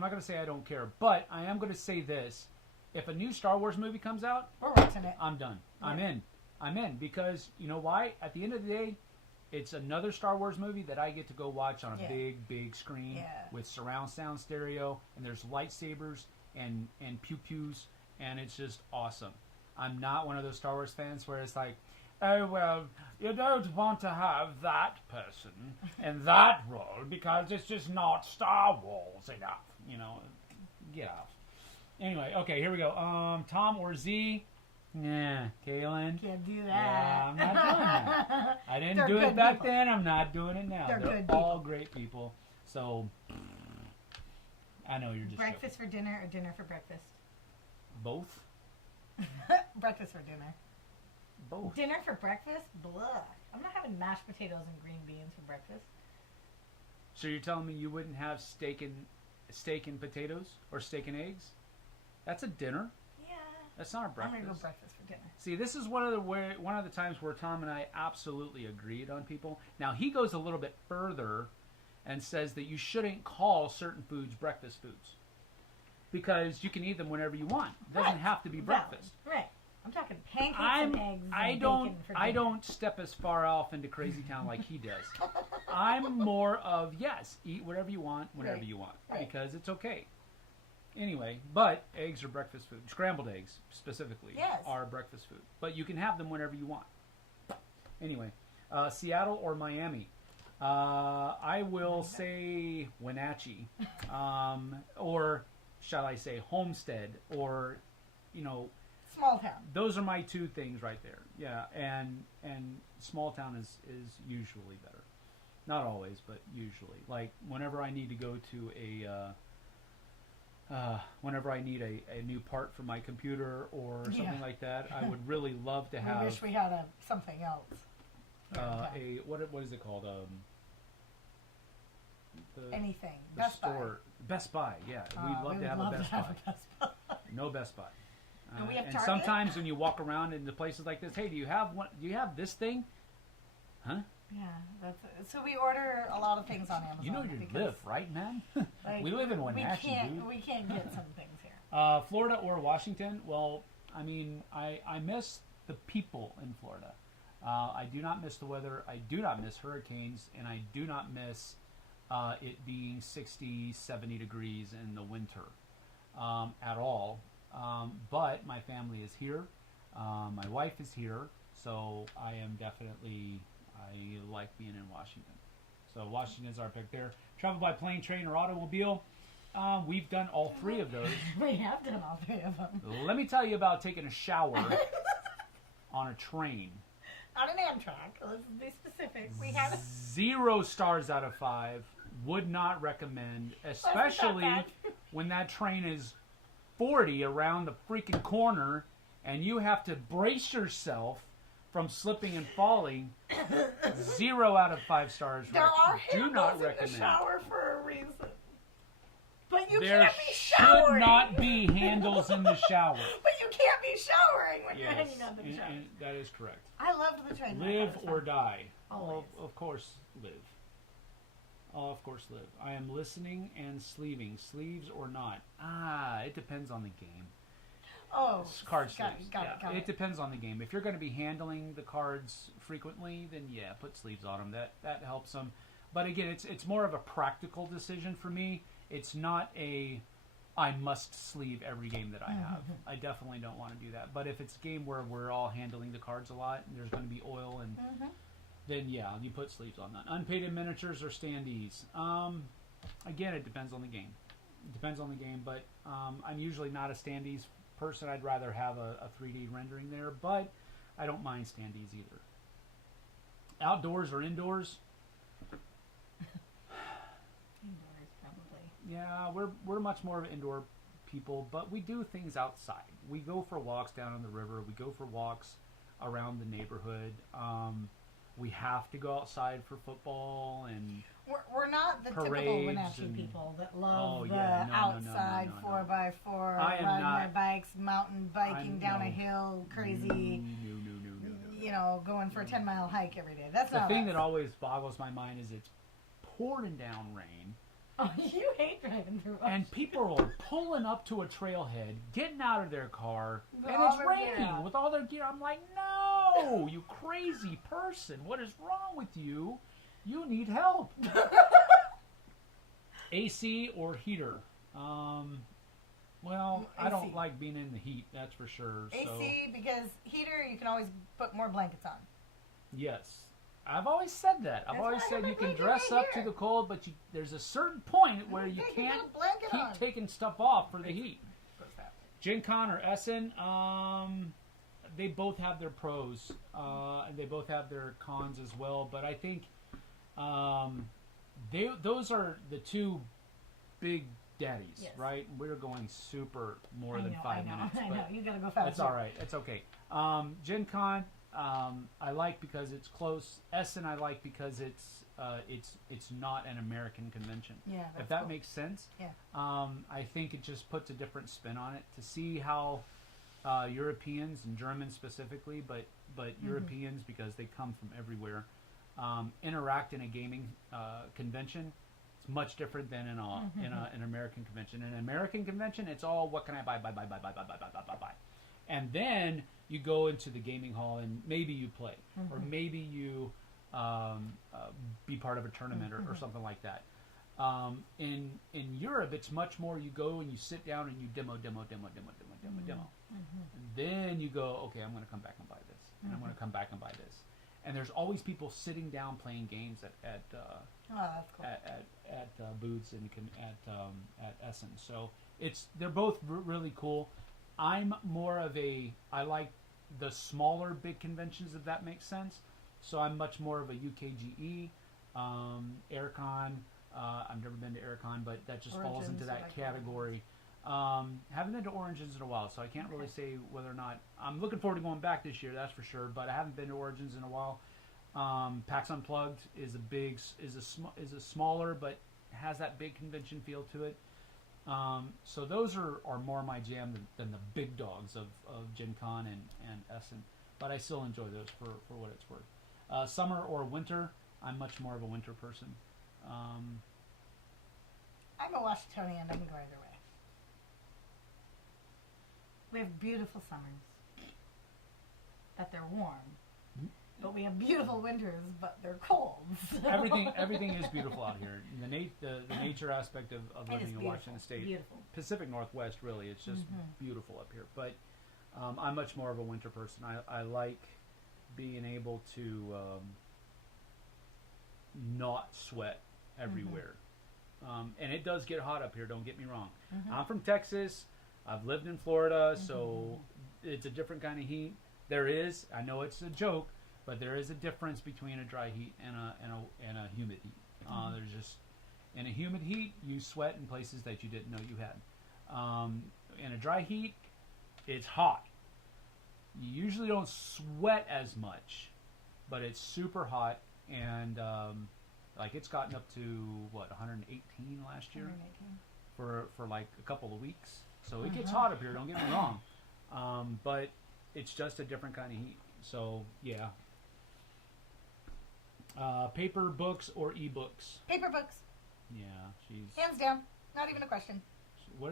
not going to say I don't care, but I am going to say this: if a new Star Wars movie comes out, We're watching it. I'm done. Yeah. I'm in because you know why? At the end of the day, it's another Star Wars movie that I get to go watch on a Yeah. big screen Yeah. with surround sound stereo, and there's lightsabers and pew pews, and it's just awesome. I'm not one of those Star Wars fans where it's like, oh well, you don't want to have that person in that role because it's just not Star Wars enough. You know, get off. Anyway, okay, here we go. Tom or Z? Nah, Kaylin. Can't do that. Yeah, I'm not doing that. I didn't They're do it good back people. then. I'm not doing it now. They're They're good all people. great people. So, I know you're just Breakfast for dinner or dinner for breakfast? joking. Both? Breakfast for dinner. Both. Dinner for breakfast? Blah. I'm not having mashed potatoes and green beans for breakfast. So you're telling me you wouldn't have steak and potatoes or steak and eggs? That's a dinner. Yeah. That's not a I'm breakfast. gonna go breakfast for dinner. See, this is one of the times where Tom and I absolutely agreed on people. Now he goes a little bit further and says that you shouldn't call certain foods breakfast foods because you can eat them whenever you want. It doesn't have to be breakfast. Right. I'm talking pancakes and eggs. I and don't. bacon for I dinner. don't step as far off into crazy town like he does. I'm more of yes, eat whatever you want whenever you want because it's okay. Anyway, but eggs are breakfast food. Scrambled eggs specifically are breakfast food, but you can have them whenever you want. Anyway, Seattle or Miami. I will say Wenatchee, or shall I say Homestead, or small town. Those are my two things right there. Yeah, and small town is usually better. Not always, but usually. Like whenever I need to go to whenever I need a new part for my computer or something like that, I would really love to have. I wish we had something else. What is it called? Anything. The Best store. Buy. Best Buy. Yeah, we'd love to have a Best Buy. No Best Buy. And we have and Target? sometimes when you walk around into places like this, hey, do you have this thing? Huh? Yeah, so we order a lot of things on Amazon. You know you live, right, man? Like, we live in Wenatchee, dude. We can't get some things here. Florida or Washington? Well, I mean, I miss the people in Florida. I do not miss the weather. I do not miss hurricanes, and I do not miss it being 60, 70 degrees in the winter at all. But my family is here. My wife is here, so I like being in Washington. So Washington is our pick there. Travel by plane, train, or automobile. We've done all three of those. We have done all three of them. Let me tell you about taking a shower on a train. On an Amtrak. Let's be specific. We have 0 stars out of 5. Would not recommend, especially when that train is 40 around the freaking corner and you have to brace yourself from slipping and falling. 0 out of 5 stars. There are do not handles recommend. in the shower for a reason. But you There can't be showering. should not be handles in the shower. But you can't be showering when you're hanging out in the shower. And that is correct. I loved the train. Live or die. Always. Of course, live. Oh, of course, live. I am listening and sleeving. Sleeves or not? It depends on the game. Oh, Card sleeves. Got it. It depends on the game. If you're going to be handling the cards frequently, then yeah, put sleeves on them. That helps them. But again, it's more of a practical decision for me. It's not I must sleeve every game that I have. I definitely don't want to do that. But if it's a game where we're all handling the cards a lot and there's going to be oil and then yeah, you put sleeves on that. Unpainted miniatures or standees. Again, it depends on the game. It depends on the game, but I'm usually not a standees person. I'd rather have a 3D rendering there, but I don't mind standees either. Outdoors or indoors? Indoors, probably. Yeah, we're much more of indoor people, but we do things outside. We go for walks down on the river. We go for walks around the neighborhood. We have to go outside for football and we're not the typical Wenatchee people that love outside 4x4, riding their bikes, mountain biking down a hill, crazy. No. Going for a 10-mile hike every day. That's not the thing that always boggles my mind is it's pouring down rain. Oh, you hate driving through Washington. And people are pulling up to a trailhead, getting out of their car, With and all it's their gear raining out. with all their gear. I'm like, no, you crazy person. What is wrong with you? You need help. AC or heater? Well, I don't AC. like being in the heat, that's for sure. AC, because heater, you can always put more blankets on. Yes. I've always said that. I've That's always why I said got you my can blanket dress right up to here. the cold, but there's a certain point where you Take can't a blanket keep on. taking stuff off for the heat. Gen Con or Essen, they both have their pros, and they both have their cons as well. But I think those are the two big daddies, Yes. right? We're going super more than I 5 know, minutes. I but know. You gotta go fast. that's all right. It's okay. Gen Con, I like because it's close. Essen, I like because it's not an American convention. Yeah, if that's that cool. makes sense. Yeah. I think it just puts a different spin on it to see how Europeans and Germans specifically, but Europeans, because they come from everywhere, interact in a gaming convention. It's much different than in an American convention. In an American convention, it's all what can I buy, buy. And then you go into the gaming hall and maybe you play, or maybe you be part of a tournament or something like that. In Europe, it's much more you go and you sit down and you demo. And then you go, okay, I'm going to come back and buy this, and I'm going to come back and buy this. And there's always people sitting down playing games at booths and at Essen. So they're both really cool. I'm more of I like the smaller big conventions, if that makes sense. So I'm much more of a UKGE, Aircon. I've never been to Aircon, but that just falls into that category. Haven't been to Origins in a while, so I can't really say whether or not I'm looking forward to going back this year. That's for sure. But I haven't been to Origins in a while. PAX Unplugged is a smaller, but has that big convention feel to it. So those are more my jam than the big dogs of Gen Con and Essen. But I still enjoy those for what it's worth. Summer or winter, I'm much more of a winter person. I'm a Washingtonian. I can go either way. We have beautiful summers, but they're warm. But we have beautiful winters, but they're cold. So. Everything is beautiful out here. The nature aspect of living in Washington State, beautiful. Pacific Northwest, really, it's just beautiful up here. But I'm much more of a winter person. I like being able to not sweat everywhere. And it does get hot up here, don't get me wrong. I'm from Texas. I've lived in Florida, so it's a different kind of heat. I know it's a joke, but there is a difference between a dry heat and a humid heat. There's just, in a humid heat, you sweat in places that you didn't know you had. In a dry heat, it's hot. You usually don't sweat as much, but it's super hot, and like it's gotten up to 118 last year 118. for like a couple of weeks. So it gets hot up here, don't get me wrong. But it's just a different kind of heat. So, yeah. Paper books or e-books? Paper books. Yeah, she's... Hands down. Not even a question.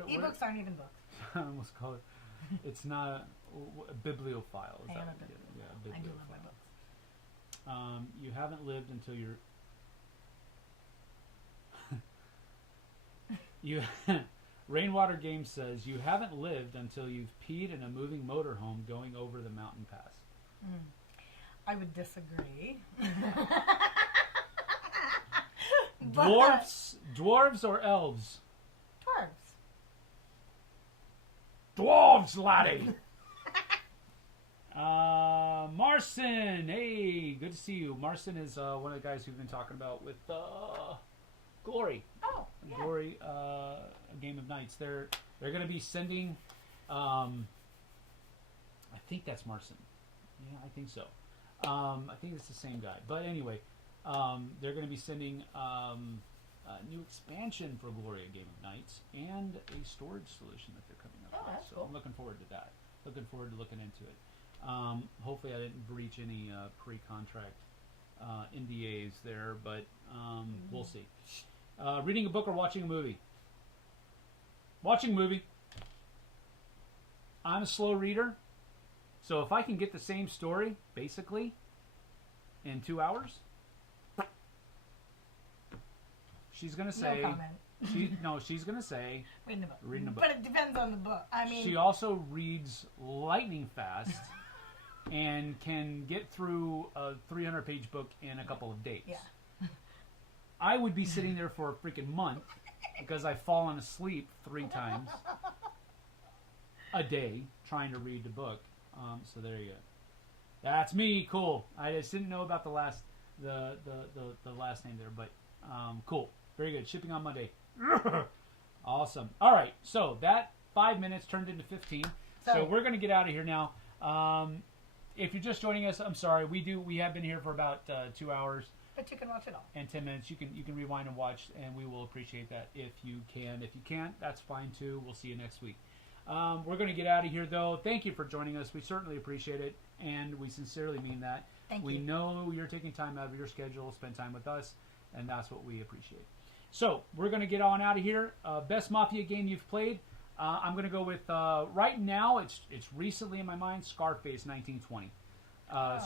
E-books aren't even books. I almost call it... It's not a bibliophile. I am a bibliophile. Yeah, I do bibliophile. love my books. You haven't lived until you're... Rainwater Games says, you haven't lived until you've peed in a moving motorhome going over the mountain pass. I would disagree. Dwarves or elves? Dwarves. Dwarves, laddie! Marcin, hey, good to see you. Marcin is one of the guys we've been talking about with Glory. Oh, yeah. Glory, a Game of Nights. They're going to be sending. I think that's Marcin. Yeah, I think so. I think it's the same guy. But anyway, they're going to be sending a new expansion for Glory, a Game of Nights, and a storage solution that they're coming up with. So cool. I'm looking forward to that. Looking forward to looking into it. Hopefully, I didn't breach any pre-contract NDAs there, but we'll see. Reading a book or watching a movie? Watching a movie. I'm a slow reader, so if I can get the same story, basically, in 2 hours, she's going to say... No comment. She's going to say... Reading a book. But it depends on the book. I mean... She also reads lightning fast and can get through a 300-page book in a couple of days. Yeah. I would be sitting there for a freaking month because I've fallen asleep 3 times a day trying to read the book. So there you go. That's me. Cool. I just didn't know about the last name there, but cool. Very good. Shipping on Monday. Awesome. All right. So that 5 minutes turned into 15. So we're going to get out of here now. If you're just joining us, I'm sorry. We have been here for about 2 hours. But you can watch it all. And 10 minutes. You can rewind and watch, and we will appreciate that if you can. If you can't, that's fine too. We'll see you next week. We're going to get out of here, though. Thank you for joining us. We certainly appreciate it, and we sincerely mean that. Thank we you. know you're taking time out of your schedule to spend time with us, and that's what we appreciate. So we're going to get on out of here. Best Mafia game you've played. I'm going to go with, right now, it's recently in my mind, Scarface 1920.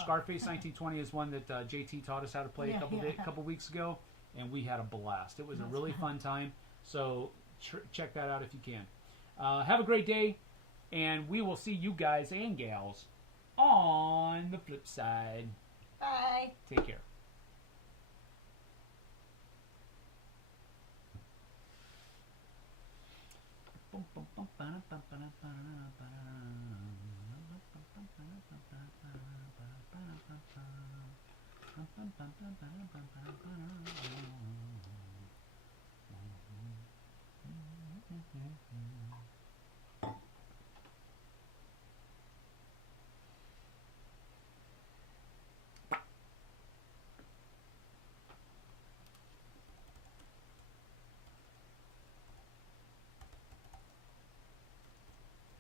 Scarface 1920 is one that JT taught us how to play a couple weeks ago, and we had a blast. It was a really fun time, so check that out if you can. Have a great day, and we will see you guys and gals on the flip side. Bye. Take care.